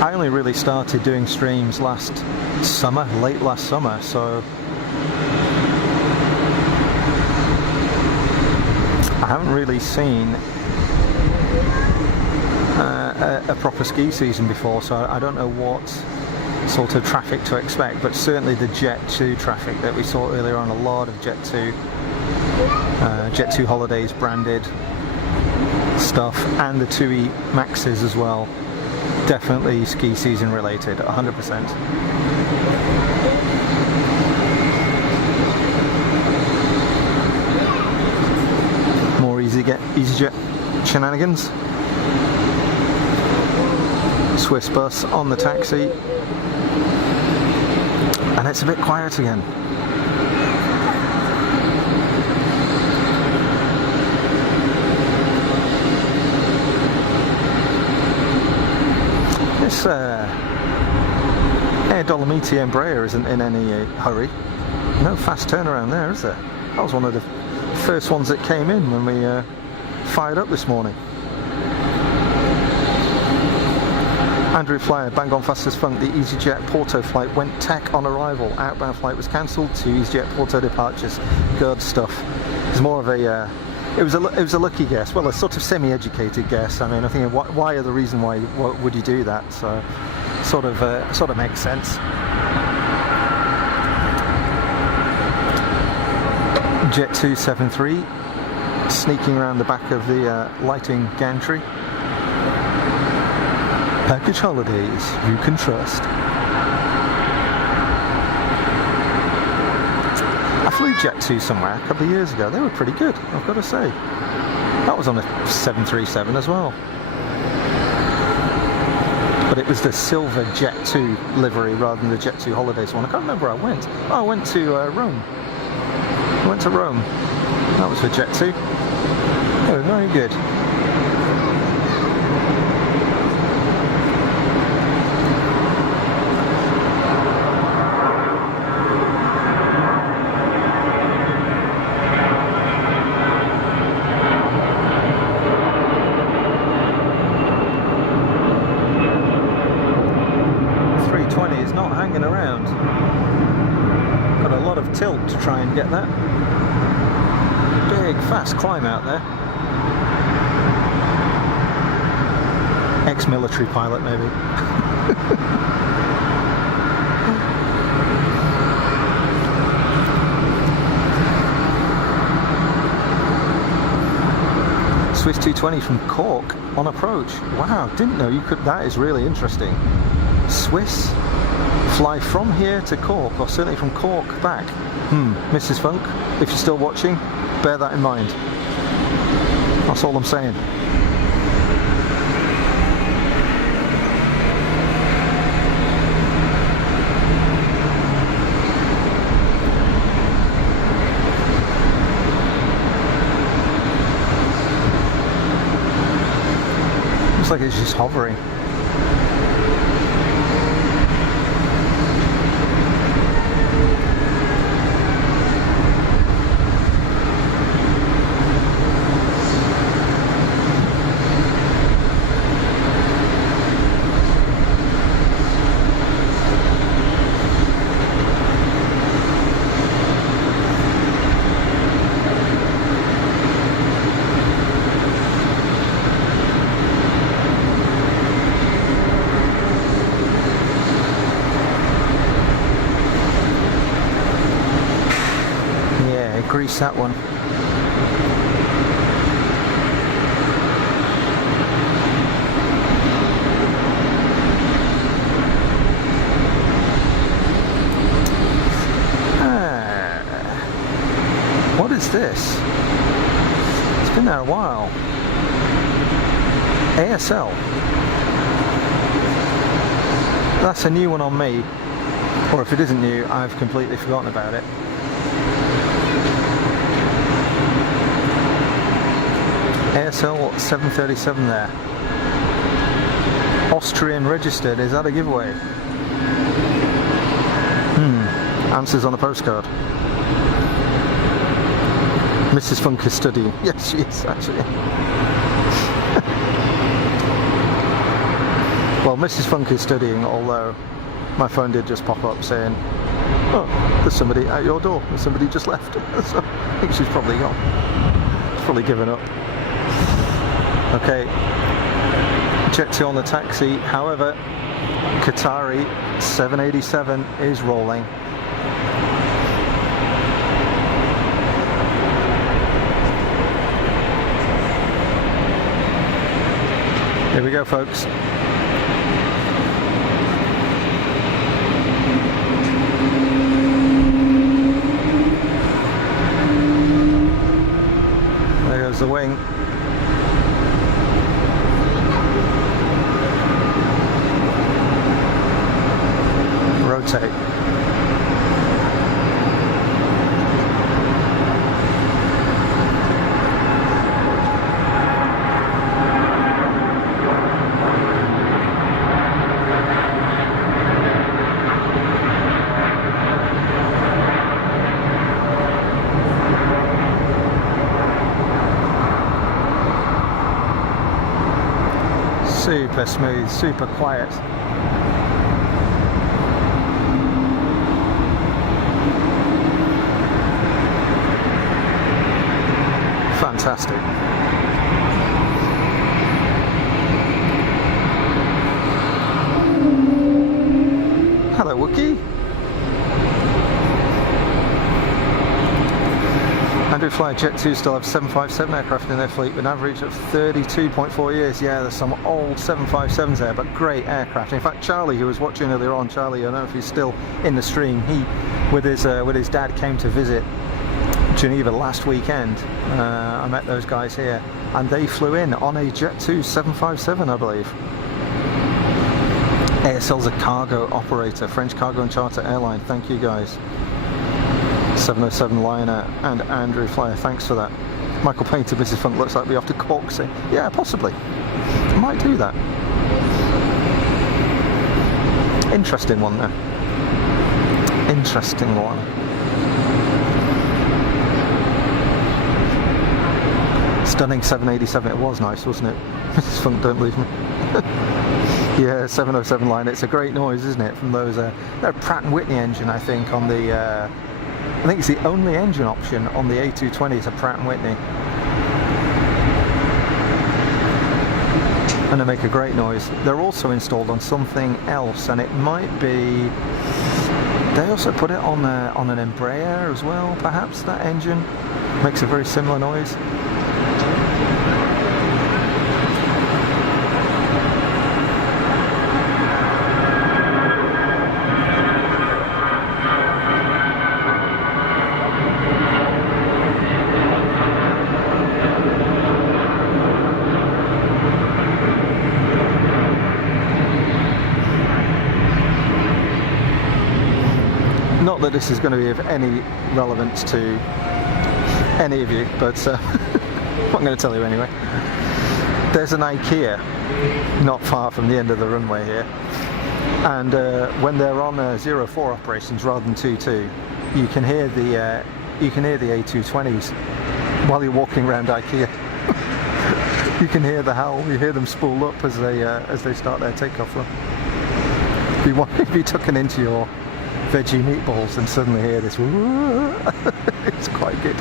I only really started doing streams last summer, late last summer, so I haven't really seen a proper ski season before, so I don't know what sort of traffic to expect, but certainly the Jet 2 traffic that we saw earlier on, a lot of Jet 2 Holidays branded stuff, and the 2E Maxes as well. Definitely ski season related, 100%. More EasyJet shenanigans. Swiss bus on the taxi, and it's a bit quiet again. This Air Dolomiti Embraer isn't in any hurry. No fast turnaround there, is there? That was one of the first ones that came in when we fired up this morning. Andrew Flyer, bang on fast as funk. The EasyJet Porto flight went tech on arrival. Outbound flight was cancelled. 2 EasyJet Porto departures. Good stuff. It's more of a it was a lucky guess. Well, a sort of semi-educated guess. I mean, I think why are the reason why would you do that? So sort of makes sense. Jet 273 sneaking around the back of the lighting gantry. Package holidays you can trust. I flew Jet 2 somewhere a couple of years ago. They were pretty good, I've got to say. That was on a 737 as well. But it was the silver Jet 2 livery rather than the Jet 2 Holidays one. I can't remember where I went. Oh, I went to Rome. I went to Rome. That was for Jet 2. They were very good. Tilt to try and get that big fast climb out there. Ex-military pilot maybe. Swiss 220 from Cork on approach. Wow, didn't know you could. That is really interesting. Swiss fly from here to Cork, or certainly from Cork back. Mrs. Funk, if you're still watching, bear that in mind. That's all I'm saying. Looks like it's just hovering. Grease that one. What is this? It's been there a while. ASL. That's a new one on me. Or if it isn't new, I've completely forgotten about it. ASL 737 there. Austrian registered, is that a giveaway? Answers on a postcard. Mrs. Funk is studying. Yes, she is actually. Well, Mrs. Funk is studying, although my phone did just pop up saying, oh, there's somebody at your door, and somebody just left. So I think she's probably gone. She's probably given up. Okay, Jet 2 on the taxi. However, Qatari 787 is rolling. Here we go, folks. There goes the wing. Rotate. Super smooth, super quiet. Fantastic. Hello, Wookie. Andrew Fly Jet 2 still have 757 aircraft in their fleet with an average of 32.4 years. Yeah, there's some old 757s there, but great aircraft. In fact, Charlie, who was watching earlier on, Charlie, I don't know if he's still in the stream, he, with his dad, came to visit Geneva last weekend. I met those guys here, and they flew in on a Jet 2 757, I believe. ASL's a cargo operator, French cargo and charter airline. Thank you guys. 707 Liner and Andrew Flyer, thanks for that. Michael Painter, Mrs. Funk, looks like we have to Corksey. Yeah, possibly. I might do that. Interesting one there. Interesting one. Stunning 787, it was nice, wasn't it? Mrs. Funk, don't leave me. Yeah, 707 line, it's a great noise, isn't it? From those, they're Pratt & Whitney engine, I think, on the, I think it's the only engine option on the A220 is a Pratt & Whitney. And they make a great noise. They're also installed on something else, and it might be, they also put it on an Embraer as well, perhaps, that engine. Makes a very similar noise. Not that this is going to be of any relevance to any of you, but I'm going to tell you anyway. There's an IKEA not far from the end of the runway here, and when they're on 04 operations rather than 22, you can hear the A220s while you're walking around IKEA. You can hear the howl. You hear them spool up as they start their takeoff run. If you tucking into your veggie meatballs and suddenly hear this, it's quite good.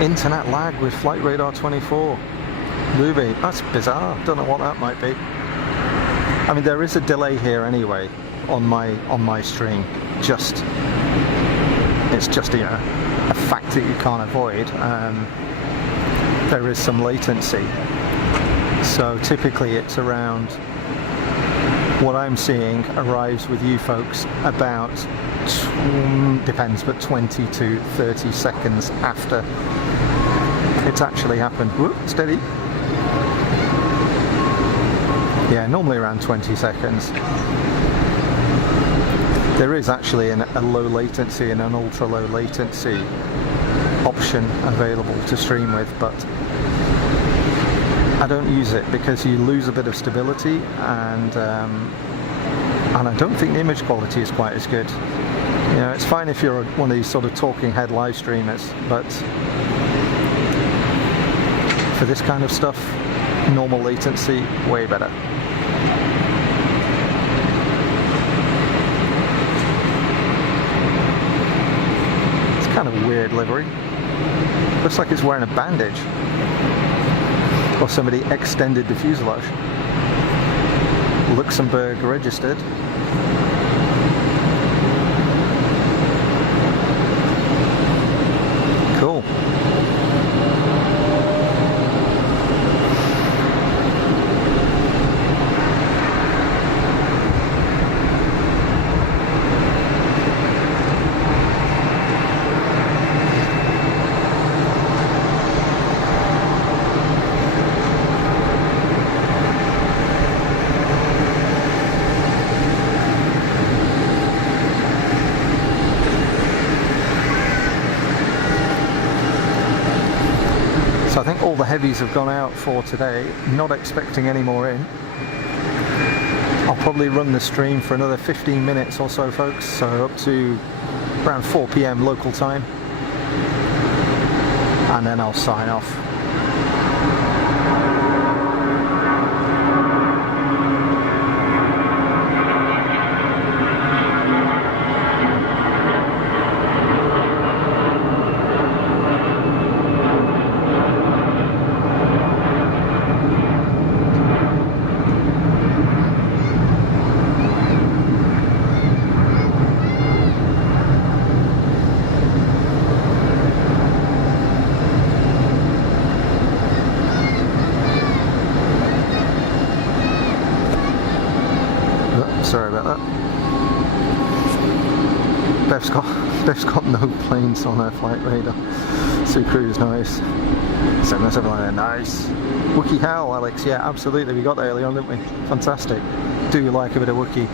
Internet lag with Flight Radar 24. Ruby, that's bizarre. Don't know what that might be. I mean, there is a delay here anyway on my stream. It's just a fact that you can't avoid. There is some latency. So typically it's around, what I'm seeing arrives with you folks about depends, but 20 to 30 seconds after it's actually happened. Whoop, steady. Yeah, normally around 20 seconds. There is actually a low latency and an ultra low latency option available to stream with, but I don't use it because you lose a bit of stability, and I don't think the image quality is quite as good. You know, it's fine if you're one of these sort of talking head live streamers, but for this kind of stuff, normal latency, way better. It's kind of a weird livery. Looks like it's wearing a bandage. Or somebody extended the fuselage. Luxembourg registered. Cool. So I think all the heavies have gone out for today, not expecting any more in. I'll probably run the stream for another 15 minutes or so, folks, so up to around 4 PM local time, and then I'll sign off. Sorry about that. Bev's got no planes on her flight radar. Sue Crew's nice. 779, nice. Wookiee Howl, Alex, yeah, absolutely. We got that early on, didn't we? Fantastic. Do you like a bit of Wookiee?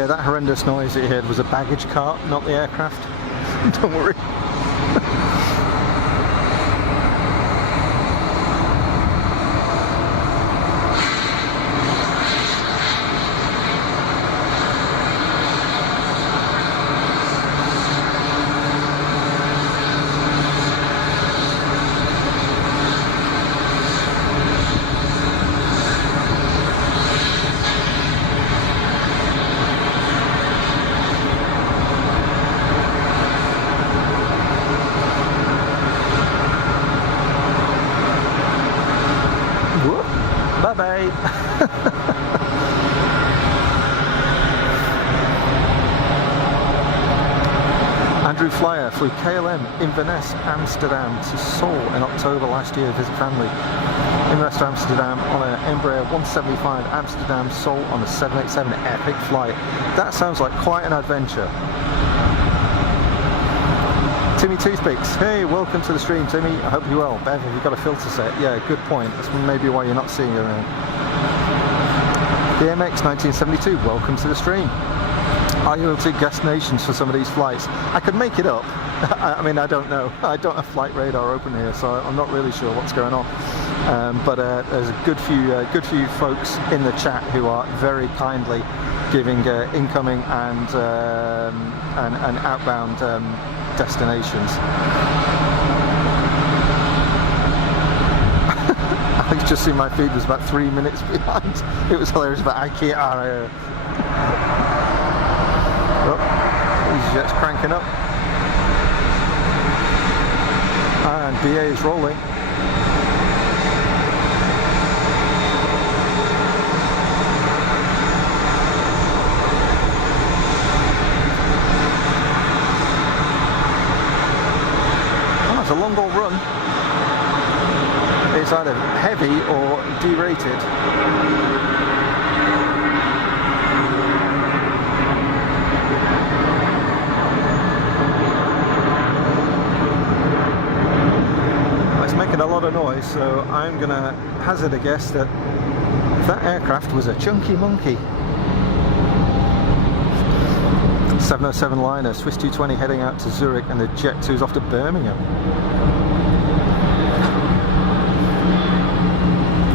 Yeah, that horrendous noise that you heard was a baggage cart, not the aircraft. Don't worry. Bye-bye. Andrew Flyer flew KLM Inverness Amsterdam to Seoul in October last year to visit family. Inverness to Amsterdam on an Embraer 175, Amsterdam Seoul on a 787 epic flight. That sounds like quite an adventure. Timmy Toothpicks, hey, welcome to the stream, Timmy. I hope you're well. Bev, have you got a filter set? Yeah, good point. That's maybe why you're not seeing it around. The MX 1972, welcome to the stream. Are you able to guess nations for some of these flights? I could make it up. I mean, I don't know. I don't have Flight Radar open here, so I'm not really sure what's going on. But there's a good few folks in the chat who are very kindly giving incoming and outbound destinations. I just see my feed was about 3 minutes behind. It was hilarious, but I can't. EasyJet's cranking up, and BA is rolling. A long haul run is either heavy or derated. It's making a lot of noise, so I'm gonna hazard a guess that that aircraft was a chunky monkey. 707 liner, Swiss 220 heading out to Zurich, and the Jet 2 is off to Birmingham.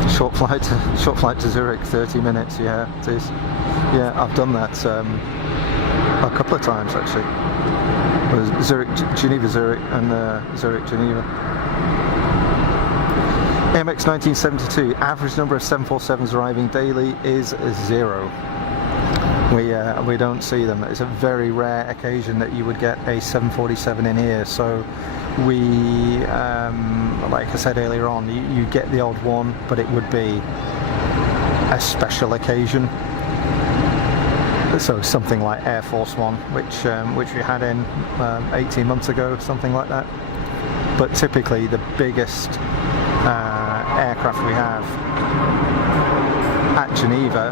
Short flight to Zurich, 30 minutes. Yeah, it is. Yeah, I've done that a couple of times actually. Zurich, Geneva, Zurich, and Zurich, Geneva. MX 1972. Average number of 747s arriving daily is 0. We don't see them. It's a very rare occasion that you would get a 747 in here, so we like I said earlier on, you get the odd one, but it would be a special occasion. So something like Air Force One, which we had in 18 months ago, something like that. But typically the biggest aircraft we have at Geneva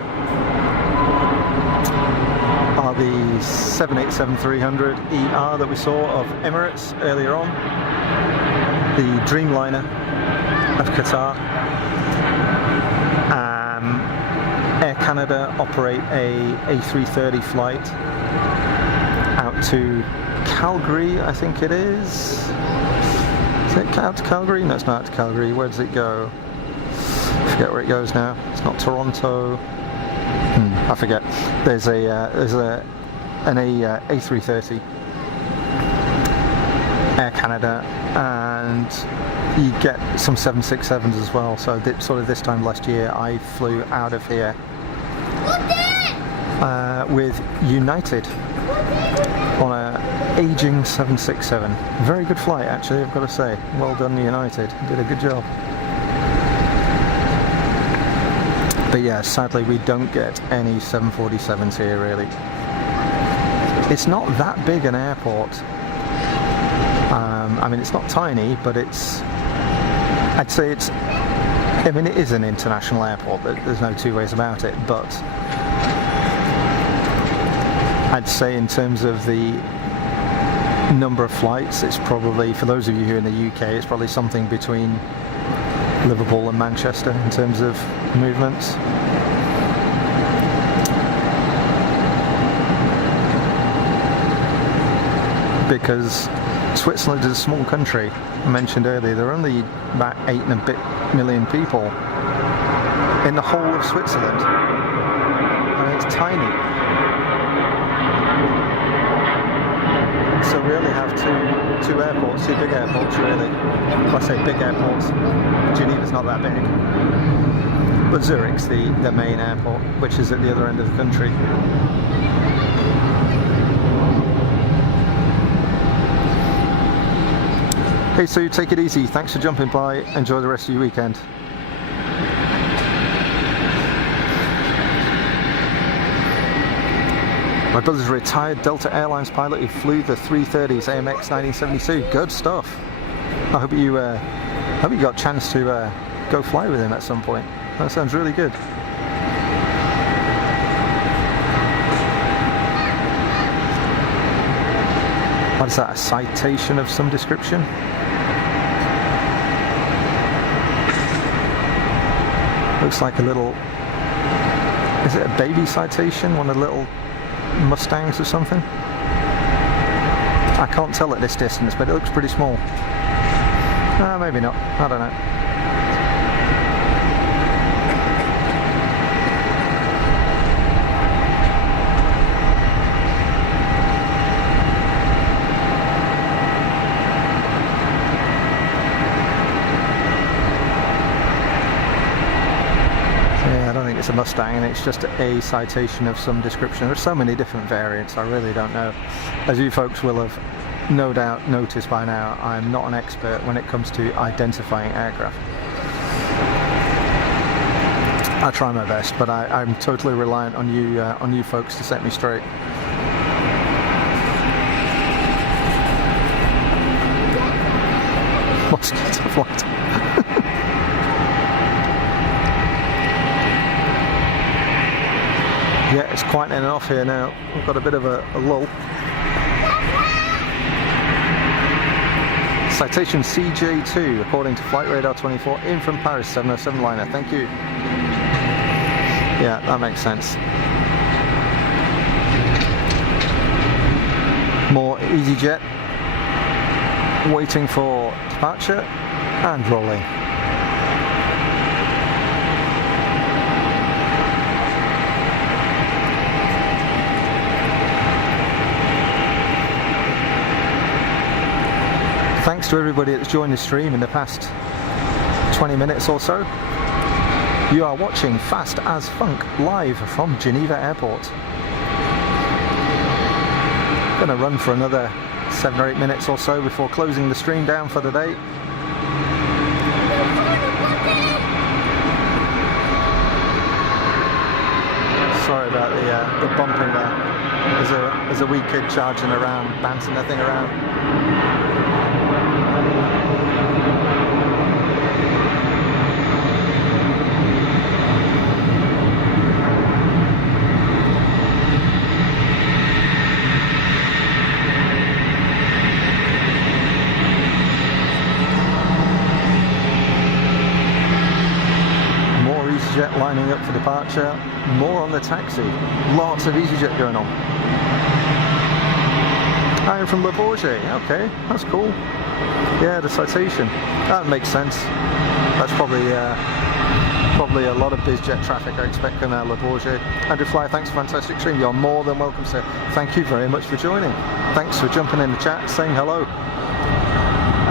are the 787-300 ER that we saw of Emirates earlier on, the Dreamliner of Qatar. Air Canada operate a A330 flight out to Calgary, I think it is. Is it out to Calgary? No, it's not out to Calgary. Where does it go? I forget where it goes now. It's not Toronto. I forget. There's an A330 Air Canada, and you get some 767s as well. So sort of this time last year, I flew out of here with United on an aging 767. Very good flight, actually, I've got to say. Well done, United. Did a good job. But yeah, sadly we don't get any 747s here really. It's not that big an airport. I mean, it's not tiny, but I'd say it is an international airport, there's no two ways about it, but I'd say in terms of the number of flights, it's probably, for those of you who are in the UK, it's probably something between Liverpool and Manchester in terms of movements. because Switzerland is a small country. I mentioned earlier, there are only about 8 and a bit million people in the whole of Switzerland. I mean, it's tiny. So we only have two airports, two big airports really. Well, I say big airports, Geneva's not that big. But Zurich's the main airport, which is at the other end of the country. Hey, so you take it easy. Thanks for jumping by. Enjoy the rest of your weekend. My brother's a retired Delta Airlines pilot who flew the 330s AMX 1972. Good stuff. I hope you got a chance to go fly with him at some point. That sounds really good. What is that? A citation of some description? Looks like a little. Is it a baby citation? One of the little Mustangs or something? I can't tell at this distance, but it looks pretty small. Maybe not. I don't know. It's a Mustang, and it's just a citation of some description. There's so many different variants, I really don't know. As you folks will have no doubt noticed by now, I'm not an expert when it comes to identifying aircraft. I try my best, but I'm totally reliant on you folks to set me straight. Mosquito flight. Yeah, it's quietening off here now. We've got a bit of a lull. Citation CJ2, according to Flight Radar 24, in from Paris, 707 liner. Thank you. Yeah, that makes sense. More EasyJet, waiting for departure and rolling. Thanks to everybody that's joined the stream in the past 20 minutes or so. You are watching Fast as Funk live from Geneva Airport. Gonna run for another 7 or 8 minutes or so before closing the stream down for the day. Sorry about the bumping there. There's a wee kid charging around, bouncing that thing around. EasyJet lining up for departure. More on the taxi. Lots of EasyJet going on. I am from Le Bourget. Okay, that's cool. Yeah, the citation. That makes sense. That's probably a lot of Biz Jet traffic I expect coming out of Le Bourget. Andrew Fly, thanks for a fantastic stream. You're more than welcome, sir. Thank you very much for joining. Thanks for jumping in the chat, saying hello,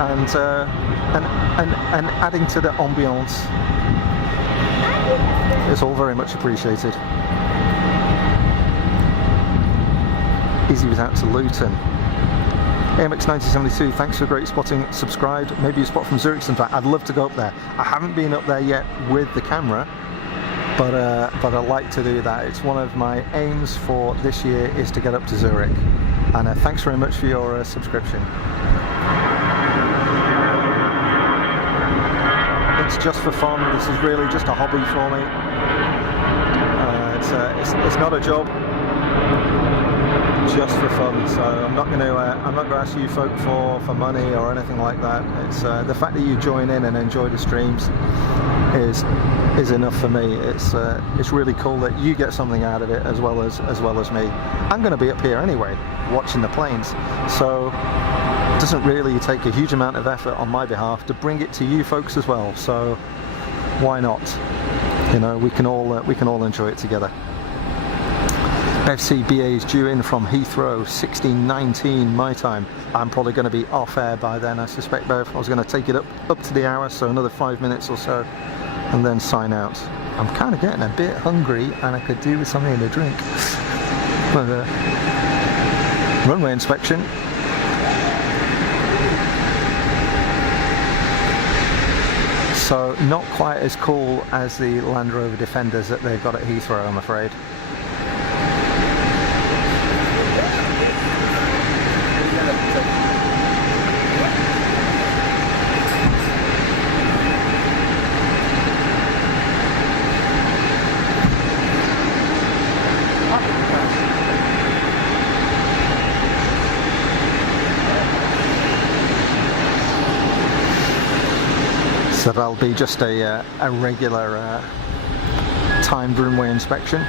and adding to the ambiance. It's all very much appreciated. Easy was out to Luton. AMX 1972, thanks for great spotting. Subscribed. Maybe you spot from Zurich sometime. I'd love to go up there. I haven't been up there yet with the camera, but I'd like to do that. It's one of my aims for this year is to get up to Zurich. And thanks very much for your subscription. It's just for fun. This is really just a hobby for me. It's not a job. just for fun. So I'm not going to ask you folk for money or anything like that. It's the fact that you join in and enjoy the streams is enough for me. It's really cool that you get something out of it as well as me. I'm going to be up here anyway, watching the planes, so it doesn't really take a huge amount of effort on my behalf to bring it to you folks as well. So why not? You know, we can all enjoy it together. FCBA is due in from Heathrow, 16:19 my time. I'm probably going to be off air by then, I suspect, Bev. I was going to take it up to the hour, so another 5 minutes or so, and then sign out. I'm kind of getting a bit hungry, and I could do with something to drink. But, runway inspection. So not quite as cool as the Land Rover Defenders that they've got at Heathrow, I'm afraid. So that'll be just a regular timed runway inspection.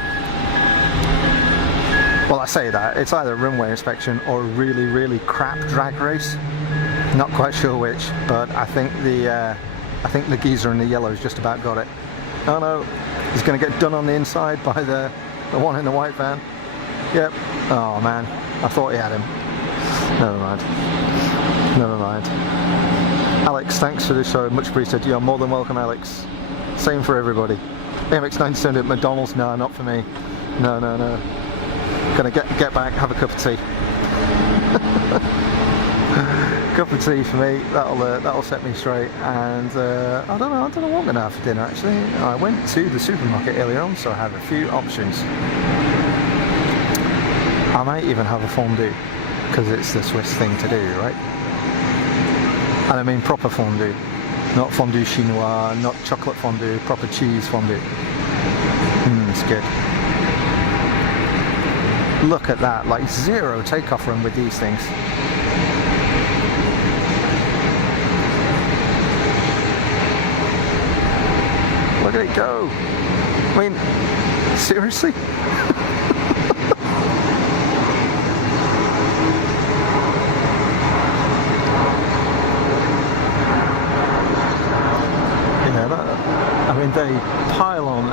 Well, I say that, it's either a runway inspection or a really, really crap drag race. Not quite sure which, but I think the geezer in the yellow's just about got it. Oh no, he's going to get done on the inside by the one in the white van. Yep. Oh man, I thought he had him. Never mind. Never mind. Alex, thanks for the show, much appreciated. You're more than welcome, Alex. Same for everybody. AMX97 at McDonald's? No, not for me. No. Gonna get back, have a cup of tea. Cup of tea for me. That'll set me straight. And I don't know what I'm gonna have for dinner actually. I went to the supermarket earlier on, so I have a few options. I might even have a fondue because it's the Swiss thing to do, right? And I mean proper fondue, not fondue chinois, not chocolate fondue, proper cheese fondue. It's good. Look at that, like zero takeoff run with these things. Look at it go. I mean, seriously? I mean, they pile on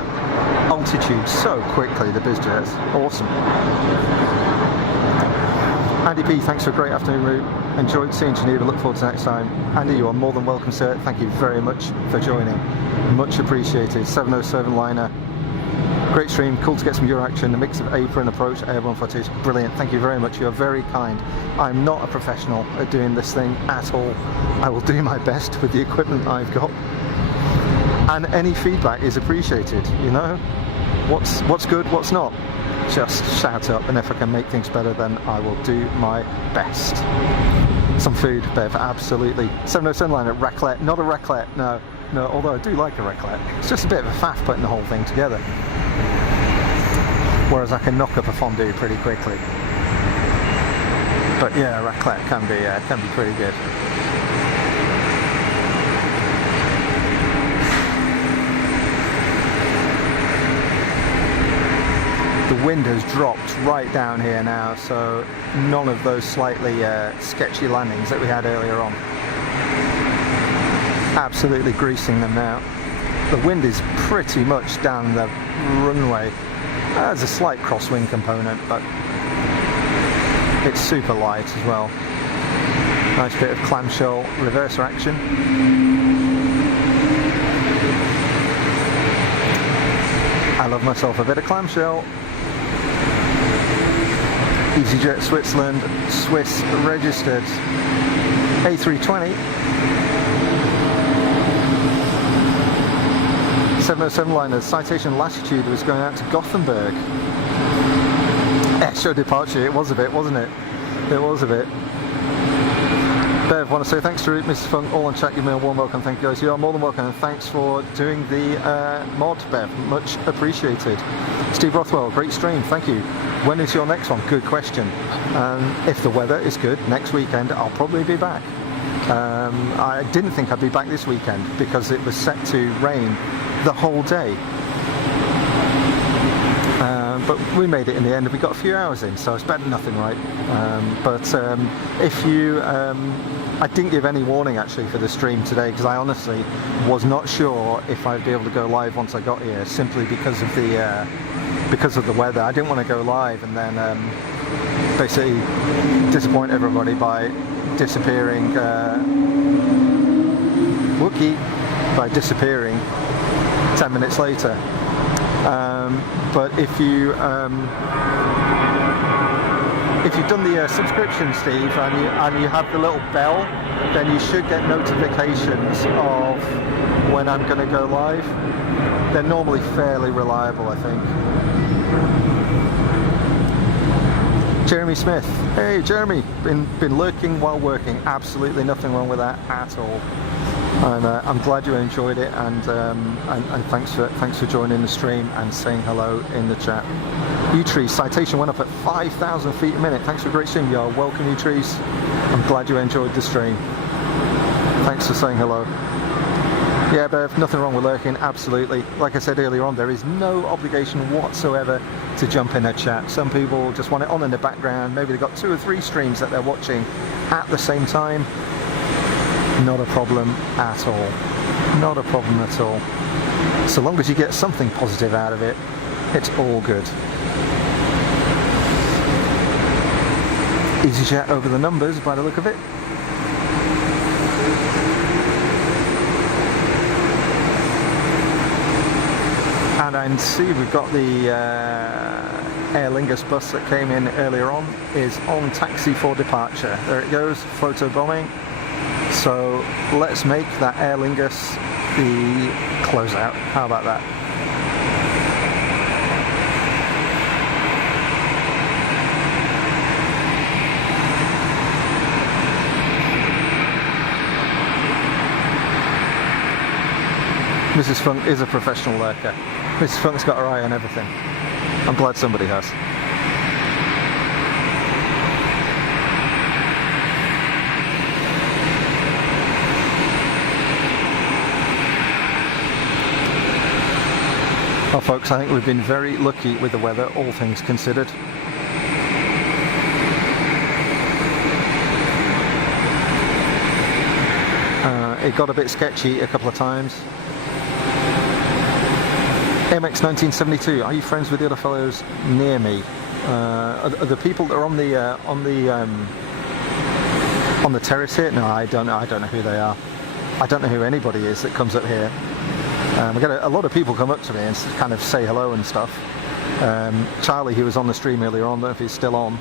altitude so quickly, the Biz Jets. Awesome. Andy P, thanks for a great afternoon route. Enjoyed seeing Geneva, look forward to next time. Andy, you are more than welcome, sir. Thank you very much for joining. Much appreciated. 707 liner. Great stream, cool to get some Euro action. The mix of apron approach, Air 142 is brilliant. Thank you very much, you are very kind. I'm not a professional at doing this thing at all. I will do my best with the equipment I've got. And any feedback is appreciated, you know? What's good, what's not? Just shout up, and if I can make things better, then I will do my best. Some food, Bev, absolutely. 707 liner, raclette, not a raclette, no, although I do like a raclette. It's just a bit of a faff putting the whole thing together. Whereas I can knock up a fondue pretty quickly. But yeah, raclette can be pretty good. The wind has dropped right down here now, so none of those slightly sketchy landings that we had earlier on. Absolutely greasing them now. The wind is pretty much down the runway. There's a slight crosswind component, but it's super light as well. Nice bit of clamshell reverser action. I love myself a bit of clamshell. EasyJet Switzerland, Swiss registered A320. 707 liner, citation latitude was going out to Gothenburg. Airshow departure, it was a bit, wasn't it? It was a bit. Bev, want to say thanks to Mrs. Funk, all on chat, give me a warm welcome, thank you guys. You are more than welcome, and thanks for doing the mod, Bev, much appreciated. Steve Rothwell, great stream, thank you. When is your next one? Good question. If the weather is good, next weekend I'll probably be back. I didn't think I'd be back this weekend because it was set to rain the whole day. But we made it in the end, and we got a few hours in, so it's better than nothing, right? If you, I didn't give any warning actually for the stream today because I honestly was not sure if I'd be able to go live once I got here, simply because of the weather. I didn't want to go live and then basically disappoint everybody by disappearing, by disappearing 10 minutes later. But if you've done the subscription, Steve, and you have the little bell, then you should get notifications of when I'm going to go live. They're normally fairly reliable, I think. Jeremy Smith, hey Jeremy, been lurking while working. Absolutely nothing wrong with that at all. And I'm glad you enjoyed it, and thanks for joining the stream and saying hello in the chat. Utree citation went up at 5,000 feet a minute. Thanks for a great stream. You're welcome, Utrees. I'm glad you enjoyed the stream. Thanks for saying hello. Yeah, Bev, nothing wrong with lurking. Absolutely. Like I said earlier on, there is no obligation whatsoever to jump in a chat. Some people just want it on in the background. Maybe they've got 2 or 3 streams that they're watching at the same time. Not a problem at all. Not a problem at all. So long as you get something positive out of it, it's all good. EasyJet over the numbers by the look of it. And I see we've got the Aer Lingus bus that came in earlier on is on taxi for departure. There it goes, photo bombing. So let's make that Aer Lingus the closeout. How about that? Mrs. Funk is a professional lurker. Mrs. Funk's got her eye on everything. I'm glad somebody has. Well, folks, I think we've been very lucky with the weather, all things considered. It got a bit sketchy a couple of times. MX 1972, are you friends with the other fellows near me? Are the people that are on the terrace here? No, I don't know who they are. I don't know who anybody is that comes up here. I get a lot of people come up to me and kind of say hello and stuff. Charlie, who was on the stream earlier on, I don't know if he's still on,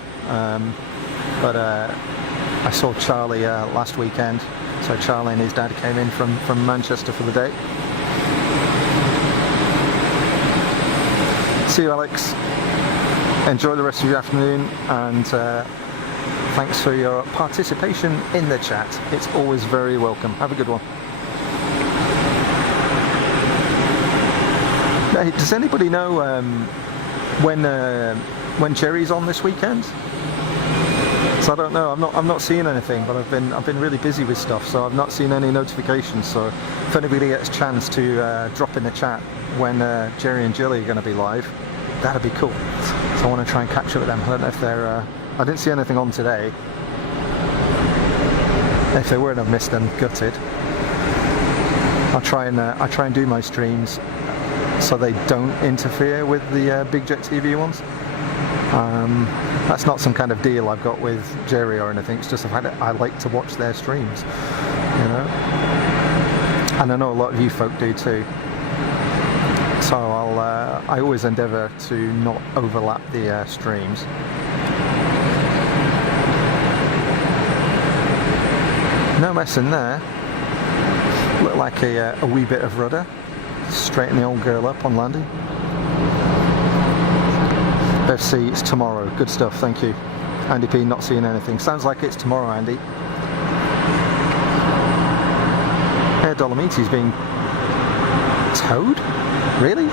but I saw Charlie last weekend. So Charlie and his dad came in from Manchester for the day. See you, Alex. Enjoy the rest of your afternoon, and thanks for your participation in the chat. It's always very welcome. Have a good one. Does anybody know when Jerry's on this weekend? So I don't know. I'm not seeing anything, but I've been really busy with stuff, so I've not seen any notifications. So if anybody gets a chance to drop in the chat when Jerry and Jilly are going to be live, that'd be cool. So I want to try and catch up with them. I don't know if they're. I didn't see anything on today. If they weren't, I've missed them. Gutted. I try and do my streams so they don't interfere with the Big Jet TV ones. That's not some kind of deal I've got with Jerry or anything. It's just the fact that I like to watch their streams, you know. And I know a lot of you folk do too. So I always endeavour to not overlap the streams. No mess in there. Look like a wee bit of rudder. Straighten the old girl up on landing. FC, it's tomorrow. Good stuff, thank you. Andy P, not seeing anything. Sounds like it's tomorrow, Andy. Air Dolomites is being towed? Really?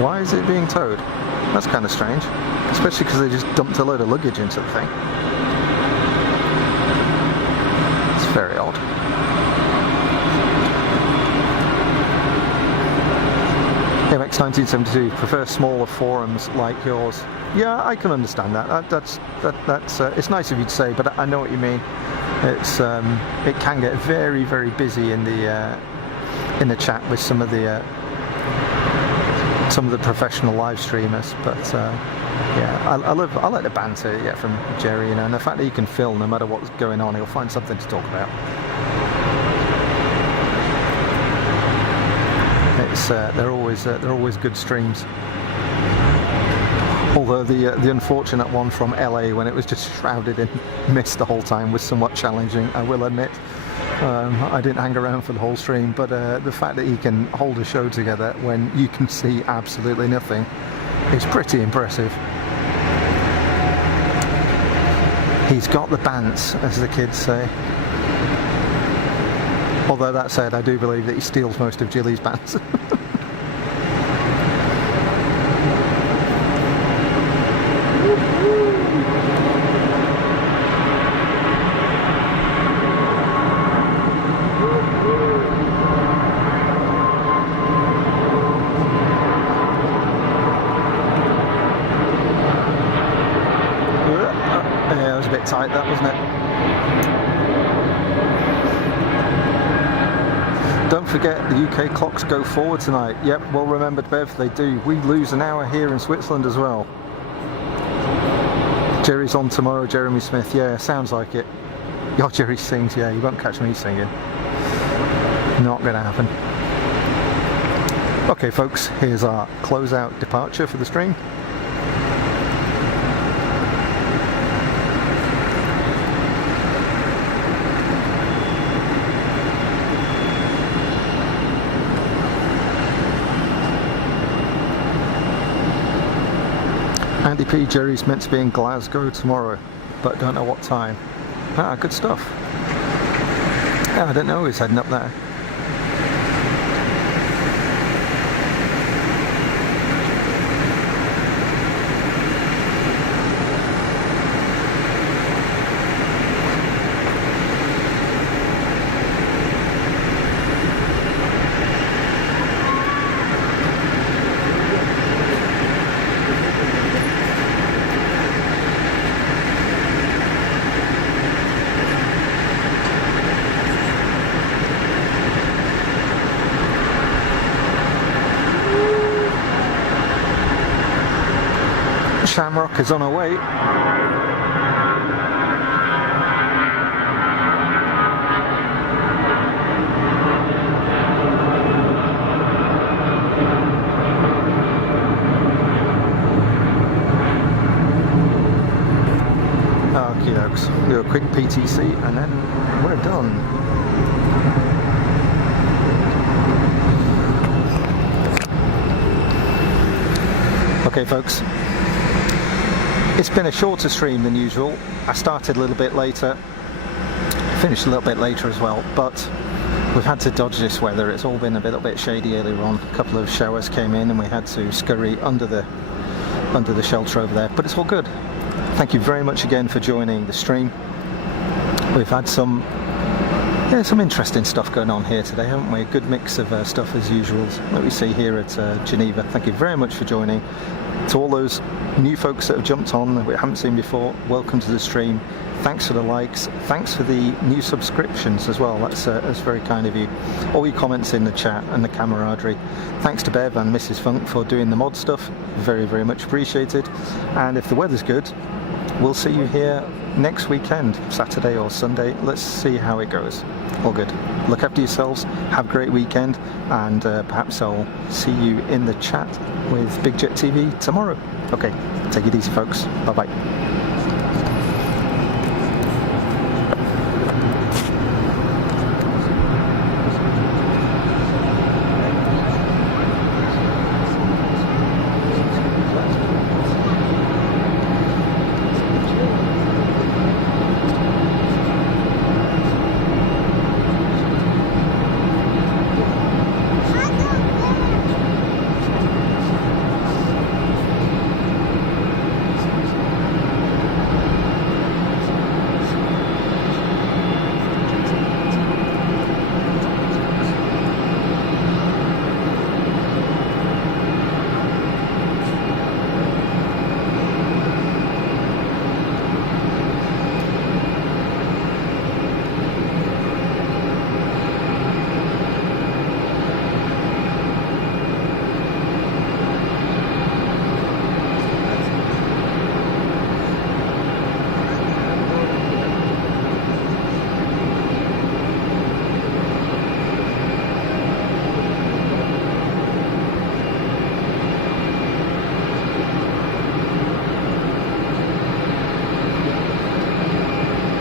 Why is it being towed? That's kind of strange, especially because they just dumped a load of luggage into the thing. It's very odd. MX1972 prefer smaller forums like yours. Yeah, I can understand that. That's it's nice of you to say, but I know what you mean. It's it can get very, very busy in the chat with some of the professional live streamers. But yeah, I like the banter you get from Jerry, you know, and the fact that he can film no matter what's going on, he'll find something to talk about. It's they're always good streams. Although the unfortunate one from LA, when it was just shrouded in mist the whole time, was somewhat challenging, I will admit. I didn't hang around for the whole stream, but the fact that he can hold a show together when you can see absolutely nothing is pretty impressive. He's got the bants, as the kids say. Although that said, I do believe that he steals most of Jilly's bants. Yeah, it was a bit tight, that, wasn't it? Don't forget, the UK clocks go forward tonight. Yep, well remembered, Bev, they do. We lose an hour here in Switzerland as well. Jerry's on tomorrow, Jeremy Smith. Yeah, sounds like it. Oh, Jerry sings. Yeah, you won't catch me singing. Not going to happen. Okay, folks, here's our closeout departure for the stream. Andy P. Jerry's meant to be in Glasgow tomorrow, but don't know what time. Ah, good stuff. Yeah, I don't know who's heading up there. Shamrock is on her way. Okie dokes. Do a quick PTC and then we're done. Okay, folks. It's been a shorter stream than usual. I started a little bit later, finished a little bit later as well, but we've had to dodge this weather. It's all been a little bit shady earlier on. A couple of showers came in and we had to scurry under the shelter over there, but it's all good. Thank you very much again for joining the stream. We've had some interesting stuff going on here today, haven't we? A good mix of stuff as usual, like we see here at Geneva. Thank you very much for joining. To all those new folks that have jumped on that we haven't seen before, welcome to the stream. Thanks for the likes, thanks for the new subscriptions as well. That's very kind of you. All your comments in the chat and the camaraderie. Thanks to Bev and Mrs. Funk for doing the mod stuff. Very, very much appreciated. And if the weather's good, we'll see you here next weekend, Saturday or Sunday. Let's see how it goes. All good. Look after yourselves, have a great weekend, and perhaps I'll see you in the chat with Big Jet TV tomorrow. Okay, take it easy, folks. Bye-bye.